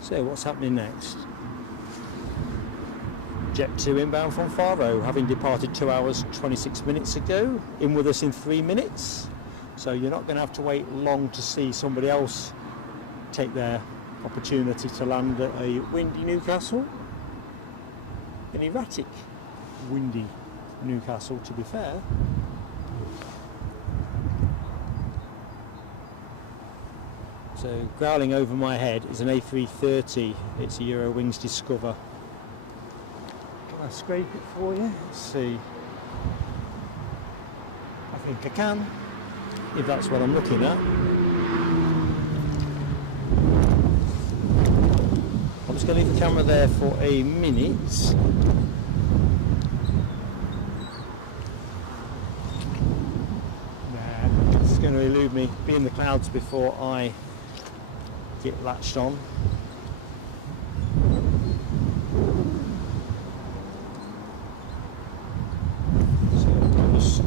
So what's happening next? Jet 2 inbound from Faro, having departed 2 hours 26 minutes ago, in with us in 3 minutes. So you're not going to have to wait long to see somebody else take their opportunity to land at a windy Newcastle. An erratic windy Newcastle, to be fair. So growling over my head is an A330, it's a Eurowings Discover. Can I scrape it for you? Let's see. I think I can, if that's what I'm looking at. I'm just going to leave the camera there for a minute. Nah, it's going to elude me, be in the clouds before I get latched on. So I'll just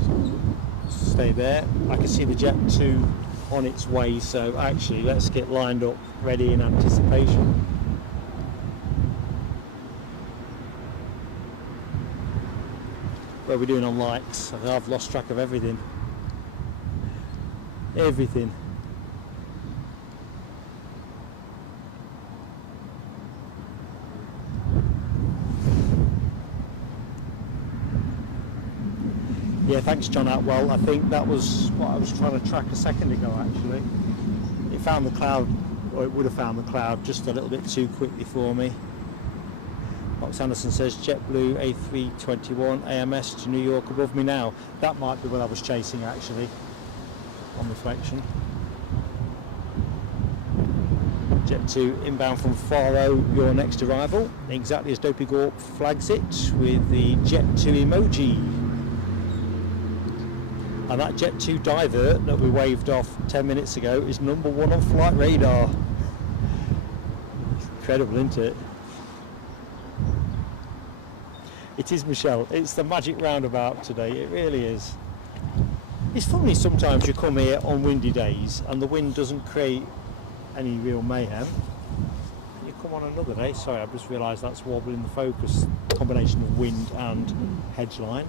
stay there. I can see the Jet 2 on its way, so actually let's get lined up, ready in anticipation. What are we doing on lights? I've lost track of everything. Everything. Yeah, thanks John Atwell. I think that was what I was trying to track a second ago actually. It found the cloud, or it would have found the cloud just a little bit too quickly for me. Box Anderson says JetBlue A321 AMS to New York above me now. That might be what I was chasing actually, on reflection. Jet 2 inbound from Faro, your next arrival. Exactly as Dopey Gorp flags it with the Jet 2 emoji. And that Jet 2 Divert that we waved off 10 minutes ago is #1 on flight radar. Incredible, isn't it? It is, Michelle. It's the magic roundabout today. It really is. It's funny sometimes you come here on windy days and the wind doesn't create any real mayhem. You come on another day. Sorry, I've just realised that's wobbling the focus. Combination of wind and hedge line.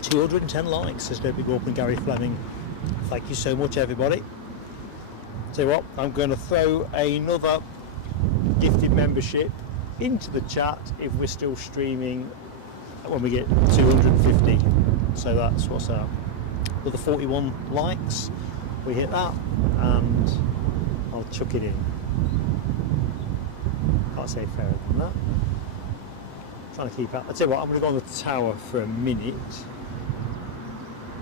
"210 likes," says Debbie Gorp and Gary Fleming. Thank you so much, everybody. Tell you what, I'm going to throw another gifted membership into the chat if we're still streaming when we get 250. So that's what's that? With the 41 likes, we hit that, and I'll chuck it in. Can't say fairer than that. Trying to keep out. I'll tell you what, I'm going to go on the tower for a minute,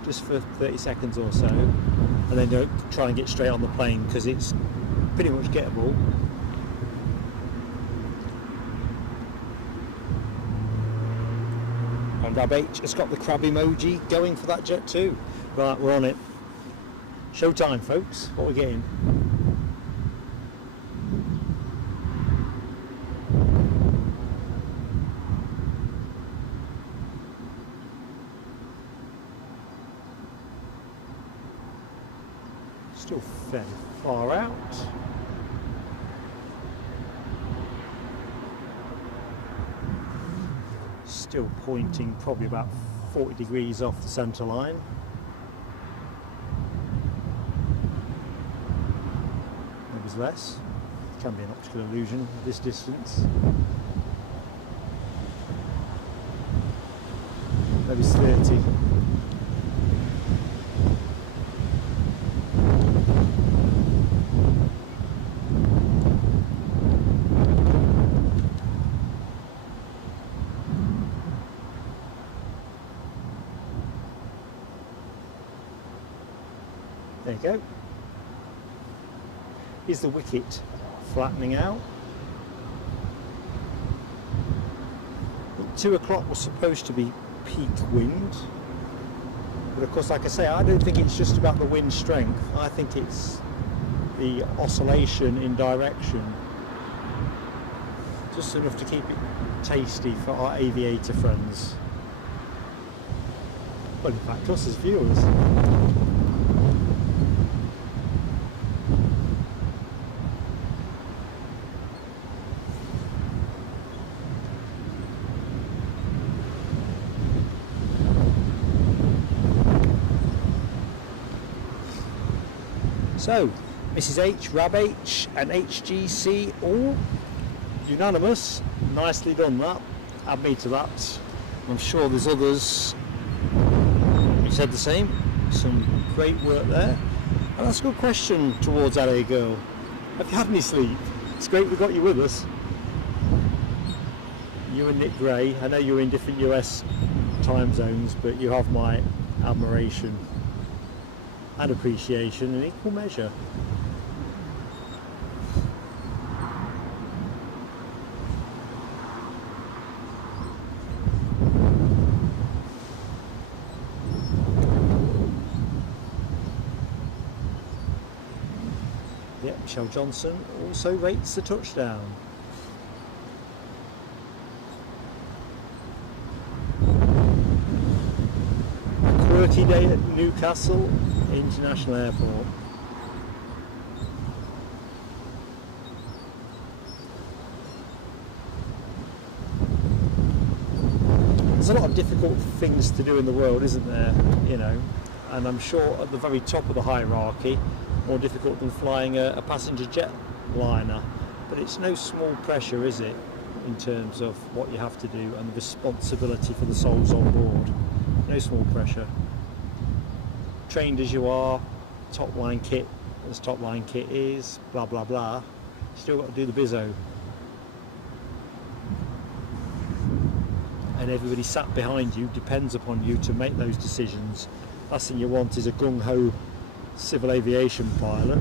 just for 30 seconds or so, and then don't try and get straight on the plane because it's pretty much gettable. And Rab H has got the crab emoji going for that jet too. Right, we're on it. Showtime, folks. What we're getting. Still fairly far out. Still pointing probably about 40 degrees off the centre line. Maybe less. It can be an optical illusion at this distance. Maybe it's 30. There you go. Here's the wicket flattening out. 2 o'clock was supposed to be peak wind, but of course, like I say, I don't think it's just about the wind strength. I think it's the oscillation in direction, just enough to keep it tasty for our aviator friends. Well, in fact, us as viewers. So, Mrs H, Rab H and HGC all unanimous. Nicely done that. Add me to that. I'm sure there's others who said the same. Some great work there. And that's a good question towards LA Girl. Have you had any sleep? It's great we got you with us. You and Nick Gray. I know you're in different US time zones, but you have my admiration and appreciation in equal measure. Yep, Michelle Johnson also rates the touchdown. A quirky day at Newcastle International Airport. There's a lot of difficult things to do in the world, isn't there? You know, and I'm sure at the very top of the hierarchy, more difficult than flying a passenger jet liner. But it's no small pressure, is it, in terms of what you have to do and the responsibility for the souls on board. No small pressure. Trained as you are, top line kit as top line kit is, blah blah blah, still got to do the bizzo. And everybody sat behind you depends upon you to make those decisions. Last thing you want is a gung-ho civil aviation pilot.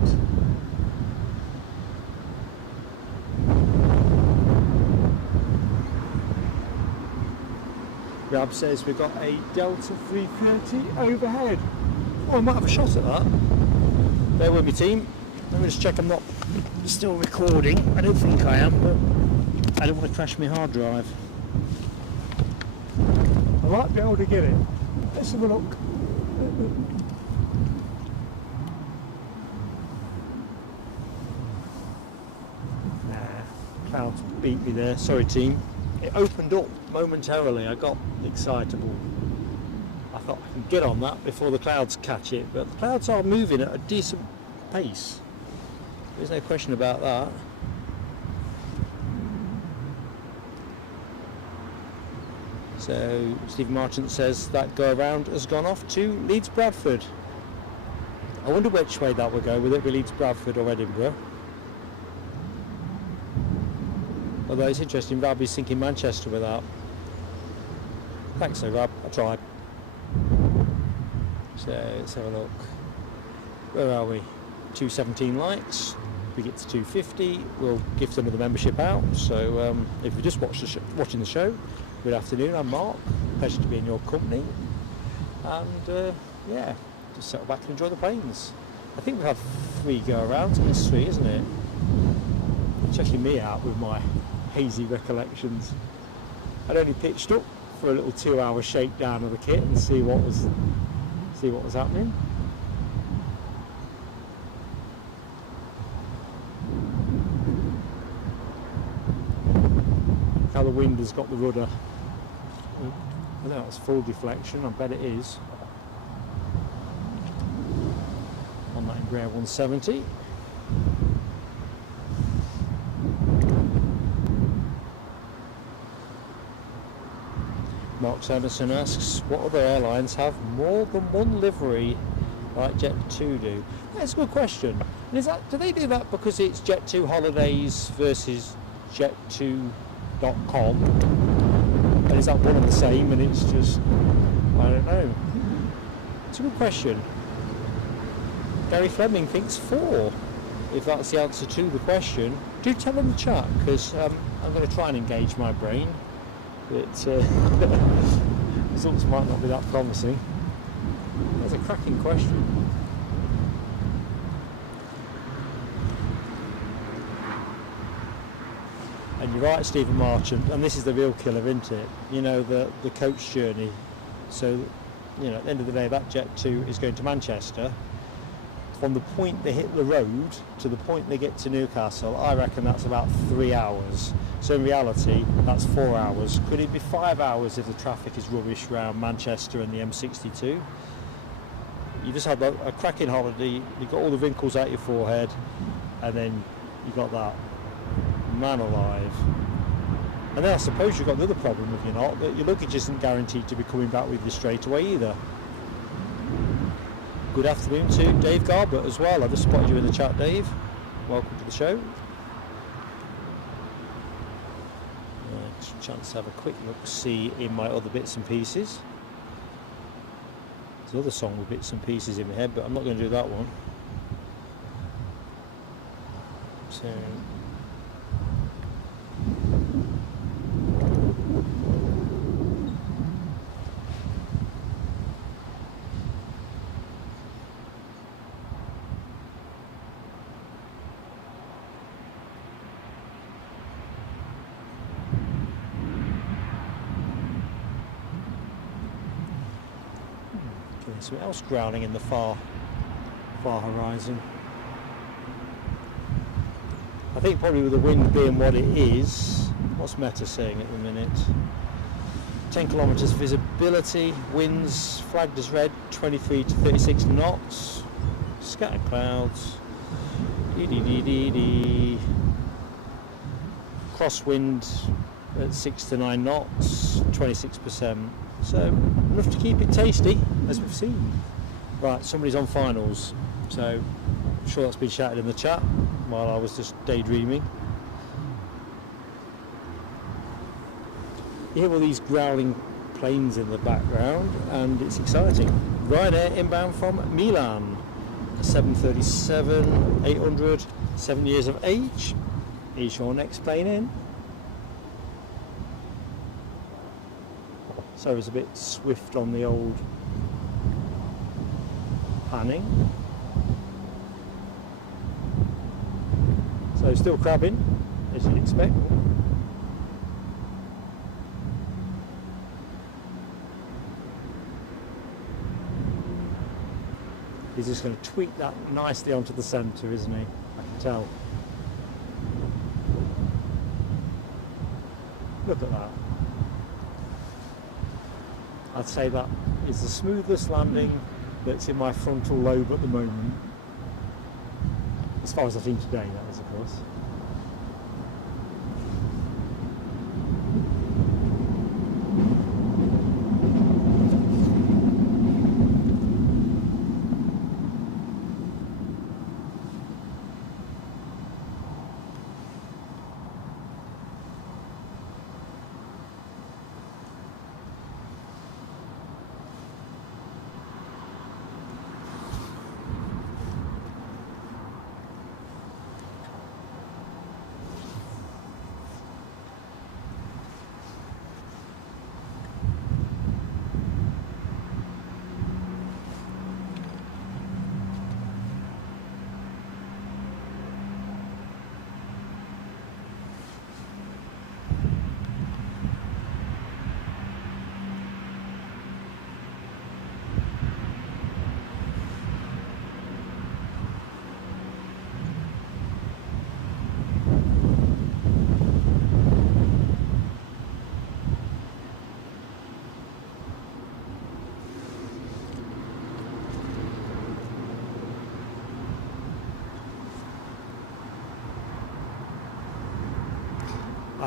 Rab says we've got a Delta 330 overhead. Oh, I might have a shot at that. Bear with me, team. Let me just check I'm not still recording. I don't think I am, but I don't want to crash my hard drive. I might be able to get it. Let's have a look. Nah, clouds beat me there. Sorry, team. It opened up momentarily. I got excitable. I thought I can get on that before the clouds catch it, but the clouds are moving at a decent pace. There's no question about that. So Steve Marchant says that go around has gone off to Leeds Bradford. I wonder which way that will go, whether it be Leeds Bradford or Edinburgh. Although it's interesting, Robbie's thinking Manchester with that. Thanks though, Rob, I tried. So let's have a look. Where are we? 217 likes. If we get to 250, we'll gift another membership out. So if you just watching the show, good afternoon, I'm Mark. Pleasure to be in your company. And yeah, just settle back and enjoy the planes. I think we've had 3 go-arounds. It's 3, isn't it? Checking me out with my hazy recollections. I'd only pitched up for a little 2-hour shakedown of the kit and see what was happening. How the wind has got the rudder. I don't know, it's full deflection, I bet it is. On that Embraer 170. Mark Sanderson asks, what other airlines have more than one livery like Jet2 do? That's a good question. And do they do that because it's Jet2 Holidays versus Jet2.com? And is that one and the same and it's just, I don't know. It's a good question. Gary Fleming thinks 4. If that's the answer to the question, do tell in the chat, because I'm going to try and engage my brain. Results might not be that promising. That's a cracking question. And you're right, Stephen Marchant, and this is the real killer, isn't it? You know, the coach journey. So, you know, at the end of the day, that Jet2 is going to Manchester. From the point they hit the road to the point they get to Newcastle, I reckon that's about 3 hours. So in reality, that's 4 hours. Could it be 5 hours if the traffic is rubbish around Manchester and the M62? You just had a cracking holiday, you got all the wrinkles out your forehead, and then you got that. Man alive. And then I suppose you've got another problem if you're not, that your luggage isn't guaranteed to be coming back with you straight away either. Good afternoon to Dave Garbett as well. I just spotted you in the chat, Dave. Welcome to the show. Chance to have a quick look see in my other bits and pieces. There's another song with bits and pieces in my head, but I'm not going to do that one. So something else growling in the far horizon. I think probably with the wind being what it is, what's Meta saying at the minute? 10 kilometres visibility, winds flagged as red, 23 to 36 knots, scattered clouds, crosswind at 6 to 9 knots, 26%. So enough to keep it tasty, as we've seen. Right, somebody's on finals, so I'm sure that's been shouted in the chat while I was just daydreaming. You hear all these growling planes in the background, and it's exciting. Ryanair inbound from Milan, 737-800, 7 years of age. Is your next plane in? So it's a bit swift on the old panning. So still crabbing, as you'd expect. He's just going to tweak that nicely onto the centre, isn't he? I can tell. Look at that. I'd say that is the smoothest landing that's in my frontal lobe at the moment. As far as I've seen today, that is, of course.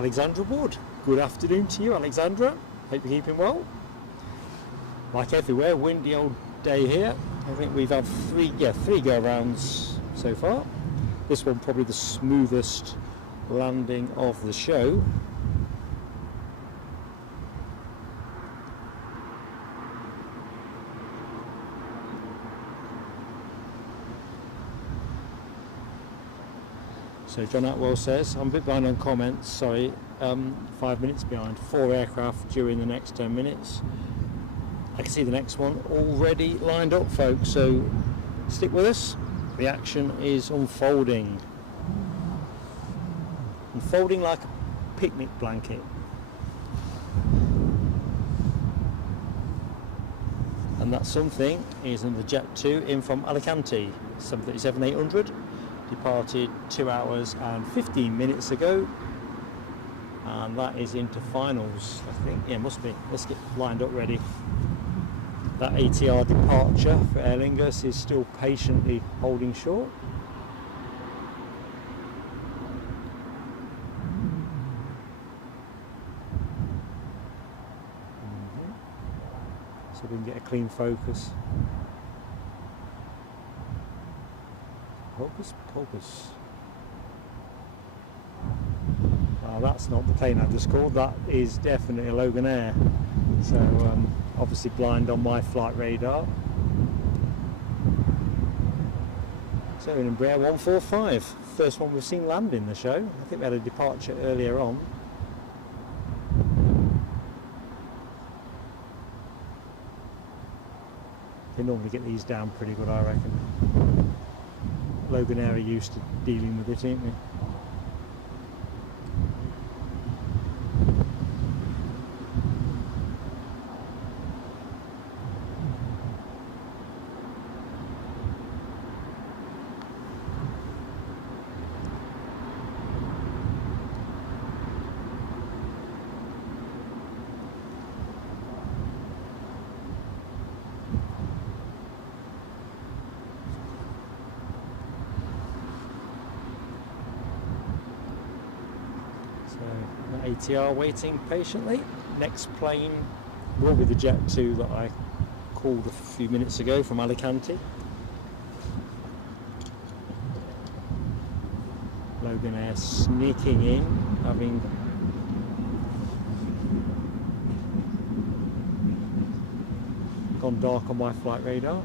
Alexandra aboard. Good afternoon to you, Alexandra. Hope you're keeping well. Like everywhere, windy old day here. I think we've had three go-rounds so far. This one probably the smoothest landing of the show. So John Atwell says, I'm a bit behind on comments, sorry, 5 minutes behind, 4 aircraft during the next 10 minutes. I can see the next one already lined up, folks, so stick with us. The action is unfolding. Unfolding like a picnic blanket. And that something is another Jet 2 in from Alicante, 737-800. Departed 2 hours and 15 minutes ago, and that is into finals, I think. Yeah, must be. Let's get lined up ready. That ATR departure for Aer Lingus is still patiently holding short. So we can get a clean focus. Hocus pocus. Well, that's not the plane I just called, that is definitely a Logan Air. So obviously blind on my flight radar. So an Embraer 145, first one we've seen land in the show. I think we had a departure earlier on. They normally get these down pretty good, I reckon. Logan Air are used to dealing with it, ain't they? ATR waiting patiently. Next plane will be the Jet 2 that I called a few minutes ago from Alicante. Logan Air sneaking in, having gone dark on my flight radar.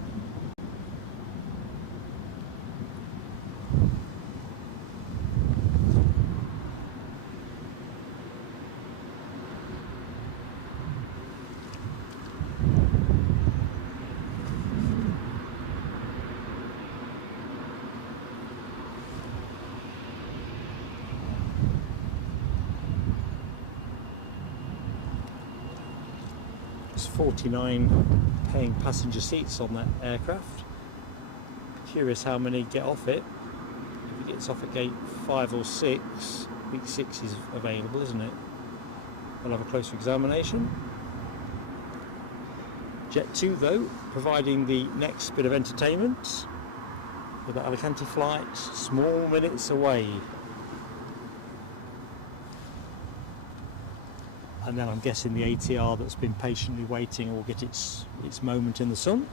There's 49 paying passenger seats on that aircraft. Curious how many get off it. If it gets off at gate 5 or 6, I think 6 is available, isn't it? We'll have a closer examination. Jet 2 though, providing the next bit of entertainment with the Alicante flight, small minutes away. And then I'm guessing the ATR that's been patiently waiting will get its moment in the sun.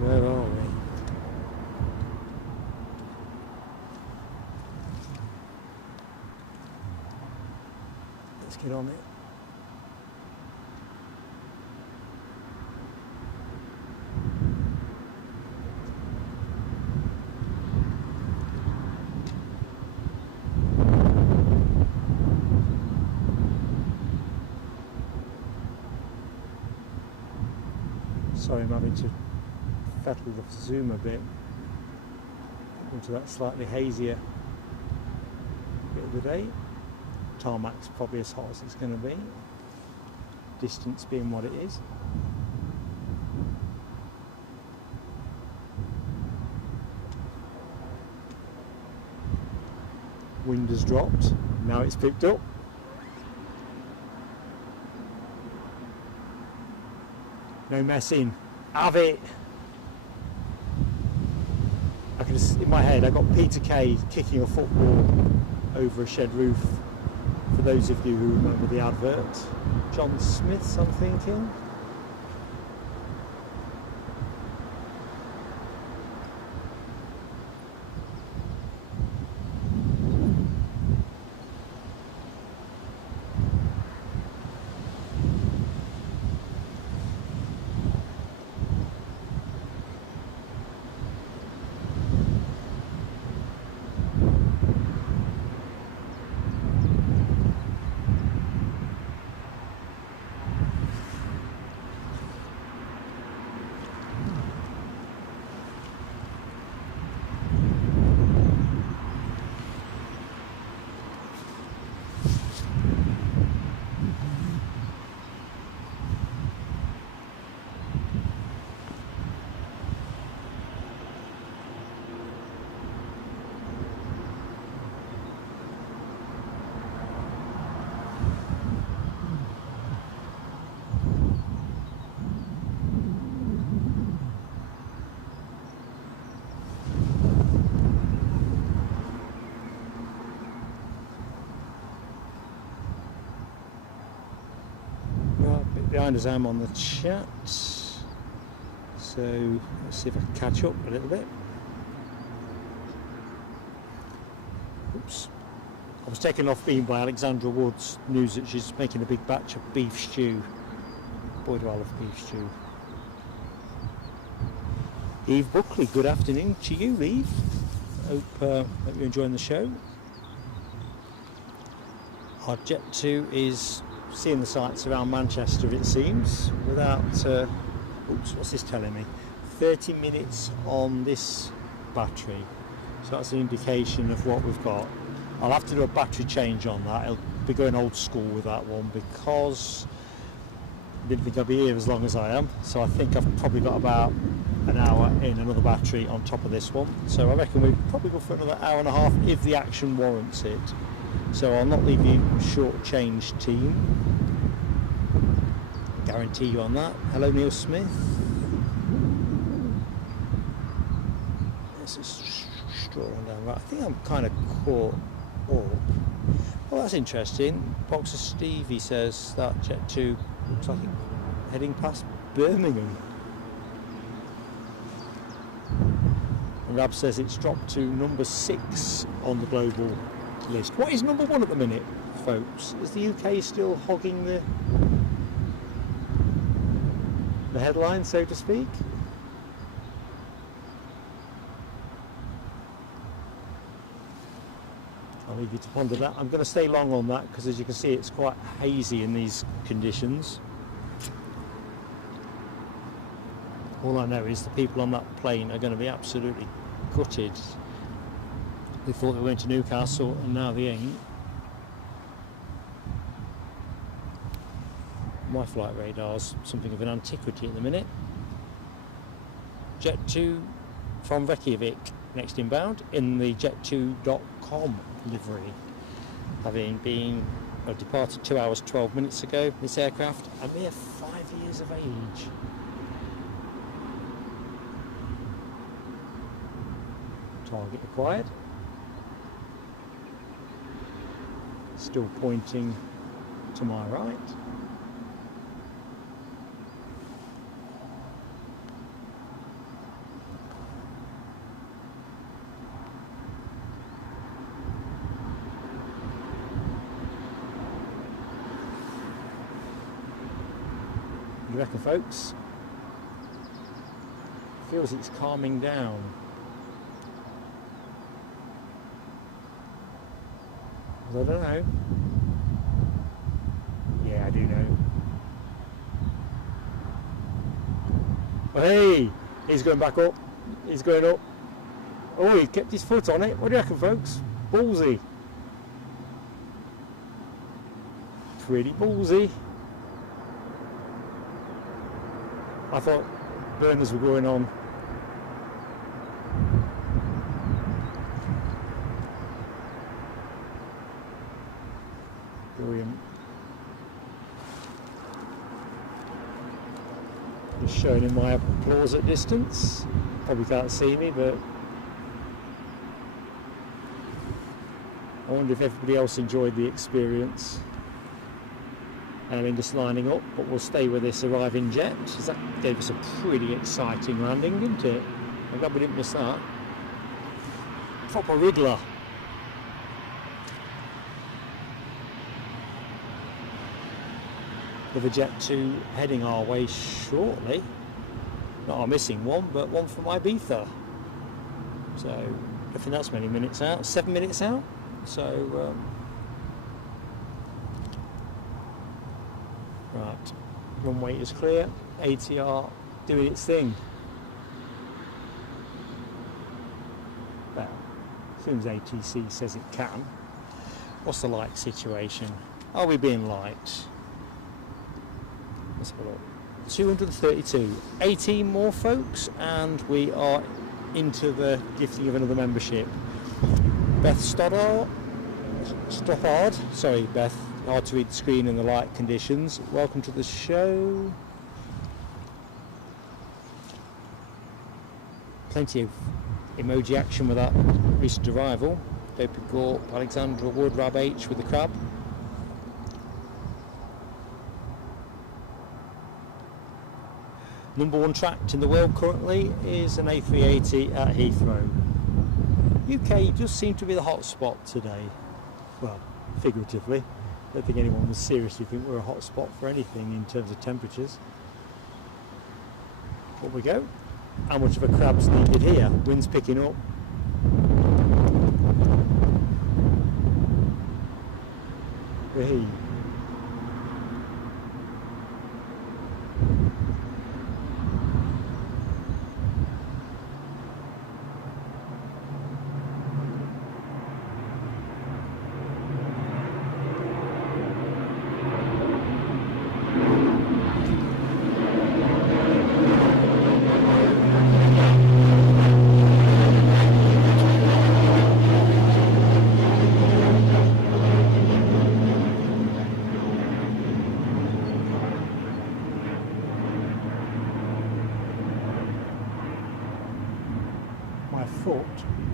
Where are we? Let's get on it. Sorry, I'm having to fettle the zoom a bit into that slightly hazier bit of the day. Tarmac's probably as hot as it's going to be, distance being what it is. Wind has dropped. Now it's picked up. No messing. Have it. I can just, in my head, I got Peter Kay kicking a football over a shed roof. For those of you who remember the advert, John Smith's, I'm thinking. Behind us, I'm on the chat, so let's see if I can catch up a little bit. Oops. I was taken off beam by Alexandra Woods. News that she's making a big batch of beef stew. Boy, do I love beef stew. Eve Buckley, good afternoon to you, Eve. Hope you're enjoying the show. Our Jet 2 is seeing the sights around Manchester, it seems, without oops, what's this telling me? 30 minutes on this battery, so that's an indication of what we've got. I'll have to do a battery change on that. I'll be going old school with that one because I didn't think I'd be here as long as I am, so I think I've probably got about an hour in another battery on top of this one, so I reckon we'll probably go for another hour and a half if the action warrants it. So I'll not leave you short-changed, team. Guarantee you on that. Hello, Neil Smith. This is strolling down right. I think I'm kind of caught up. Well, that's interesting. Boxer Stevie says that Jet 2 looks like it's heading past Birmingham. And Rab says it's dropped to number 6 on the global list. What is number 1 at the minute, folks? Is the UK still hogging the headline, so to speak? I'll leave you to ponder that. I'm going to stay long on that because, as you can see, it's quite hazy in these conditions. All I know is the people on that plane are going to be absolutely gutted. They thought they were going to Newcastle and now they ain't. My flight radar's something of an antiquity at the minute. Jet 2 from Reykjavik, next inbound, in the jet2.com livery. Having been departed 2 hours 12 minutes ago, this aircraft, a mere 5 years of age. Target acquired. Still pointing to my right. You reckon, folks? Feels it's calming down. I don't know. Yeah, I do know. Oh, hey! He's going back up. He's going up. Oh, he kept his foot on it. What do you reckon, folks? Ballsy. Pretty ballsy. I thought burners were going on. Brilliant. Just showing in my applause at distance. Probably can't see me, but I wonder if everybody else enjoyed the experience. Just lining up, but we'll stay with this arriving jet, because that gave us a pretty exciting landing, didn't it? I'm glad we didn't miss that. Proper wriggler. With a Jet 2 heading our way shortly. Not our missing one, but one from Ibiza. So, I think that's many minutes out, 7 minutes out. So, right, runway is clear, ATR doing its thing. Well, as soon as ATC says it can. What's the light situation? Are we being light? Let's have a look. 232, 18 more folks, and we are into the gifting of another membership. Beth Stoddard, sorry Beth, hard to read the screen in the light conditions. Welcome to the show. Plenty of emoji action with that recent arrival. Dopey Gorp, Alexandra Wood, Rab H with the crab. Number one tracked in the world currently is an A380 at Heathrow. UK does seem to be the hot spot today. Well, figuratively. I don't think anyone would seriously think we're a hot spot for anything in terms of temperatures. Up we go. How much of a crab's needed here? Wind's picking up. Whee.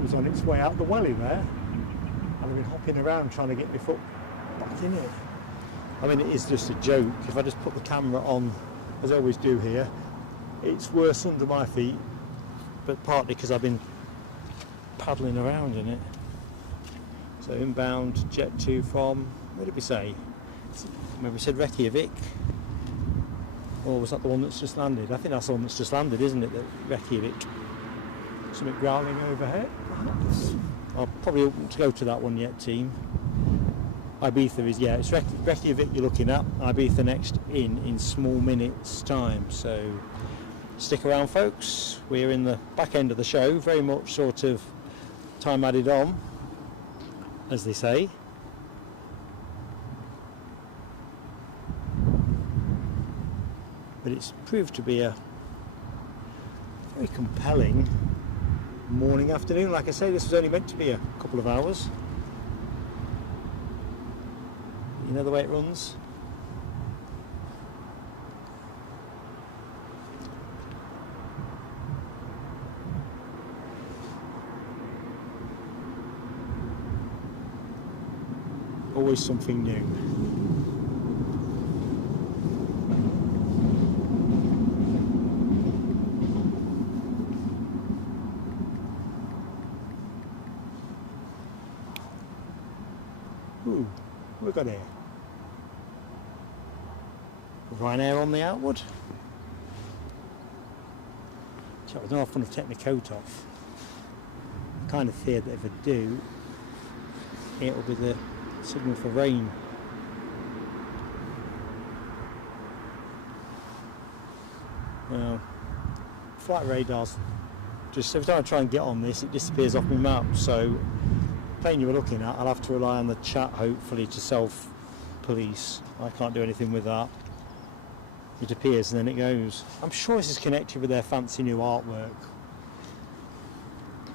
Was on its way out the welly there, and I've been hopping around trying to get my foot back in it. I mean, it is just a joke. If I just put the camera on, as I always do here, it's worse under my feet, but partly because I've been paddling around in it. So inbound Jet 2 from, where did we say? Maybe we said Reykjavik, or was that the one that's just landed? I think that's the one that's just landed, isn't it, that Reykjavik? Something growling overhead. I'll probably want to go to that one yet, team. Ibiza is, yeah, it's Reykjavik you're looking at. Ibiza next in small minutes time. So stick around, folks. We're in the back end of the show, very much sort of time added on, as they say. But it's proved to be a very compelling morning, afternoon. Like I say, this was only meant to be a couple of hours. You know the way it runs. Always something new. Ooh, we've got air. Ryanair on the outward. So I don't know if I'm going to take my coat off. I kind of fear that if I do, it'll be the signal for rain. Now, flight radars, just every time I try and get on this, it disappears off my map. So plane you were looking at, I'll have to rely on the chat hopefully to self-police. I can't do anything with that. It appears and then it goes. I'm sure this is connected with their fancy new artwork.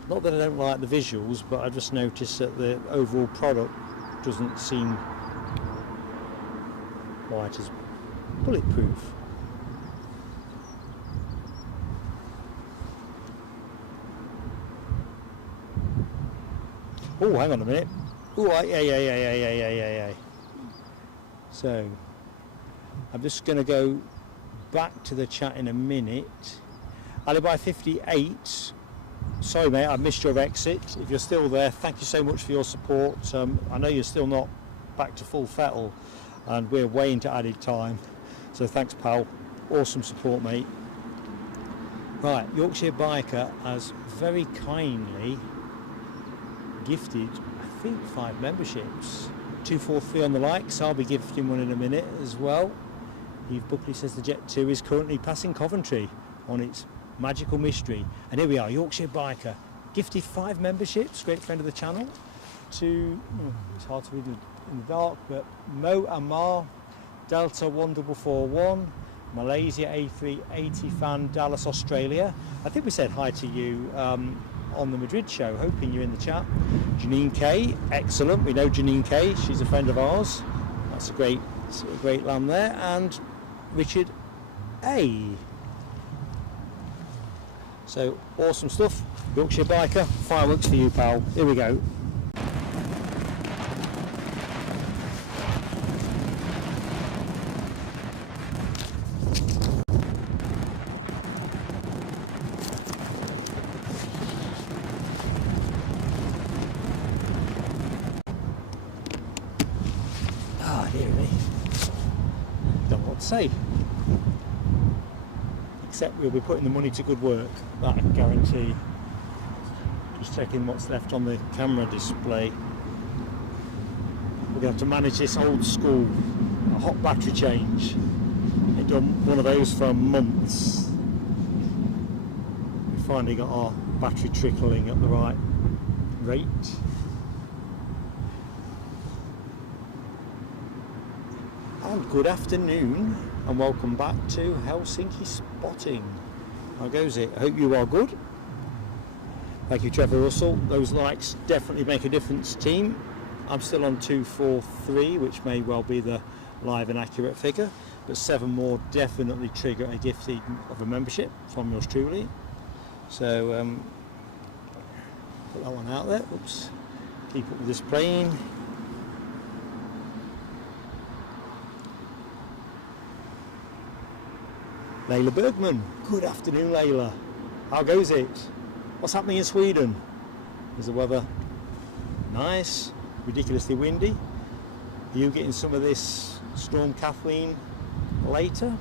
Not that I don't like the visuals, but I just noticed that the overall product doesn't seem white as bulletproof. Oh, hang on a minute. Oh, yeah. So, I'm just going to go back to the chat in a minute. Alibi 58. Sorry, mate, I missed your exit. If you're still there, thank you so much for your support. I know you're still not back to full fettle, and we're way into added time. So thanks, pal. Awesome support, mate. Right, Yorkshire Biker has very kindly gifted, I think, 5 memberships. 243 on the likes. I'll be gifting one in a minute as well. Eve Buckley says the Jet 2 is currently passing Coventry on its magical mystery. And here we are, Yorkshire Biker gifted 5 memberships. Great friend of the channel. To it's hard to read in the dark, but Mo Amar, Delta 1441, Malaysia A380 fan, Dallas, Australia. I think we said hi to you on the Madrid show, hoping you're in the chat. Janine K, excellent. We know Janine K, she's a friend of ours. That's a great land there. And Richard A. So awesome stuff. Yorkshire Biker, fireworks for you, pal. Here we go. Say, except we'll be putting the money to good work, that I can guarantee. Just checking what's left on the camera display. We're going to have to manage this old school, a hot battery change. We've done one of those for months. We finally got our battery trickling at the right rate. Good afternoon and welcome back to Helsinki Spotting. How goes it? I hope you are good. Thank you, Trevor Russell. Those likes definitely make a difference, team. I'm still on 243, which may well be the live and accurate figure, but 7 more definitely trigger a gifting of a membership from yours truly. So put that one out there. Oops. Keep up with this playing. Layla Bergman. Good afternoon, Layla. How goes it? What's happening in Sweden? Is the weather nice? Ridiculously windy? Are you getting some of this Storm Kathleen later?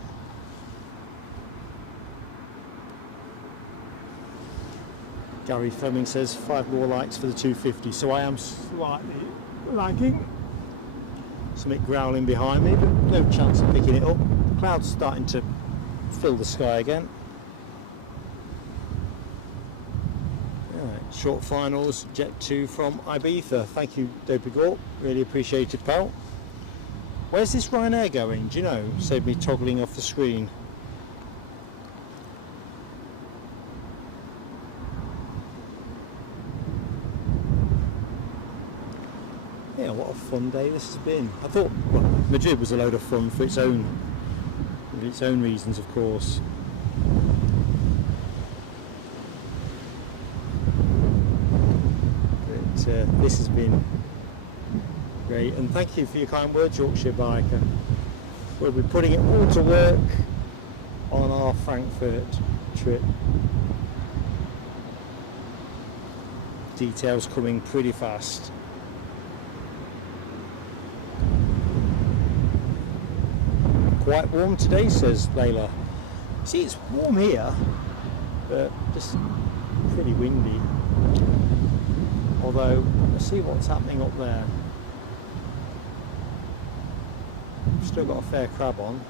Gary Fleming says 5 more likes for the 250, so I am slightly lagging. Something growling behind me, but no chance of picking it up. The clouds starting to fill the sky again. Right, short finals, Jet 2 from Ibiza. Thank you, Dopey, really appreciate it, pal. Where's this Ryanair going? Do you know? Save me toggling off the screen. Yeah, what a fun day this has been. I thought, well, Madrid was a load of fun for its own reasons, of course. But this has been great, and thank you for your kind words, Yorkshire Biker. We'll be putting it all to work on our Frankfurt trip. Details coming pretty fast. Quite warm today, says Layla. See, it's warm here, but just pretty windy. Although, let's see what's happening up there. Still got a fair crab on.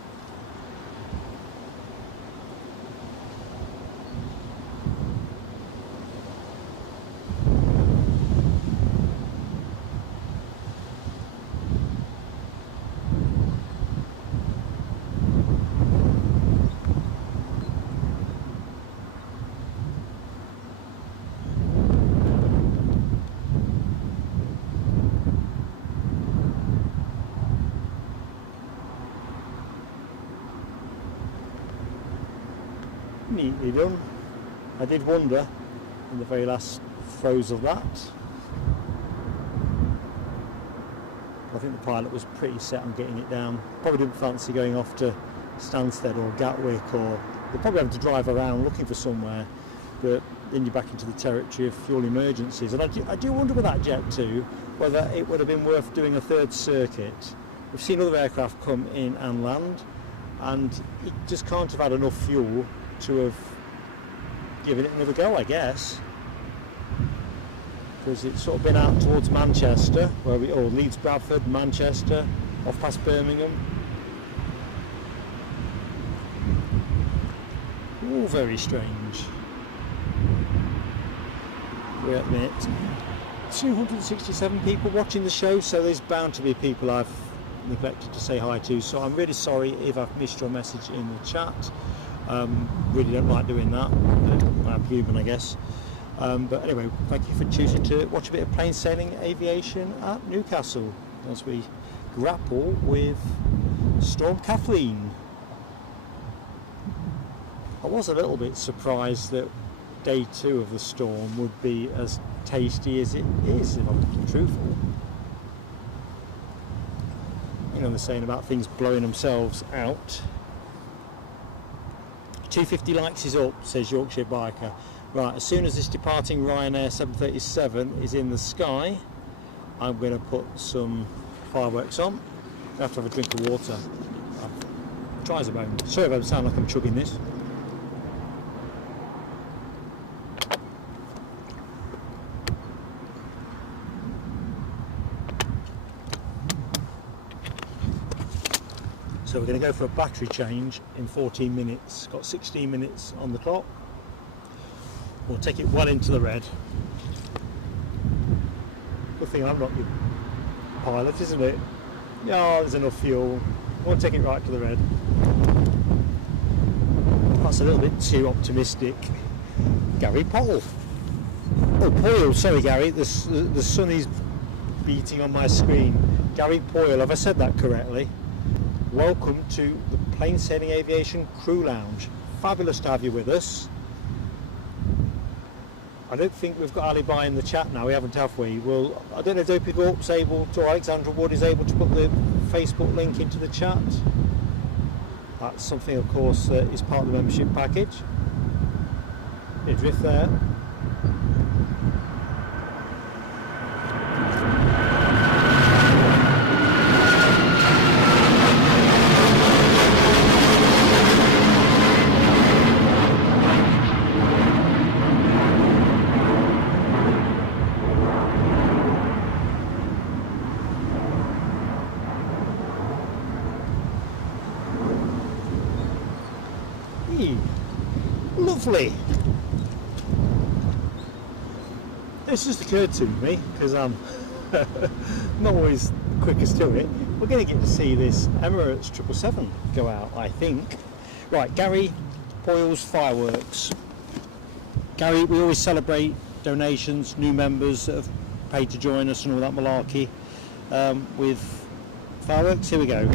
Neatly done. I did wonder in the very last throes of that. I think the pilot was pretty set on getting it down. Probably didn't fancy going off to Stansted or Gatwick, or they're probably having to drive around looking for somewhere, but then you're back into the territory of fuel emergencies. And I do wonder with that Jet 2 whether it would have been worth doing a third circuit. We've seen other aircraft come in and land, and it just can't have had enough fuel to have given it another go, I guess. Because it's sort of been out towards Manchester, or Leeds, Bradford, Manchester, off past Birmingham. All very strange. We admit, 267 people watching the show, so there's bound to be people I've neglected to say hi to. So I'm really sorry if I've missed your message in the chat. Really don't like doing that. I'm human, I guess. But anyway, thank you for choosing to watch a bit of plain sailing aviation at Newcastle as we grapple with Storm Kathleen. I was a little bit surprised that day 2 of the storm would be as tasty as it is, if I'm being truthful. You know, they're saying about things blowing themselves out. 250 likes is up, says Yorkshire Biker. Right, as soon as this departing Ryanair 737 is in the sky, I'm going to put some fireworks on. I have to have a drink of water. Try as a moment. Sorry if I sound like I'm chugging this. So we're going to go for a battery change in 14 minutes. Got 16 minutes on the clock. We'll take it well into the red. Good thing I'm not your pilot, isn't it? Yeah, there's enough fuel. We'll take it right to the red. That's a little bit too optimistic. Gary Powell. Oh, Poyle, sorry Gary, the sun is beating on my screen. Gary Poyle, have I said that correctly? Welcome to the Plain Sailing Aviation Crew Lounge. Fabulous to have you with us. I don't think we've got Alibi in the chat now, have we? Well, I don't know if Dopey Gorp's able to, or Alexandra Wood is able to put the Facebook link into the chat. That's something, of course, that is part of the membership package. Bit of drift there. Lovely. It's just occurred to me, because I'm not always the quickest to it, we're going to get to see this Emirates 777 go out, I think. Right, Gary Poyle's fireworks. Gary, we always celebrate donations, new members that have paid to join us and all that malarkey with fireworks. Here we go.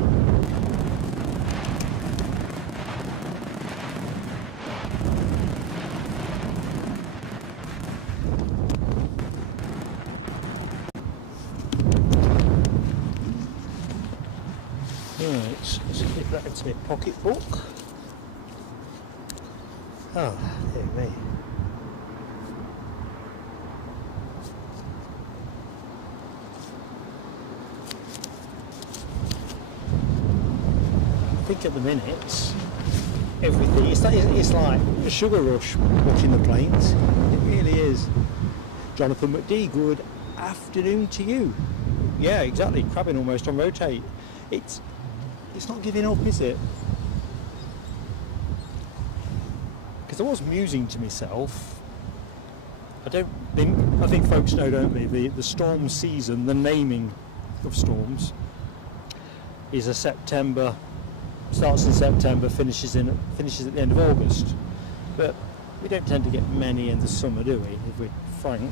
Let's get that into my pocketbook. Oh, dear me. I think at the minute, everything, it's like a sugar rush watching the planes. It really is. Jonathan McD, good afternoon to you. Yeah, exactly, crabbing almost on rotate. It's not giving up, is it? Because I was musing to myself, I think folks know, don't they, the storm season, the naming of storms is a September, starts in September, finishes at the end of August. But we don't tend to get many in the summer, do we, if we're frank?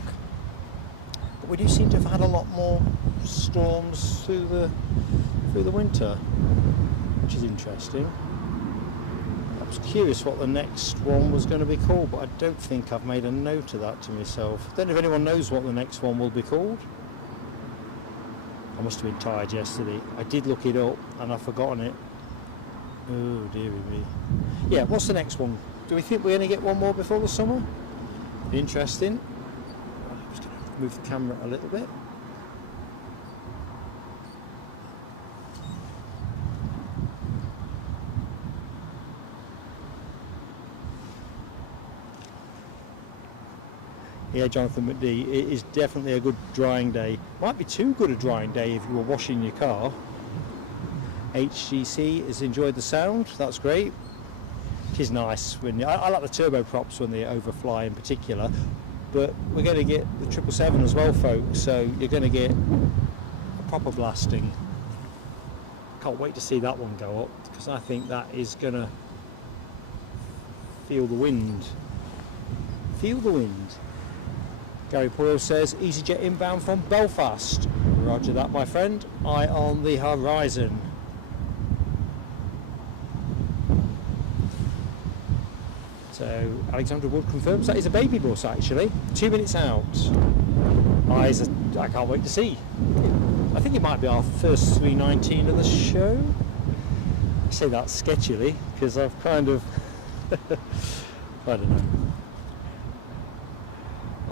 But we do seem to have had a lot more storms through the winter, which is interesting. was curious what the next one was going to be called, but I don't think I've made a note of that to myself. I don't know if anyone knows what the next one will be called. I must have been tired yesterday. I did look it up and I've forgotten it. Oh dearie me. Yeah, what's the next one? Do we think we're going to get one more before the summer? Be interesting. I'm just going to move the camera a little bit. Yeah, Jonathan McD, it is definitely a good drying day. Might be too good a drying day if you were washing your car. HGC has enjoyed the sound, that's great. It is nice when I like the turboprops when they overfly in particular, but we're going to get the 777 as well, folks, so you're going to get a proper blasting. Can't wait to see that one go up, because I think that is going to feel the wind. Feel the wind. Gary Poyle says, EasyJet inbound from Belfast. Roger that, my friend. Eye on the horizon. So, Alexandra Wood confirms that is a baby bus, actually. 2 minutes out. I can't wait to see. I think it might be our first 319 of the show. I say that sketchily, because I've kind of... I don't know.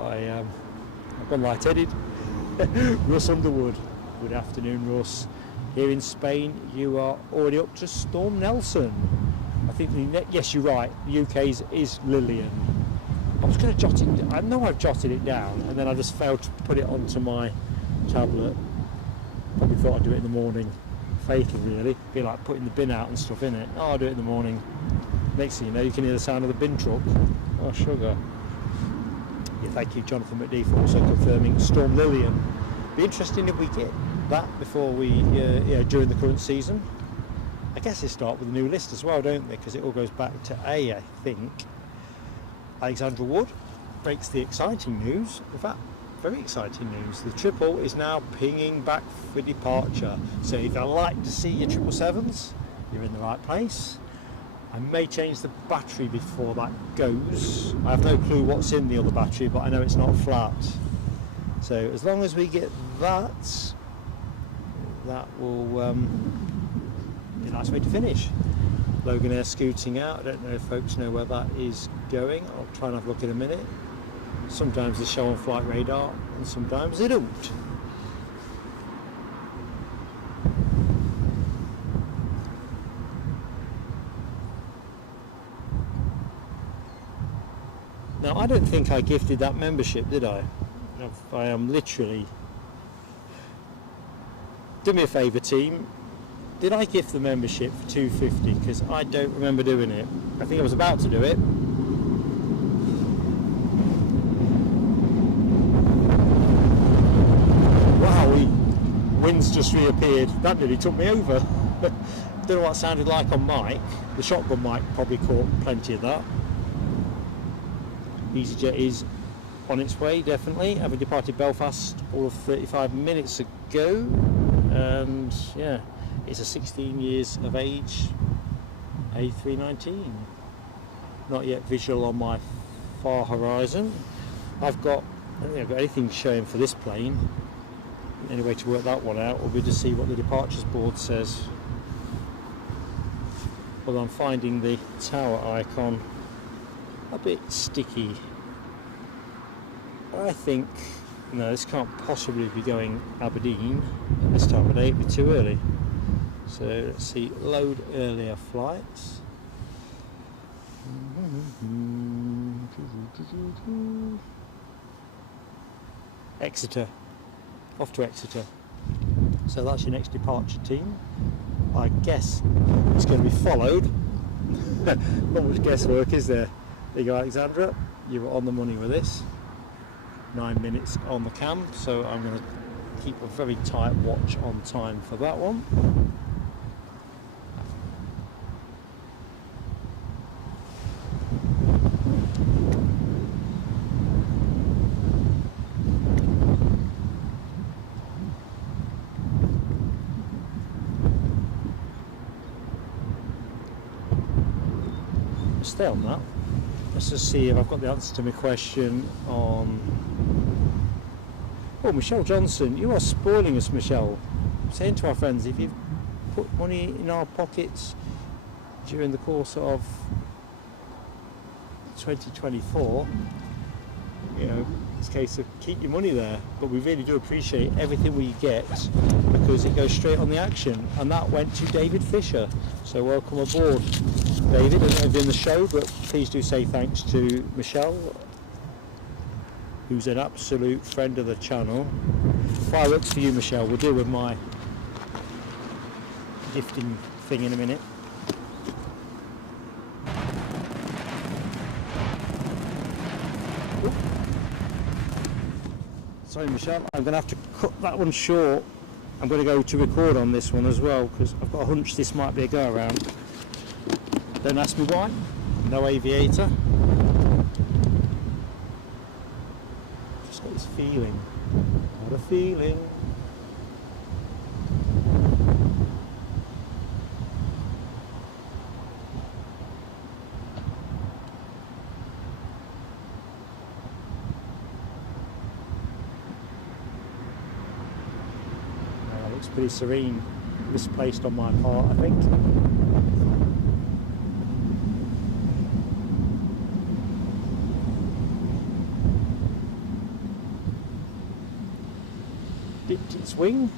I've gone light-headed. Russ Underwood. Good afternoon, Russ. Here in Spain, you are already up to Storm Nelson. I think yes, you're right. The UK's is Lillian. I was going to jot it. I know I've jotted it down, and then I just failed to put it onto my tablet. Probably thought I'd do it in the morning. Fatal, really. Be like putting the bin out and stuff in it. Oh, I'll do it in the morning. Next thing you know, you can hear the sound of the bin truck. Oh, sugar. Yeah, thank you, Jonathan McD, for also confirming Storm Lillian. Be interesting if we get that before we, during the current season. I guess they start with a new list as well, don't they? Because it all goes back to A, I think. Alexandra Wood breaks the exciting news. In fact, very exciting news. The triple is now pinging back for departure. So if you like to see your 777s, you're in the right place. I may change the battery before that goes. I have no clue what's in the other battery, but I know it's not flat. So as long as we get that, that will be a nice way to finish. Logan Air scooting out. I don't know if folks know where that is going. I'll try and have a look in a minute. Sometimes they show on flight radar and sometimes they don't. Now, I don't think I gifted that membership, did I? I am literally... Do me a favour, team. Did I gift the membership for $2.50? Because I don't remember doing it. I think I was about to do it. Wow, wind's just reappeared. That nearly took me over. Don't know what it sounded like on mic. The shotgun mic probably caught plenty of that. EasyJet is on its way, definitely, having departed Belfast all of 35 minutes ago, and yeah, it's a 16 years of age A319. Not yet visual on my far horizon. I don't think I've got anything showing for this plane. Any way to work that one out will be to see what the departures board says. Although I'm finding the tower icon a bit sticky. I think, no, this can't possibly be going Aberdeen at this time of day, it'd be too early. So let's see, load earlier flights. Exeter, off to Exeter. So that's your next departure, team. I guess it's going to be followed. Not much guesswork, is there? There you go, Alexandra. You were on the money with this. 9 minutes on the cam, so I'm going to keep a very tight watch on time for that one. stay on that. Let's just see if I've got the answer to my question on... Oh, Michelle Johnson, you are spoiling us, Michelle. I'm saying to our friends, if you've put money in our pockets during the course of 2024, you know, it's a case of keep your money there, but we really do appreciate everything we get because it goes straight on the action, and that went to David Fisher. So welcome aboard, David. I don't know if you're in the show, but please do say thanks to Michelle, who's an absolute friend of the channel. Fireworks for you, Michelle. We'll deal with my gifting thing in a minute. Ooh. Sorry, Michelle, I'm going to have to cut that one short. I'm going to go to record on this one as well because I've got a hunch this might be a go around. Don't ask me why. No aviator. Just got this feeling. What a feeling. Looks pretty serene. Misplaced on my part, I think. Dipped its wing,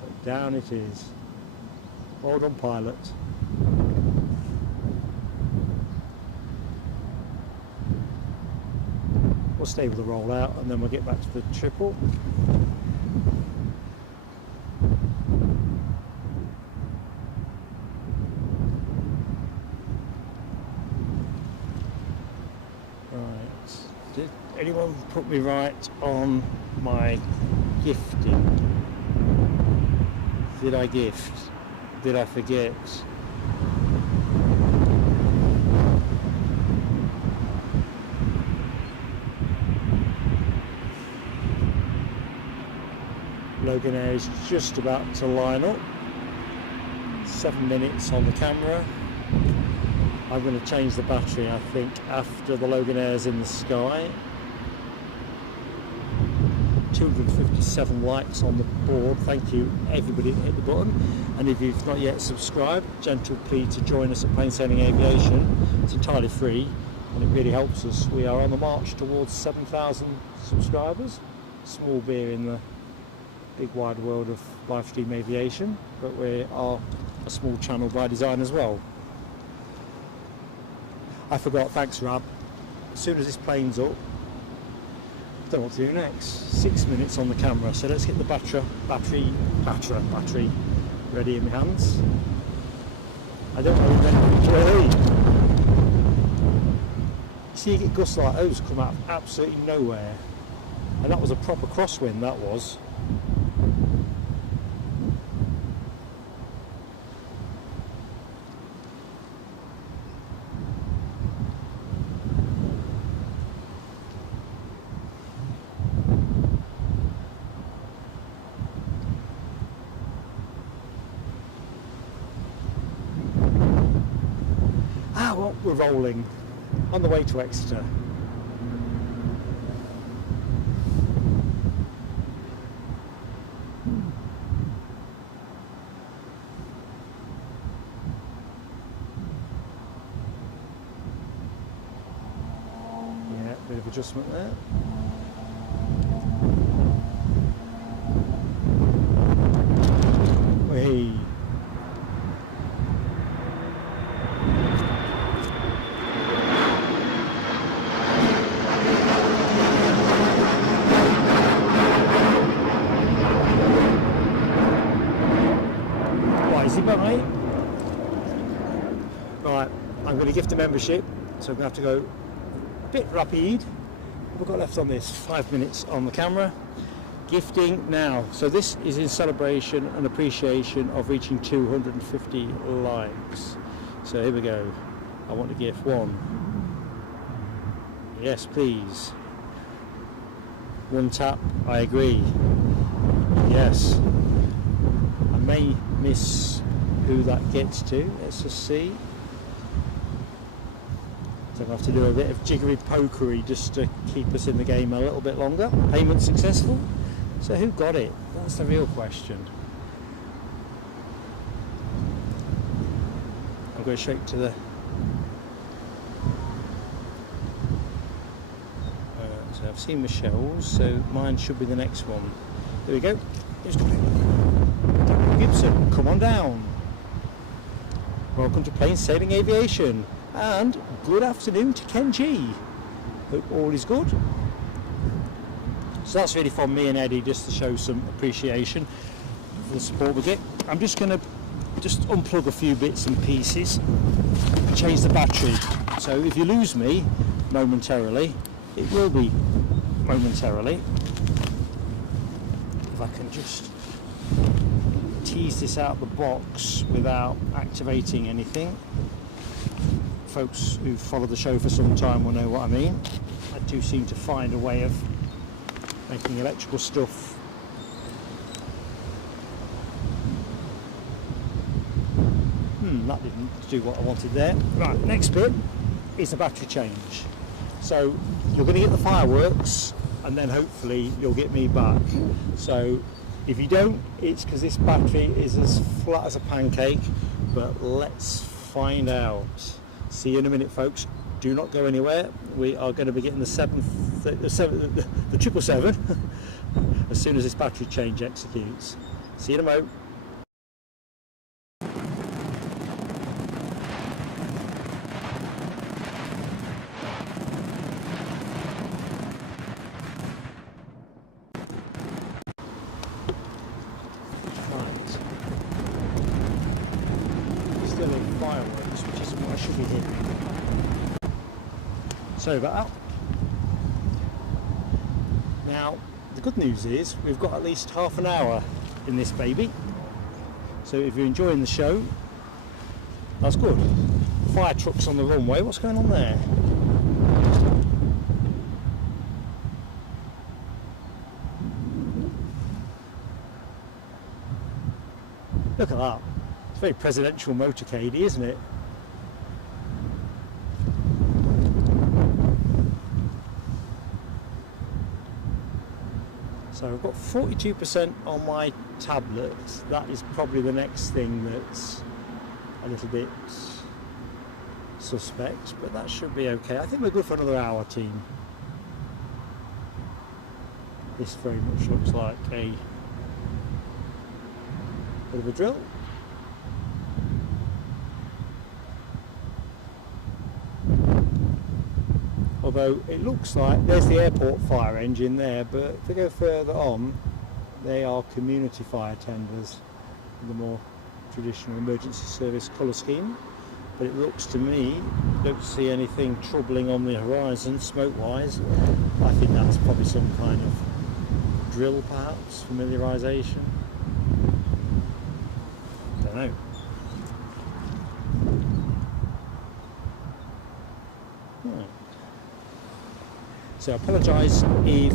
but down it is. Well done, pilot. We'll stay with the rollout and then we'll get back to the triple. Did anyone put me right on my gifting? Did I gift? Did I forget? Logan Air is just about to line up. 7 minutes on the camera. I'm going to change the battery, I think, after the Logan Air's in the sky. 257 likes on the board. Thank you, everybody that hit the button. And if you've not yet subscribed, gentle plea to join us at Plain Sailing Aviation. It's entirely free and it really helps us. We are on the march towards 7,000 subscribers. Small beer in the big wide world of live stream aviation, but we are a small channel by design as well. I forgot, thanks Rab. As soon as this plane's up, I don't know what to do next. 6 minutes on the camera, so let's get the battery ready in my hands. I don't know when. You see, you get gusts like those come out of absolutely nowhere, and that was a proper crosswind. That was. We're rolling on the way to Exeter. Yeah, bit of adjustment there. Hey. Right, I'm going to gift a membership, so I'm going to have to go a bit rapid. What have we got left on this? 5 minutes on the camera. Gifting now. So this is in celebration and appreciation of reaching 250 likes. So here we go. I want to gift one. Yes, please. One tap, I agree. Yes. I may miss who that gets to. Let's just see. So I have to do a bit of jiggery pokery just to keep us in the game a little bit longer. Payment successful. So who got it? That's the real question. I'll go straight to the so I've seen Michelle's, so mine should be the next one. There we go. Here's Daniel Gibson, come on down. Welcome to Plain Sailing Aviation, and good afternoon to Ken G. Hope all is good. So that's really from me and Eddie, just to show some appreciation for the support we get. I'm just going to unplug a few bits and pieces and change the battery. So if you lose me momentarily, it will be momentarily. If I can just tease this out the box without activating anything. Folks who follow the show for some time will know what I mean. I do seem to find a way of making electrical stuff that didn't do what I wanted there. Right, next bit is the battery change. So you're going to get the fireworks and then hopefully you'll get me back. So if you don't, it's because this battery is as flat as a pancake, but let's find out. See you in a minute, folks. Do not go anywhere. We are going to be getting the 777 as soon as this battery change executes. See you in a moment. Fireworks, which isn't what I should be hitting. Sorry about that. Now, the good news is we've got at least half an hour in this baby. So if you're enjoying the show, that's good. Fire trucks on the runway. What's going on there? Look at that. It's very presidential motorcade, isn't it? So I've got 42% on my tablet. That is probably the next thing that's a little bit suspect, but that should be okay. I think we're good for another hour, team. This very much looks like a bit of a drill. Although it looks like there's the airport fire engine there, but if we go further on, they are community fire tenders, the more traditional emergency service colour scheme. But it looks to me, don't see anything troubling on the horizon smoke wise. I think that's probably some kind of drill, perhaps, familiarisation. Don't know. So I apologise if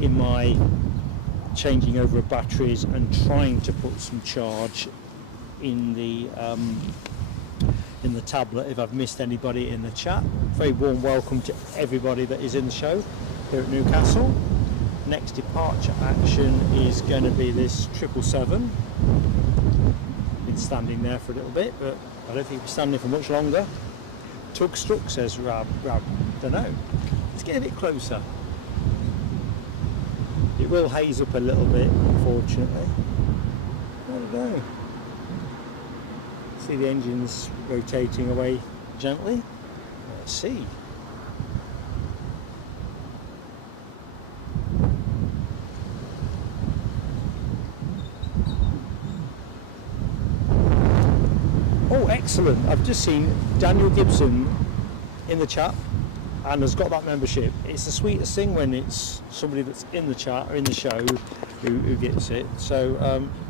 in my changing over of batteries and trying to put some charge in the tablet, if I've missed anybody in the chat. Very warm welcome to everybody that is in the show here at Newcastle. Next departure action is going to be this 777. Been standing there for a little bit, but I don't think we're standing for much longer. Tug struck, says Rab. Don't know. Let's get a bit closer. It will haze up a little bit, unfortunately. There we go. See the engines rotating away gently. Let's see. Oh, excellent. I've just seen Daniel Gibson in the chat and has got that membership. It's the sweetest thing when it's somebody that's in the chat or in the show who gets it. So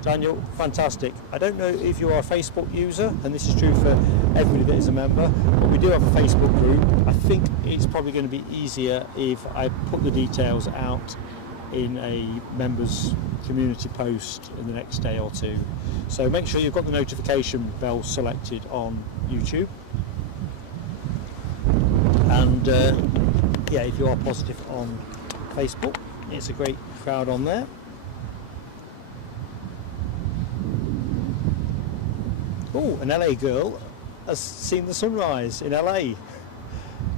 Daniel, fantastic. I don't know if you are a Facebook user, and this is true for everybody that is a member, but we do have a Facebook group. I think it's probably going to be easier if I put the details out in a members community post in the next day or two. So make sure you've got the notification bell selected on YouTube. And yeah, if you are positive on Facebook, it's a great crowd on there. Oh, an LA girl has seen the sunrise in LA.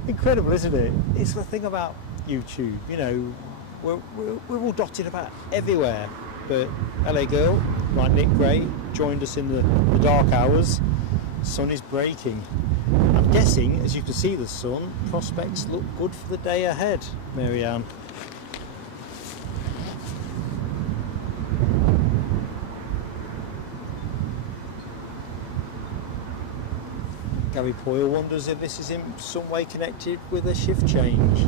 Incredible, isn't it? It's the thing about YouTube, you know, we're all dotted about everywhere. But LA girl, like Nick Gray, joined us in the dark hours. Sun is breaking. I'm guessing, as you can see the sun, prospects look good for the day ahead, Marianne. Gary Poyle wonders if this is in some way connected with a shift change.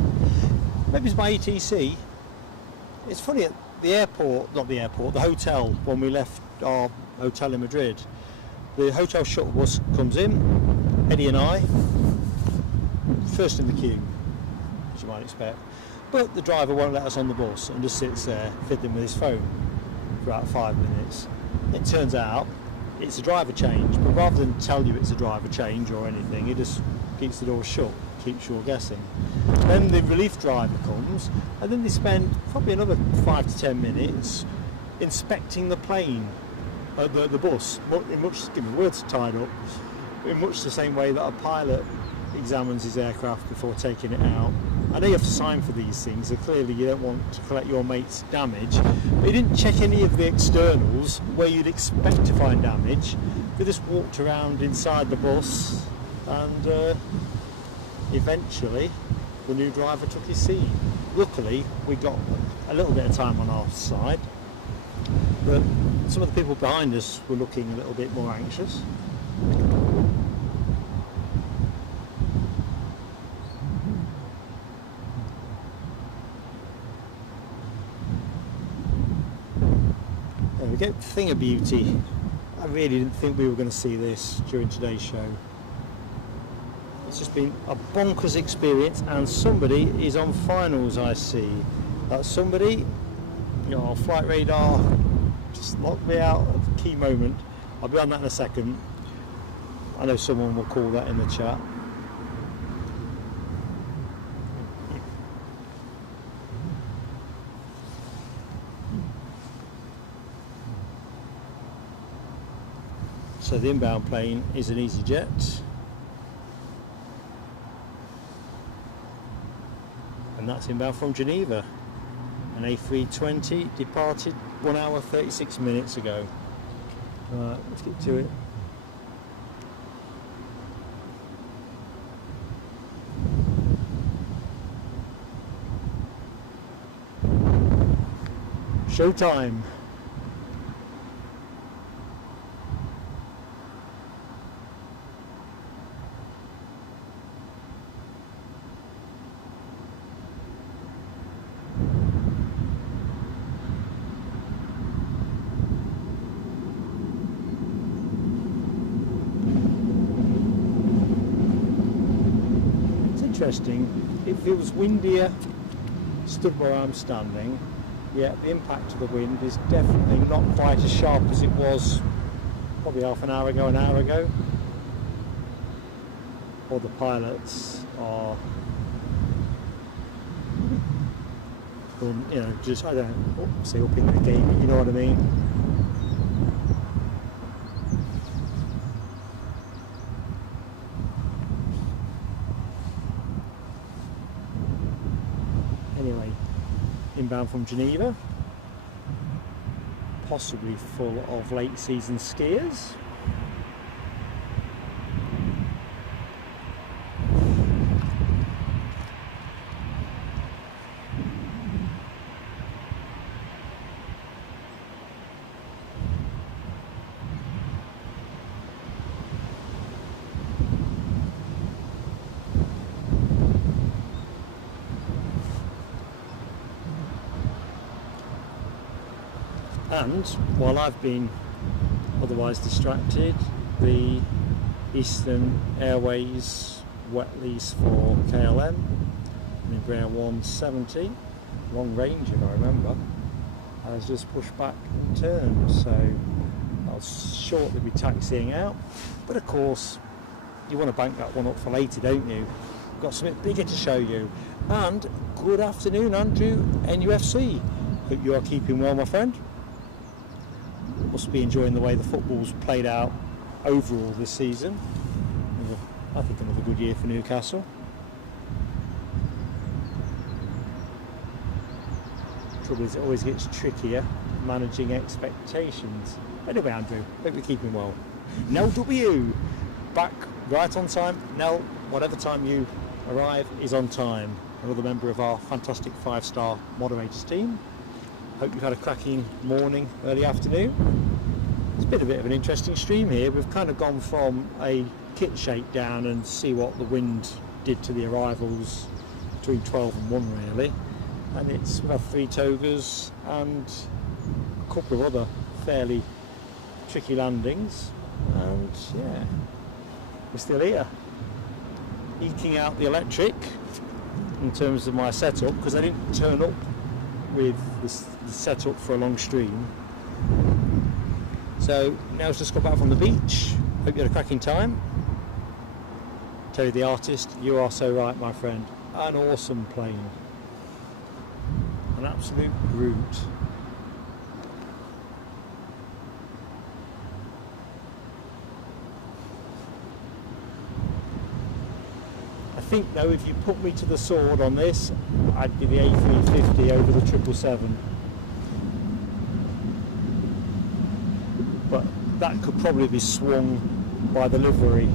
Maybe it's my ETC. It's funny, at the airport, not the airport, the hotel, when we left our hotel in Madrid, the hotel shuttle bus comes in, Eddie and I, first in the queue, as you might expect. But the driver won't let us on the bus and just sits there fiddling with his phone for about 5 minutes. It turns out it's a driver change, but rather than tell you it's a driver change or anything, he just keeps the door shut, keeps you all guessing. Then the relief driver comes, and then they spend probably another 5 to 10 minutes inspecting the plane, the bus, in much, give me words tied up, in much the same way that a pilot examines his aircraft before taking it out. I know you have to sign for these things, so clearly you don't want to collect your mate's damage, but he didn't check any of the externals where you'd expect to find damage. They just walked around inside the bus, and eventually the new driver took his seat. Luckily we got a little bit of time on our side, but some of the people behind us were looking a little bit more anxious. There we go, thing of beauty. I really didn't think we were going to see this during today's show. It's just been a bonkers experience, and somebody is on finals, I see. That somebody, you know, flight radar just locked me out at a key moment. I'll be on that in a second. I know someone will call that in the chat. So the inbound plane is an EasyJet, and that's inbound from Geneva. An A320 departed 1 hour 36 minutes ago. Right, let's get to it. Showtime. Interesting. It feels windier stood where I'm standing, yet the impact of the wind is definitely not quite as sharp as it was probably half an hour ago. Or the pilots are, you know, just, I don't know, say up in the game, you know what I mean? Anyway, inbound from Geneva, possibly full of late season skiers. And while I've been otherwise distracted, the Eastern Airways wet lease for KLM, an Embraer 170, long range if I remember, has just pushed back and turned, so I'll shortly be taxiing out. But of course, you want to bank that one up for later, don't you? got something bigger to show you. And good afternoon, Andrew, NUFC. Hope you are keeping well, my friend. Must be enjoying the way the football's played out overall this season. I think another good year for Newcastle. Trouble is, it always gets trickier managing expectations. Anyway, Andrew, hope you're keeping well. Nell W, back right on time. Nell, whatever time you arrive is on time. Another member of our fantastic 5-star moderators team. Hope you've had a cracking morning, early afternoon. It's been a bit of an interesting stream here. We've kind of gone from a kit shakedown and see what the wind did to the arrivals between 12 and 1 really. And we've had 3 togas and a couple of other fairly tricky landings. And yeah, we're still here. Eking out the electric in terms of my setup, because I didn't turn up with the setup for a long stream. So now it's just got back from the beach. Hope you had a cracking time. Tell you the artist, you are so right, my friend. An awesome plane. An absolute brute. I think though, if you put me to the sword on this, I'd be the A350 over the 777. But that could probably be swung by the livery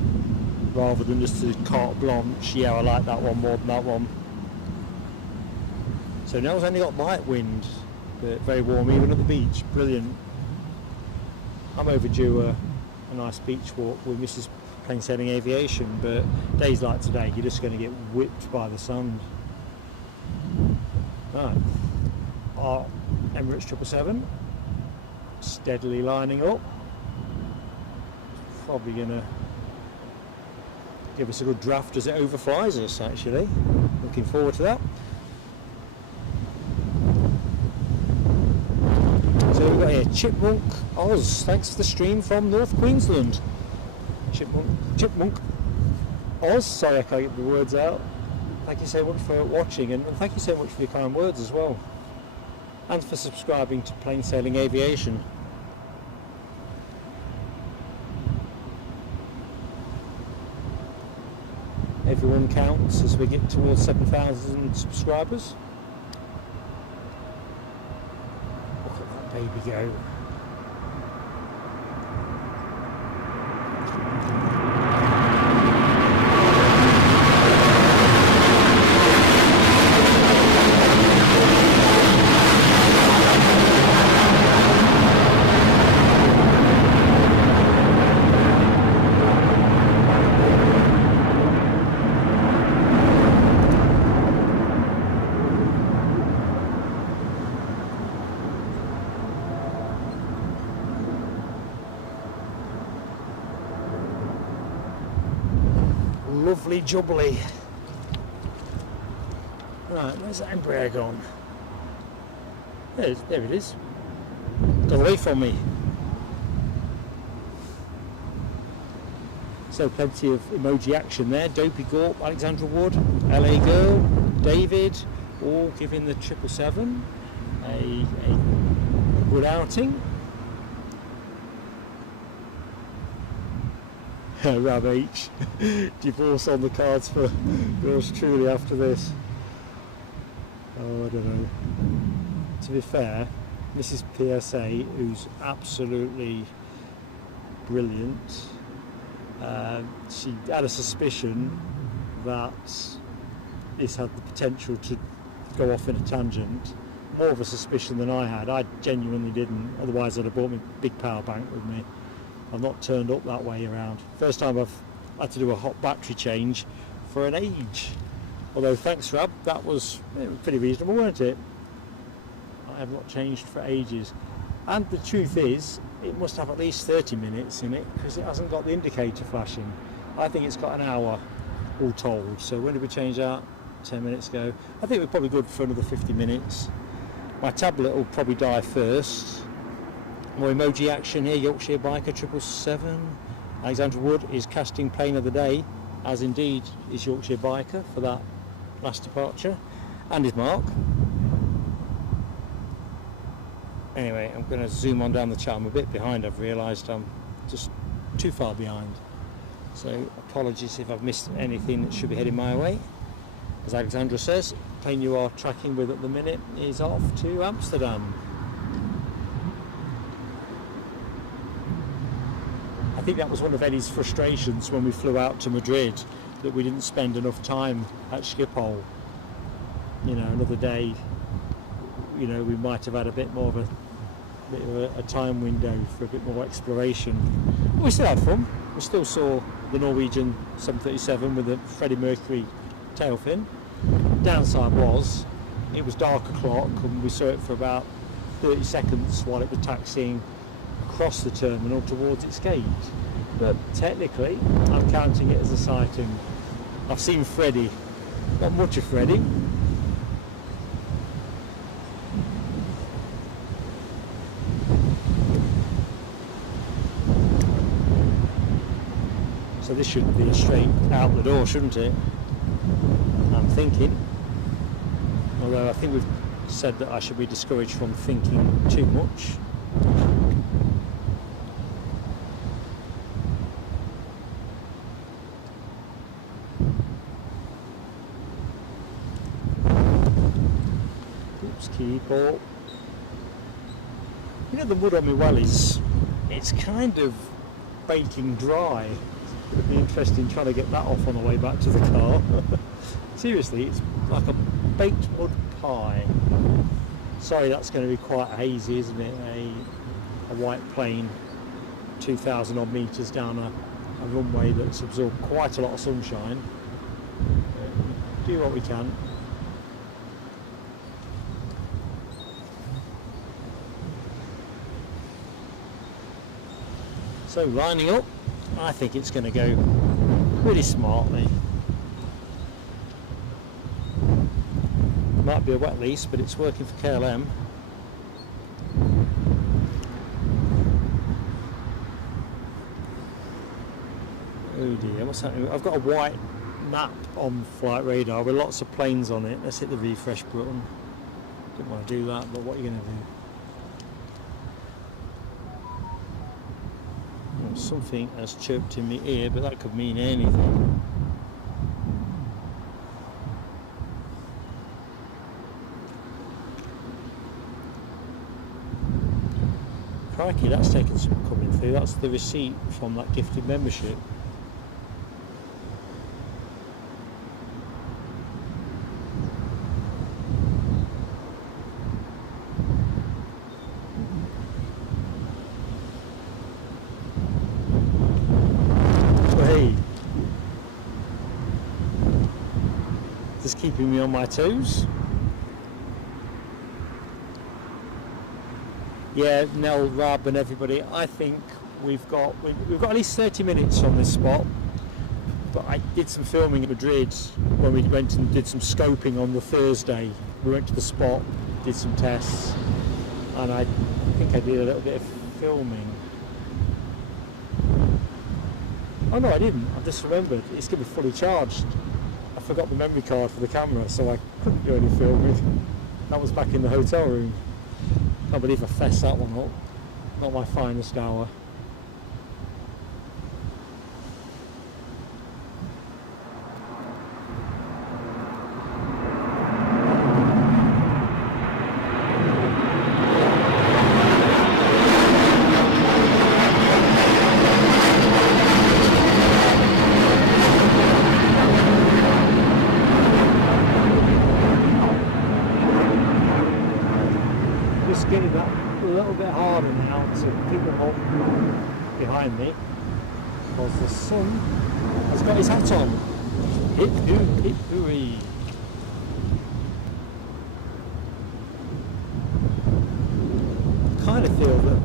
rather than just the carte blanche. Yeah, I like that one more than that one. So now it's only got light wind, but very warm even at the beach. Brilliant. I'm overdue a nice beach walk with Mrs. Plain Sailing Aviation, but days like today you're just going to get whipped by the sun. Right, our Emirates 777 steadily lining up. Probably going to give us a good draft as it overflies us, actually. Looking forward to that. So we've got here Chipmunk Oz. Thanks for the stream from North Queensland. Chipmunk Oz. Sorry, I can't get the words out. Thank you so much for watching, and thank you so much for your kind words as well, and for subscribing to Plain Sailing Aviation. Everyone counts as we get towards 7,000 subscribers. Look at that baby go. Lovely jubbly. Right, where's that embraer gone? There it is. Got away from me. So plenty of emoji action there. Dopey Gorp, Alexandra Wood, LA Girl, David, all giving the 777 a good outing. Rab H. Divorce on the cards for yours truly after this. Oh, I don't know. To be fair, Mrs. PSA, who's absolutely brilliant, she had a suspicion that this had the potential to go off in a tangent. More of a suspicion than I had. I genuinely didn't. Otherwise I'd have brought my big power bank with me. I've not turned up that way around. First time I've had to do a hot battery change for an age. Although thanks Rab, that was pretty reasonable, weren't it? I have not changed for ages. And the truth is, it must have at least 30 minutes in it because it hasn't got the indicator flashing. I think it's got an hour all told. So when did we change that? 10 minutes ago. I think we're probably good for another 50 minutes. My tablet will probably die first. More emoji action here, Yorkshire Biker 777. Alexandra Wood is casting plane of the day. as indeed is Yorkshire Biker for that last departure, and is Mark. Anyway, I'm going to zoom on down the chart. I'm a bit behind, I've realised. I'm just too far behind. So apologies if I've missed anything that should be heading my way. As Alexandra says, the plane you are tracking with at the minute is off to Amsterdam. I think that was one of Eddie's frustrations when we flew out to Madrid, that we didn't spend enough time at Schiphol. You know, another day, you know, we might have had a bit more of a time window for a bit more exploration. But we still had fun. We still saw the Norwegian 737 with the Freddie Mercury tail fin. Downside was, it was dark o'clock and we saw it for about 30 seconds while it was taxiing across the terminal towards its gate. But technically, I'm counting it as a sighting. I've seen Freddie, not much of Freddie. So this should be a straight out the door, shouldn't it? I'm thinking. Although I think we've said that I should be discouraged from thinking too much. Oops, keyboard. You know, the wood on my wellies, it's kind of baking dry. It would be interesting trying to get that off on the way back to the car. Seriously, it's like a baked mud pie. Sorry, that's going to be quite hazy, isn't it? A white plane 2,000 odd metres down a runway that's absorbed quite a lot of sunshine. Do what we can. So lining up, I think it's going to go pretty smartly. Might be a wet lease, but it's working for KLM. Oh dear, what's happening? I've got a white map on flight radar with lots of planes on it. Let's hit the refresh button. Didn't want to do that, but what are you going to do? Something has chirped in my ear, but that could mean anything. Crikey, that's taken some coming through. That's the receipt from that gifted membership. Just keeping me on my toes. Yeah, Nell, Rab and everybody, I think we've got at least 30 minutes on this spot. But I did some filming in Madrid when we went and did some scoping on the Thursday. We went to the spot, did some tests, and I think I did a little bit of filming. Oh no, I didn't. I just remembered. It's going to be fully charged. I forgot the memory card for the camera, so I couldn't do any filming. That was back in the hotel room. Can't believe I fessed that one up. Not my finest hour. Getting that a little bit harder now to keep them up behind me, because the sun has got his hat on. Hip hoo, hip hooey. I kind of feel that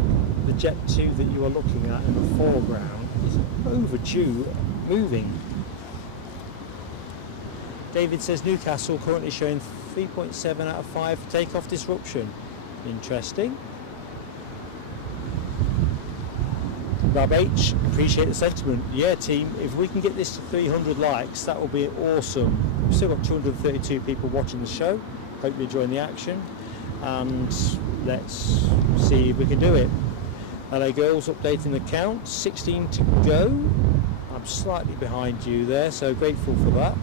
the Jet 2 that you are looking at in the foreground is overdue moving. David says Newcastle currently showing 3.7 out of 5 for takeoff disruption. Interesting. Rob H, appreciate the sentiment. Yeah, team, if we can get this to 300 likes, that will be awesome. We've still got 232 people watching the show. Hope you're enjoying the action, and let's see if we can do it. LA Girls updating the count, 16 to go. I'm slightly behind you there, so grateful for that.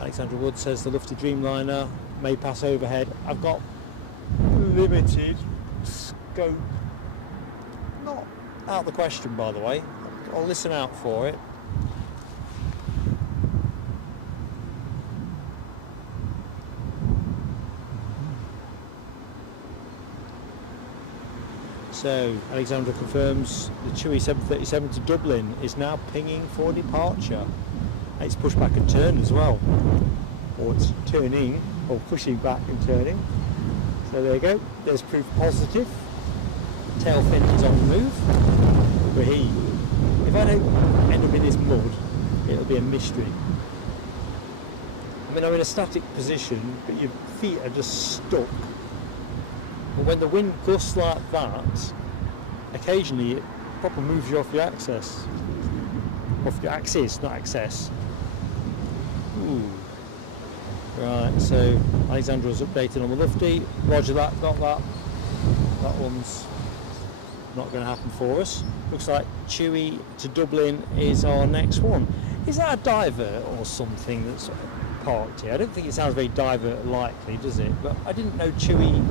Alexandra Wood says the Lufty Dreamliner may pass overhead. I've got limited scope. Not out of the question, by the way. I'll listen out for it. So Alexandra confirms the Chewy 737 to Dublin is now pinging for departure. It's pushed back and turned as well, or it's turning, or pushing back and turning. So there you go, there's proof positive. Tail fin is on the move. But if I don't end up in this mud, it'll be a mystery. I mean, I'm in a static position, but your feet are just stuck. But when the wind gusts like that, occasionally it proper moves you off your axis. Off your axis, not access. Ooh. Right, so Alexandra's updated on the Lufty. Roger that, got that. That one's not going to happen for us. Looks like Chewy to Dublin is our next one. Is that a divert or something that's parked here? I don't think it sounds very divert likely, does it? But I didn't know Chewy.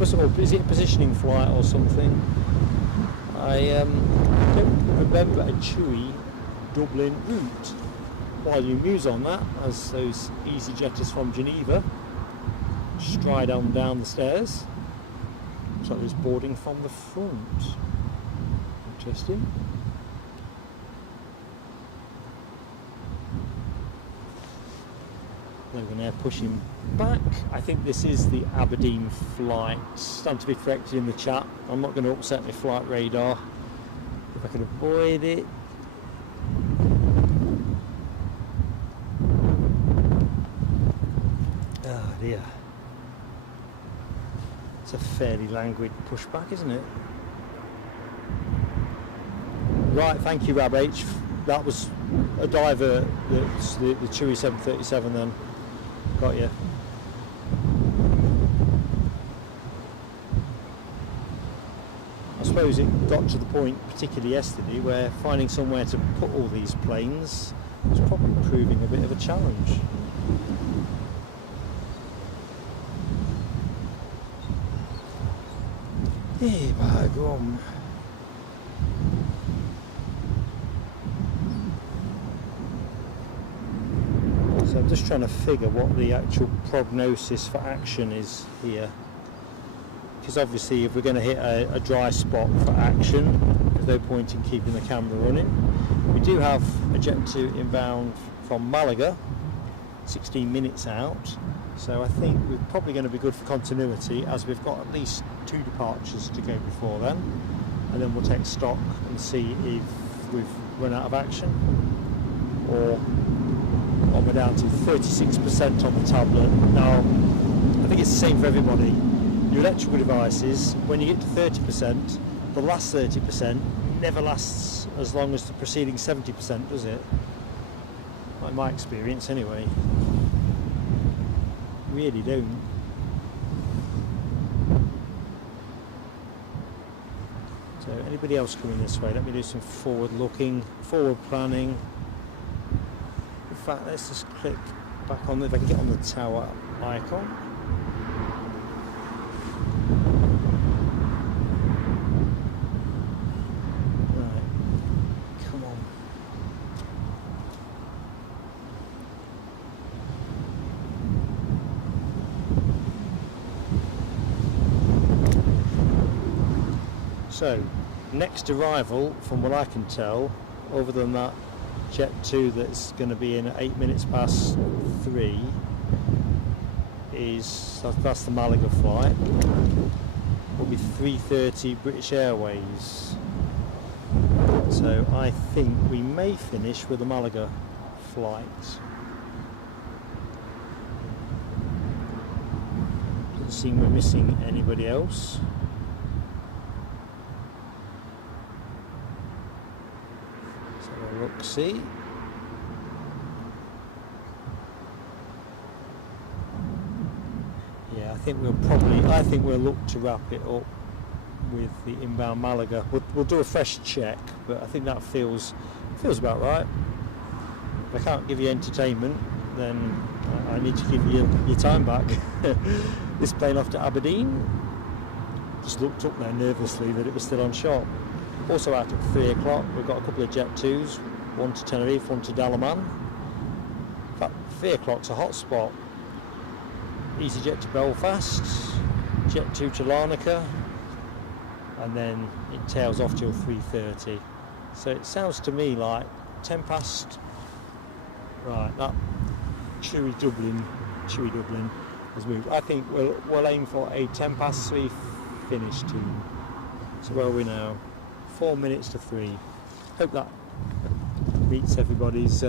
Is it a positioning flight or something? I don't remember a Chewy Dublin route. While you muse on that, as those easy jetters from Geneva stride on down the stairs. Looks like there's boarding from the front. Interesting. Logan Air pushing back. I think this is the Aberdeen flight. Stand to be corrected in the chat. I'm not going to upset my flight radar if I can avoid it. Oh dear. It's a fairly languid pushback, isn't it? Right, thank you, Rab H. That was a diver. That's the Chewy 737 then. Got you. I suppose it got to the point, particularly yesterday, where finding somewhere to put all these planes was probably proving a bit of a challenge. Hey, by gum. So I'm just trying to figure what the actual prognosis for action is here. Because obviously if we're going to hit a dry spot for action, there's no point in keeping the camera running. We do have a Jet 2 inbound from Malaga, 16 minutes out. So I think we're probably going to be good for continuity, as we've got at least 2 departures to go before then. And then we'll take stock and see if we've run out of action, or we're down to 36% on the tablet. Now, I think it's the same for everybody. Your electrical devices, when you get to 30%, the last 30% never lasts as long as the preceding 70%, does it? In my experience, anyway. Really don't. So, anybody else coming this way? Let me do some forward looking, forward planning. In fact, let's just click back on, if I can get on the tower icon. Right, come on. So, next arrival, from what I can tell, other than that Jet 2 that's going to be in at 8 minutes past 3, that's the Malaga flight. Will be 3:30 British Airways. So I think we may finish with the Malaga flight. Doesn't seem we're missing anybody else. look, see. Yeah, I think we'll look to wrap it up with the inbound Malaga. We'll do a fresh check, but I think that feels about right. If I can't give you entertainment, then I need to give you your time back. This plane off to Aberdeen. Just looked up there nervously that it was still on shop. Also out at 3 o'clock, we've got a couple of Jet 2s, one to Tenerife, one to Dalaman. In fact, 3 o'clock's a hot spot. EasyJet to Belfast, Jet 2 to Larnaca, and then it tails off till 3:30. So it sounds to me like 10 past. Right, that Chewy Dublin has moved. I think we'll aim for a 10 past 3 finish team. So where are we now? 4 minutes to 3. Hope that meets everybody's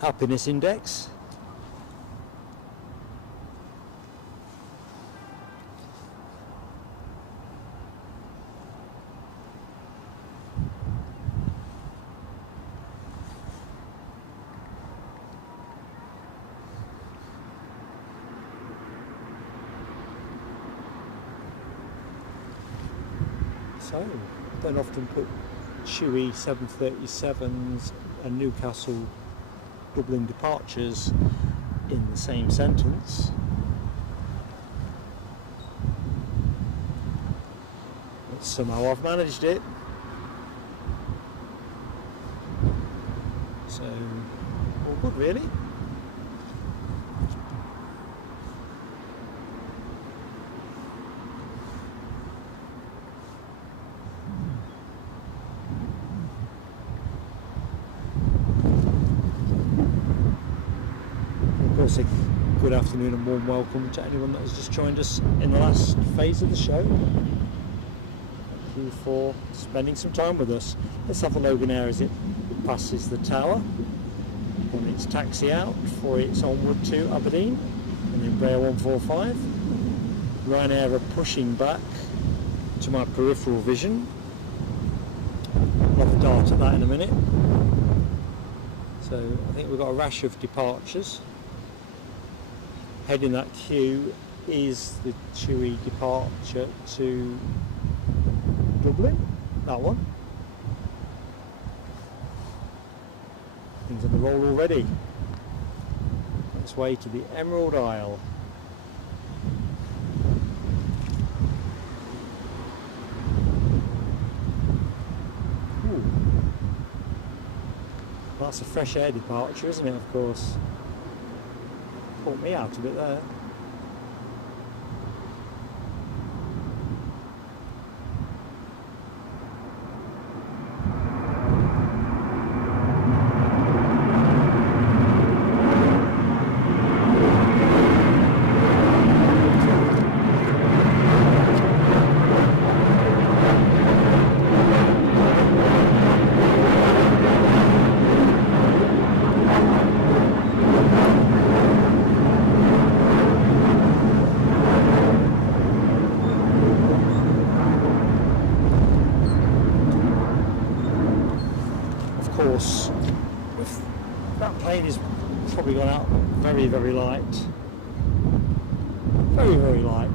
happiness index. So, don't often put Chewy 737s and Newcastle Dublin departures in the same sentence. But somehow I've managed it. So, all good really. A good afternoon and warm welcome to anyone that has just joined us in the last phase of the show. Thank you for spending some time with us. Let's have a Logan Air as it passes the tower on its taxi out for its onward to Aberdeen, and Embraer 145. Ryanair are pushing back to my peripheral vision. I'll have a dart at that in a minute. So I think we've got a rash of departures. Heading that queue is the Chewy departure to Dublin, that one. Things on the roll already. On its way to the Emerald Isle. Ooh. That's a fresh air departure, isn't it, of course? Caught me out a bit there. That plane is probably gone out very, very light. Very, very light.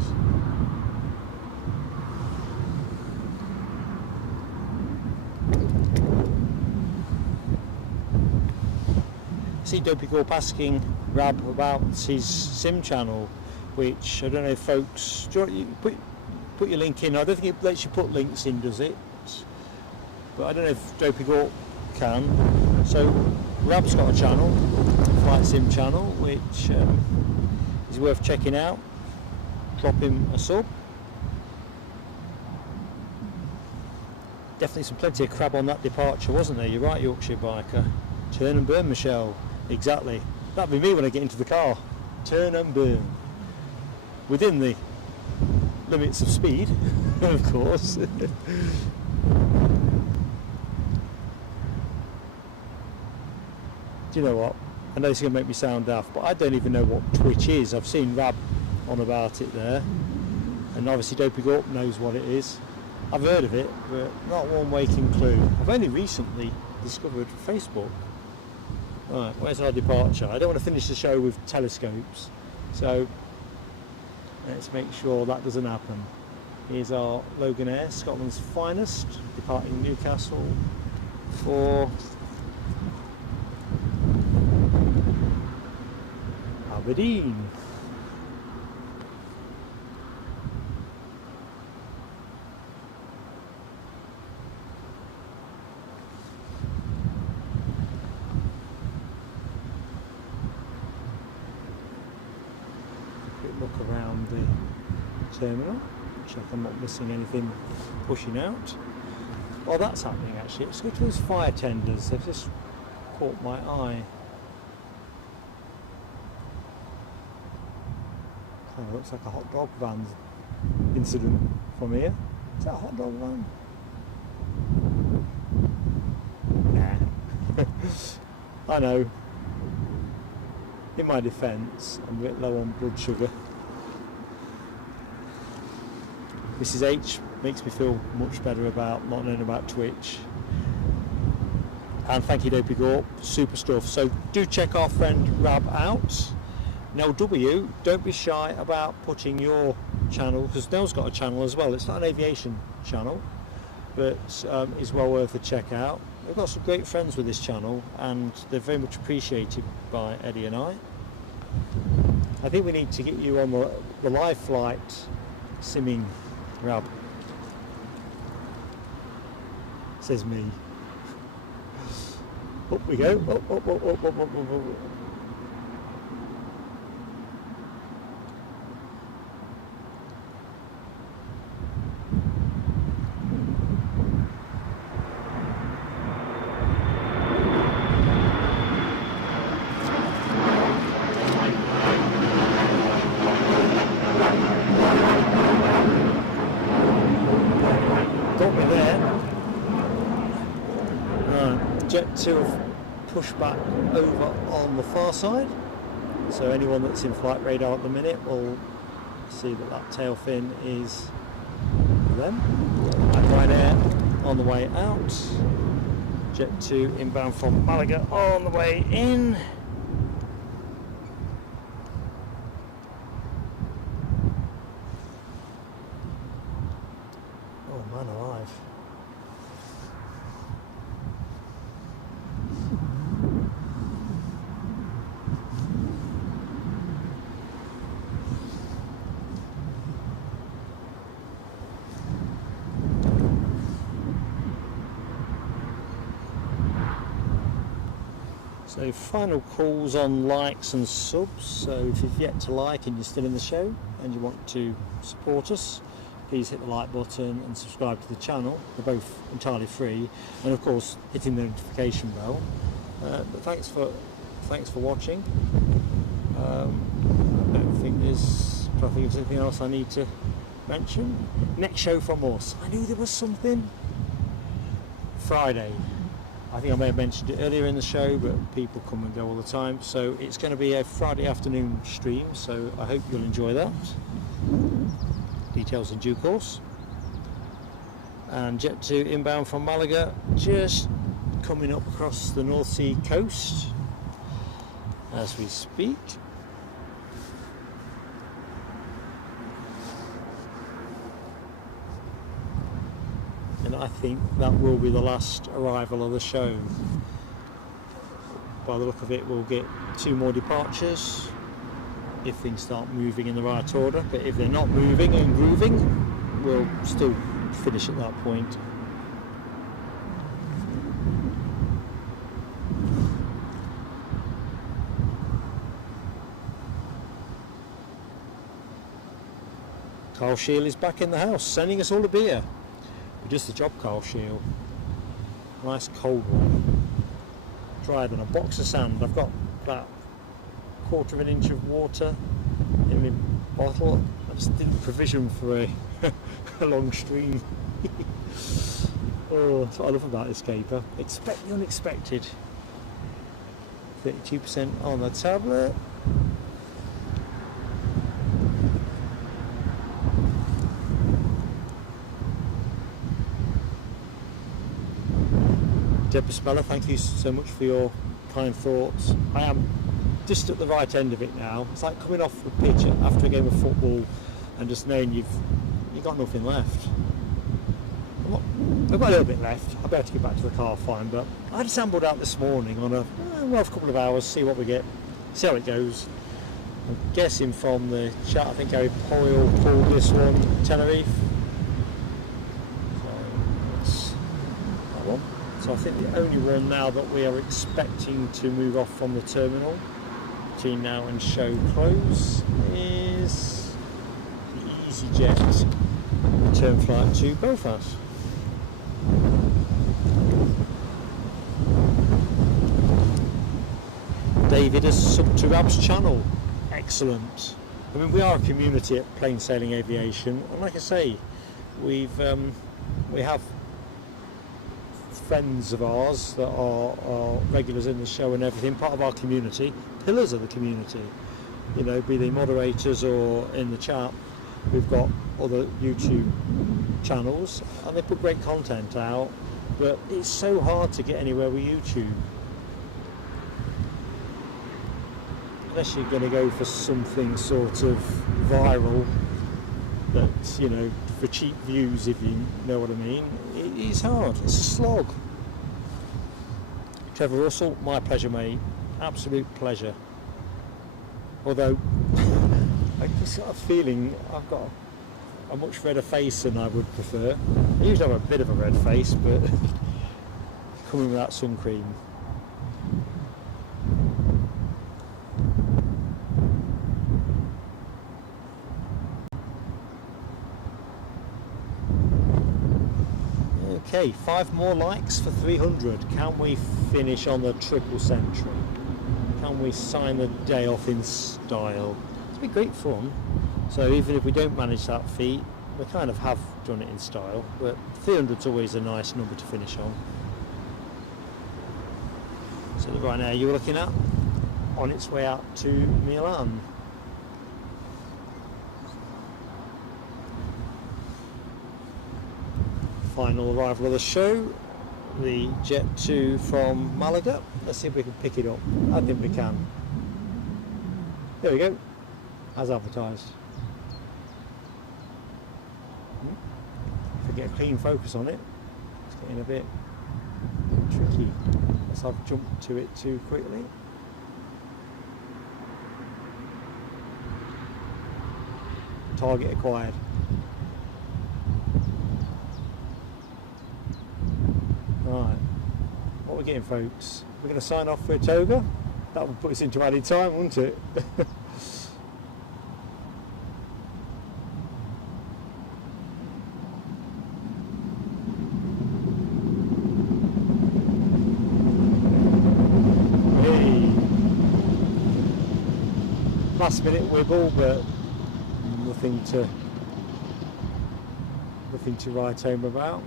See Dopey Gorp asking Rab about his sim channel, which I don't know if folks, do you put your link in. I don't think it lets you put links in, does it? But I don't know if Dopey Gorp can. So Rab's got a channel, Flight Sim channel, which is worth checking out. Drop him a sub. Definitely plenty of crab on that departure, wasn't there? You're right, Yorkshire biker. Turn and burn, Michelle. Exactly. That'd be me when I get into the car. Turn and burn. Within the limits of speed, of course. Do you know what? I know it's going to make me sound daft, but I don't even know what Twitch is. I've seen Rab on about it there, and obviously Dopey Gorp knows what it is. I've heard of it, but not one waking clue. I've only recently discovered Facebook. Right, where's our departure? I don't want to finish the show with telescopes, so let's make sure that doesn't happen. Here's our Logan Air, Scotland's finest, departing Newcastle for Aberdeen. Quick look around the terminal, check I'm not missing anything pushing out. Well, that's happening actually. Let's go to those fire tenders. They've just caught my eye. Kind of looks like a hot dog van incident from here. Is that a hot dog van? Nah. I know. In my defence, I'm a bit low on blood sugar. Mrs H makes me feel much better about not knowing about Twitch. And thank you Dopey Gorp, super stuff. So do check our friend Rab out. Now W, don't be shy about putting your channel, because Nell's got a channel as well. It's not an aviation channel, but it's well worth a check out. We've got some great friends with this channel and they're very much appreciated by Eddie and I. I think we need to get you on the live flight simming, Rab. Says me. Up we go. Up. Jet 2 have pushed back over on the far side, so anyone that's in flight radar at the minute will see that that tail fin is them. Ryanair on the way out, Jet 2 inbound from Malaga on the way in. Oh man alive. So final calls on likes and subs, so if you've yet to like and you're still in the show and you want to support us, please hit the like button and subscribe to the channel. They're both entirely free, and of course hitting the notification bell. But thanks for watching. I don't think there's anything else I need to mention. Next show from us. I knew there was something. Friday. I think I may have mentioned it earlier in the show, but people come and go all the time. So it's going to be a Friday afternoon stream, so I hope you'll enjoy that. Details in due course. And Jet 2 inbound from Malaga, just coming up across the North Sea coast as we speak. And I think that will be the last arrival of the show. By the look of it, we'll get 2 more departures if things start moving in the right order, but if they're not moving and grooving, we'll still finish at that point. Carl Shield is back in the house, sending us all a beer. Just the job, Carl Shield. Nice cold one. Drier than a box of sand. I've got about 1/4 inch of water in my bottle. I just didn't provision for a long stream. Oh, that's what I love about this caper. Expect the unexpected. 32% on the tablet. Deborah Speller, thank you so much for your kind thoughts. I am just at the right end of it now. It's like coming off the pitch after a game of football and just knowing you've got nothing left. I've got a little bit left. I'll be able to get back to the car fine, but I just ambled out this morning on a couple of hours, see what we get, see how it goes. I'm guessing from the chat, I think Gary Poyle pulled this one, Tenerife. So that's that one. So I think the only one now that we are expecting to move off from the terminal between now and show close is the EasyJet return flight to Belfast. David has subbed to Rab's channel. Excellent. I mean, we are a community at Plain Sailing Aviation, and like I say, we have friends of ours that are regulars in the show and everything, part of our community, pillars of the community. You know, be they moderators or in the chat. We've got other YouTube channels, and they put great content out, but it's so hard to get anywhere with YouTube. Unless you're going to go for something sort of viral that, you know, for cheap views, if you know what I mean, it's hard, it's a slog. Trevor Russell, my pleasure, mate, absolute pleasure. Although I just got a feeling I've got a much redder face than I would prefer. I usually have a bit of a red face, but coming without sun cream. Okay, 5 more likes for 300. Can we finish on the triple century? Can we sign the day off in style? It's been great fun. So even if we don't manage that feat, we kind of have done it in style. But 300's always a nice number to finish on. So right now you're looking at on its way out to Milan. Final arrival of the show, the Jet 2 from Malaga. Let's see if we can pick it up. I think we can. There we go, as advertised. If we get a clean focus on it, it's getting a bit tricky. Unless I've jumped to it too quickly. Target acquired. Right, what we're getting, folks? We're going to sign off for a toga. That would put us into added time, wouldn't it? Hey, last minute wiggle, but nothing to write home about.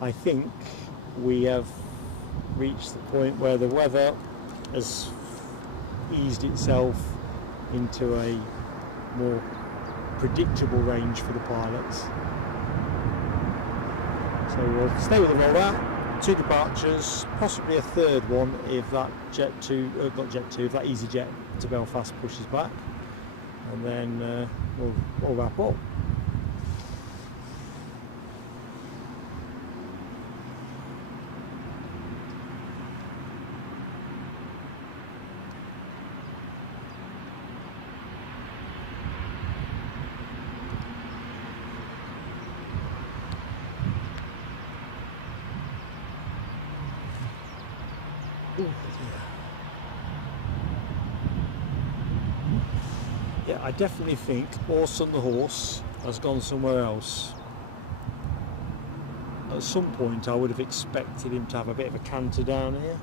I think we have reached the point where the weather has eased itself into a more predictable range for the pilots. So we'll stay with the rollout, 2 departures, possibly a third one if that Jet 2, not Jet 2, if that EasyJet to Belfast pushes back, and then we'll wrap up. Yeah, I definitely think Orson the horse has gone somewhere else. At some point I would have expected him to have a bit of a canter down here,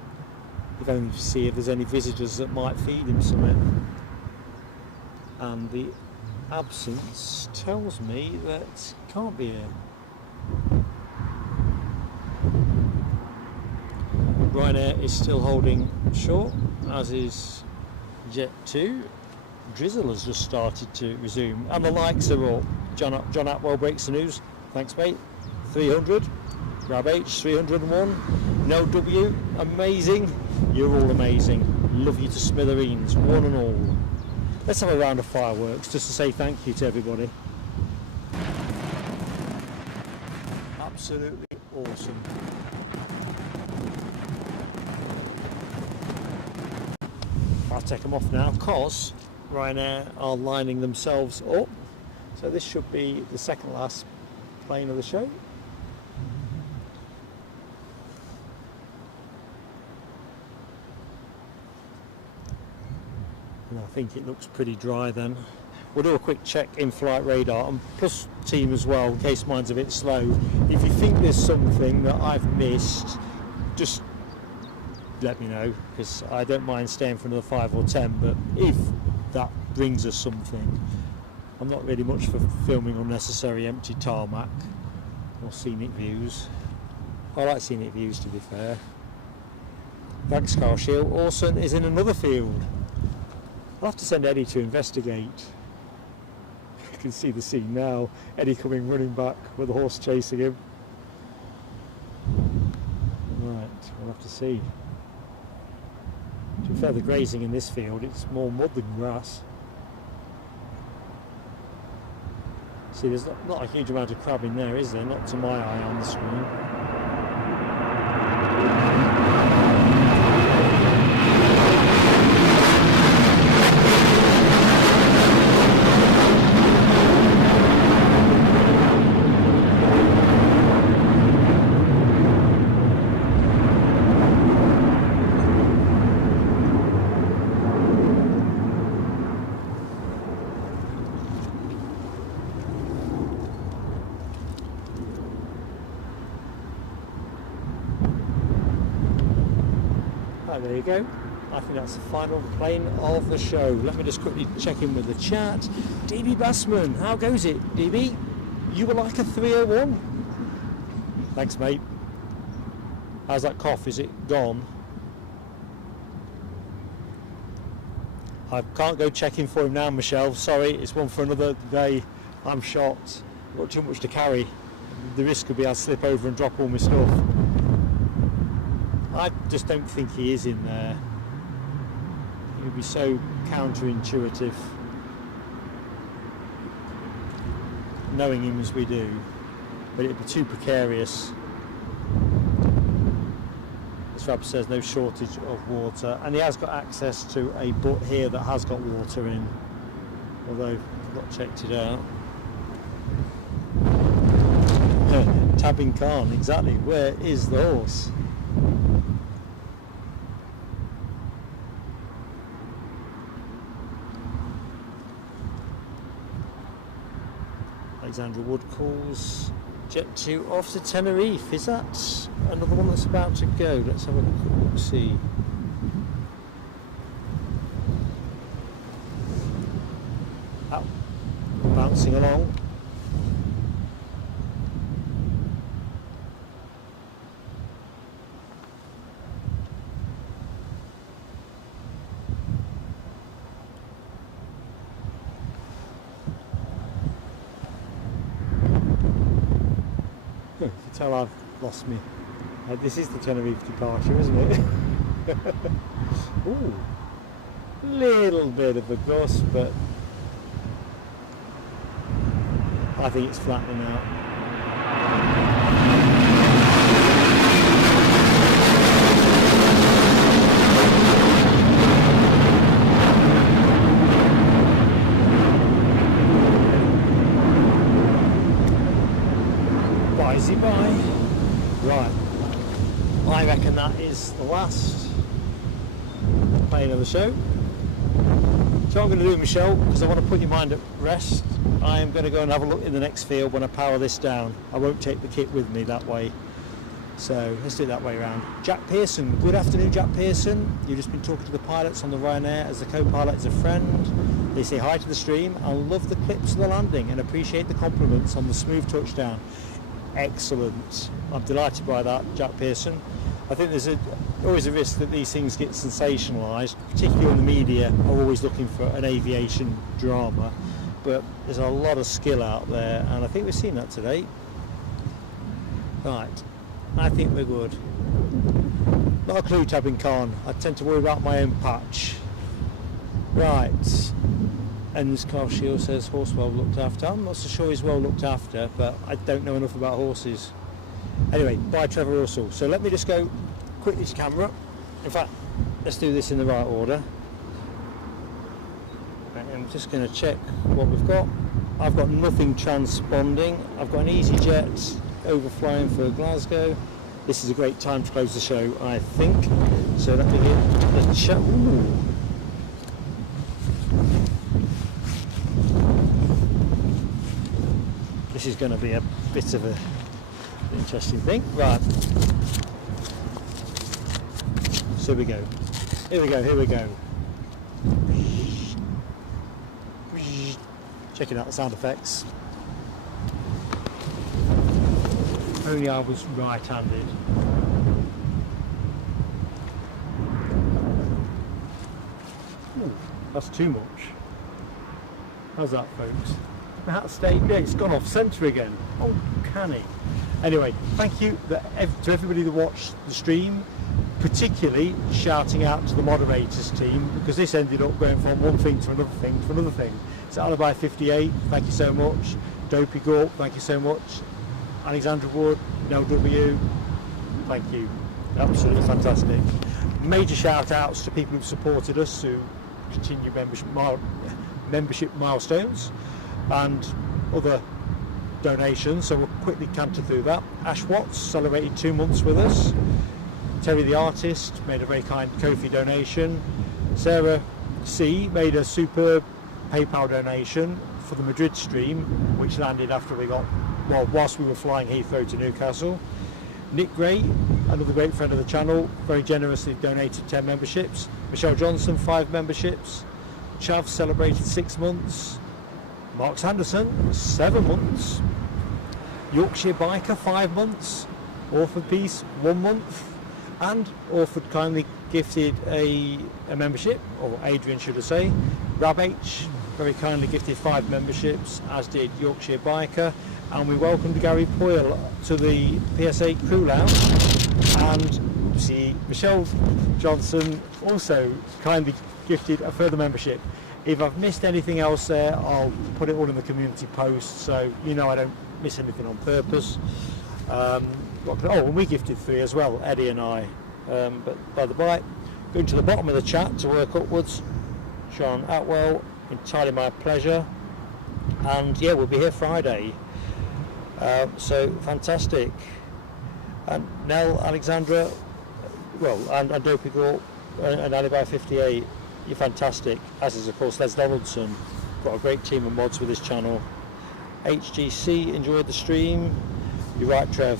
if only to see if there's any visitors that might feed him something. And the absence tells me that it can't be here. Ryanair is still holding short, as is Jet 2. Drizzle has just started to resume, and the likes are up. John Atwell breaks the news. Thanks, mate. 300. Grab H, 301. No W, amazing. You're all amazing. Love you to smithereens, one and all. Let's have a round of fireworks just to say thank you to everybody. Absolutely awesome. I'll take them off now because Ryanair are lining themselves up. So this should be the second last plane of the show. And I think it looks pretty dry then. We'll do a quick check in-flight radar and plus team as well in case mine's a bit slow. If you think there's something that I've missed, just let me know, because I don't mind staying for another 5 or 10, but if that brings us something. I'm not really much for filming unnecessary empty tarmac or scenic views. I like scenic views, to be fair. Thanks, Carl Shield. Orson is in another field. I'll have to send Eddie to investigate. You can see the scene now. Eddie coming running back with a horse chasing him. Right, we'll have to see. To be fair, the grazing in this field, it's more mud than grass. See, there's not a huge amount of crab in there, is there? Not to my eye on the screen. There you go. I think that's the final plane of the show. Let me just quickly check in with the chat. DB Bassman, how goes it? DB, you were like a 301. Thanks, mate. How's that cough? Is it gone? I can't go checking for him now, Michelle. Sorry, it's one for another day. I'm shot. Got too much to carry. The risk could be I'll slip over and drop all my stuff. I just don't think he is in there. It would be so counterintuitive, knowing him as we do, but it'd be too precarious. As Rab says, no shortage of water, and he has got access to a butt here that has got water in, although I've not checked it out. Tabbing Khan, exactly. Where is the horse? Alexandra Wood calls Jet 2 off to Tenerife. Is that another one that's about to go? Let's have a quick look, see. Oh, bouncing along. Tell I've lost me. This is the Tenerife departure, isn't it? Ooh, little bit of a gust, but I think it's flattening out. Bye. Right, I reckon that is the last plane of the show. So what I'm going to do, Michelle, because I want to put your mind at rest, I am going to go and have a look in the next field when I power this down. I won't take the kit with me that way, so let's do it that way around. Jack Pearson, good afternoon, Jack Pearson. You've just been talking to the pilots on the Ryanair as the co-pilot is a friend. They say hi to the stream. I love the clips of the landing and appreciate the compliments on the smooth touchdown. Excellent. I'm delighted by that, Jack Pearson. I think there's always a risk that these things get sensationalised, particularly in the media are always looking for an aviation drama, but there's a lot of skill out there, and I think we've seen that today. Right, I think we're good. Not a clue, Tabin Khan. I tend to worry about my own patch. Right. And Carl Shield says horse well looked after. I'm not so sure he's well looked after, but I don't know enough about horses. Anyway, bye Trevor Russell. So let me just go quit this camera. In fact, let's do this in the right order. Right, I'm just going to check what we've got. I've got nothing transponding. I've got an EasyJet overflying for Glasgow. This is a great time to close the show, I think. So let me get the chat. This is going to be a bit of an interesting thing. Right. So here we go. Here we go, here we go. Checking out the sound effects. Only I was right-handed. Ooh, that's too much. How's that, folks? That state, yeah, it's gone off centre again. Oh, canny. Anyway, thank you to everybody that watched the stream, particularly shouting out to the moderators team, because this ended up going from one thing to another thing to another thing. So Alibi 58, thank you so much. Dopey Gorp, thank you so much. Alexandra Wood, Nell W, thank you. Absolutely fantastic. Major shout outs to people who've supported us through continued membership milestones and other donations, so we'll quickly canter through that. Ash Watts celebrated 2 months with us. Terry the artist made a very kind Ko-fi donation. Sarah C made a superb PayPal donation for the Madrid stream, which landed after we got, well, whilst we were flying Heathrow to Newcastle. Nick Gray, another great friend of the channel, very generously donated 10 memberships. Michelle Johnson, 5 memberships. Chav celebrated 6 months. Mark Sanderson, 7 months. Yorkshire Biker, 5 months. Orford Peace, 1 month. And Orford kindly gifted a membership, or Adrian should I say. Rab H very kindly gifted 5 memberships, as did Yorkshire Biker. And we welcomed Gary Poyle to the PSA Crew Lounge. And see, Michelle Johnson also kindly gifted a further membership. If I've missed anything else there, I'll put it all in the community post, so you know I don't miss anything on purpose. And we gifted 3 as well, Eddie and I. But by the by, going to the bottom of the chat to work upwards. Sean Atwell, entirely my pleasure. And yeah, we'll be here Friday. So fantastic. And Nell, Alexandra, well, and Dopey Gorp, and Alibi 58. You're fantastic, as is of course Les Donaldson. Got a great team of mods with this channel. HGC enjoyed the stream. You're right, Trev,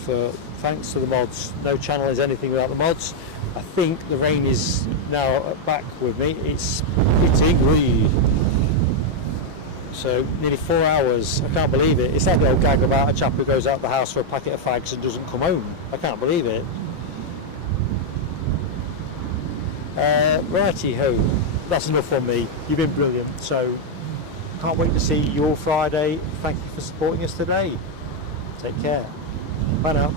thanks to the mods. No channel is anything without the mods. I think the rain is now back with me. It's pretty green. So nearly 4 hours, I can't believe it. It's like the old gag about a chap who goes out the house for a packet of fags and doesn't come home. I can't believe it. Righty ho, that's enough from me. You've been brilliant, so can't wait to see you all Friday. Thank you for supporting us today. Take care. Bye now.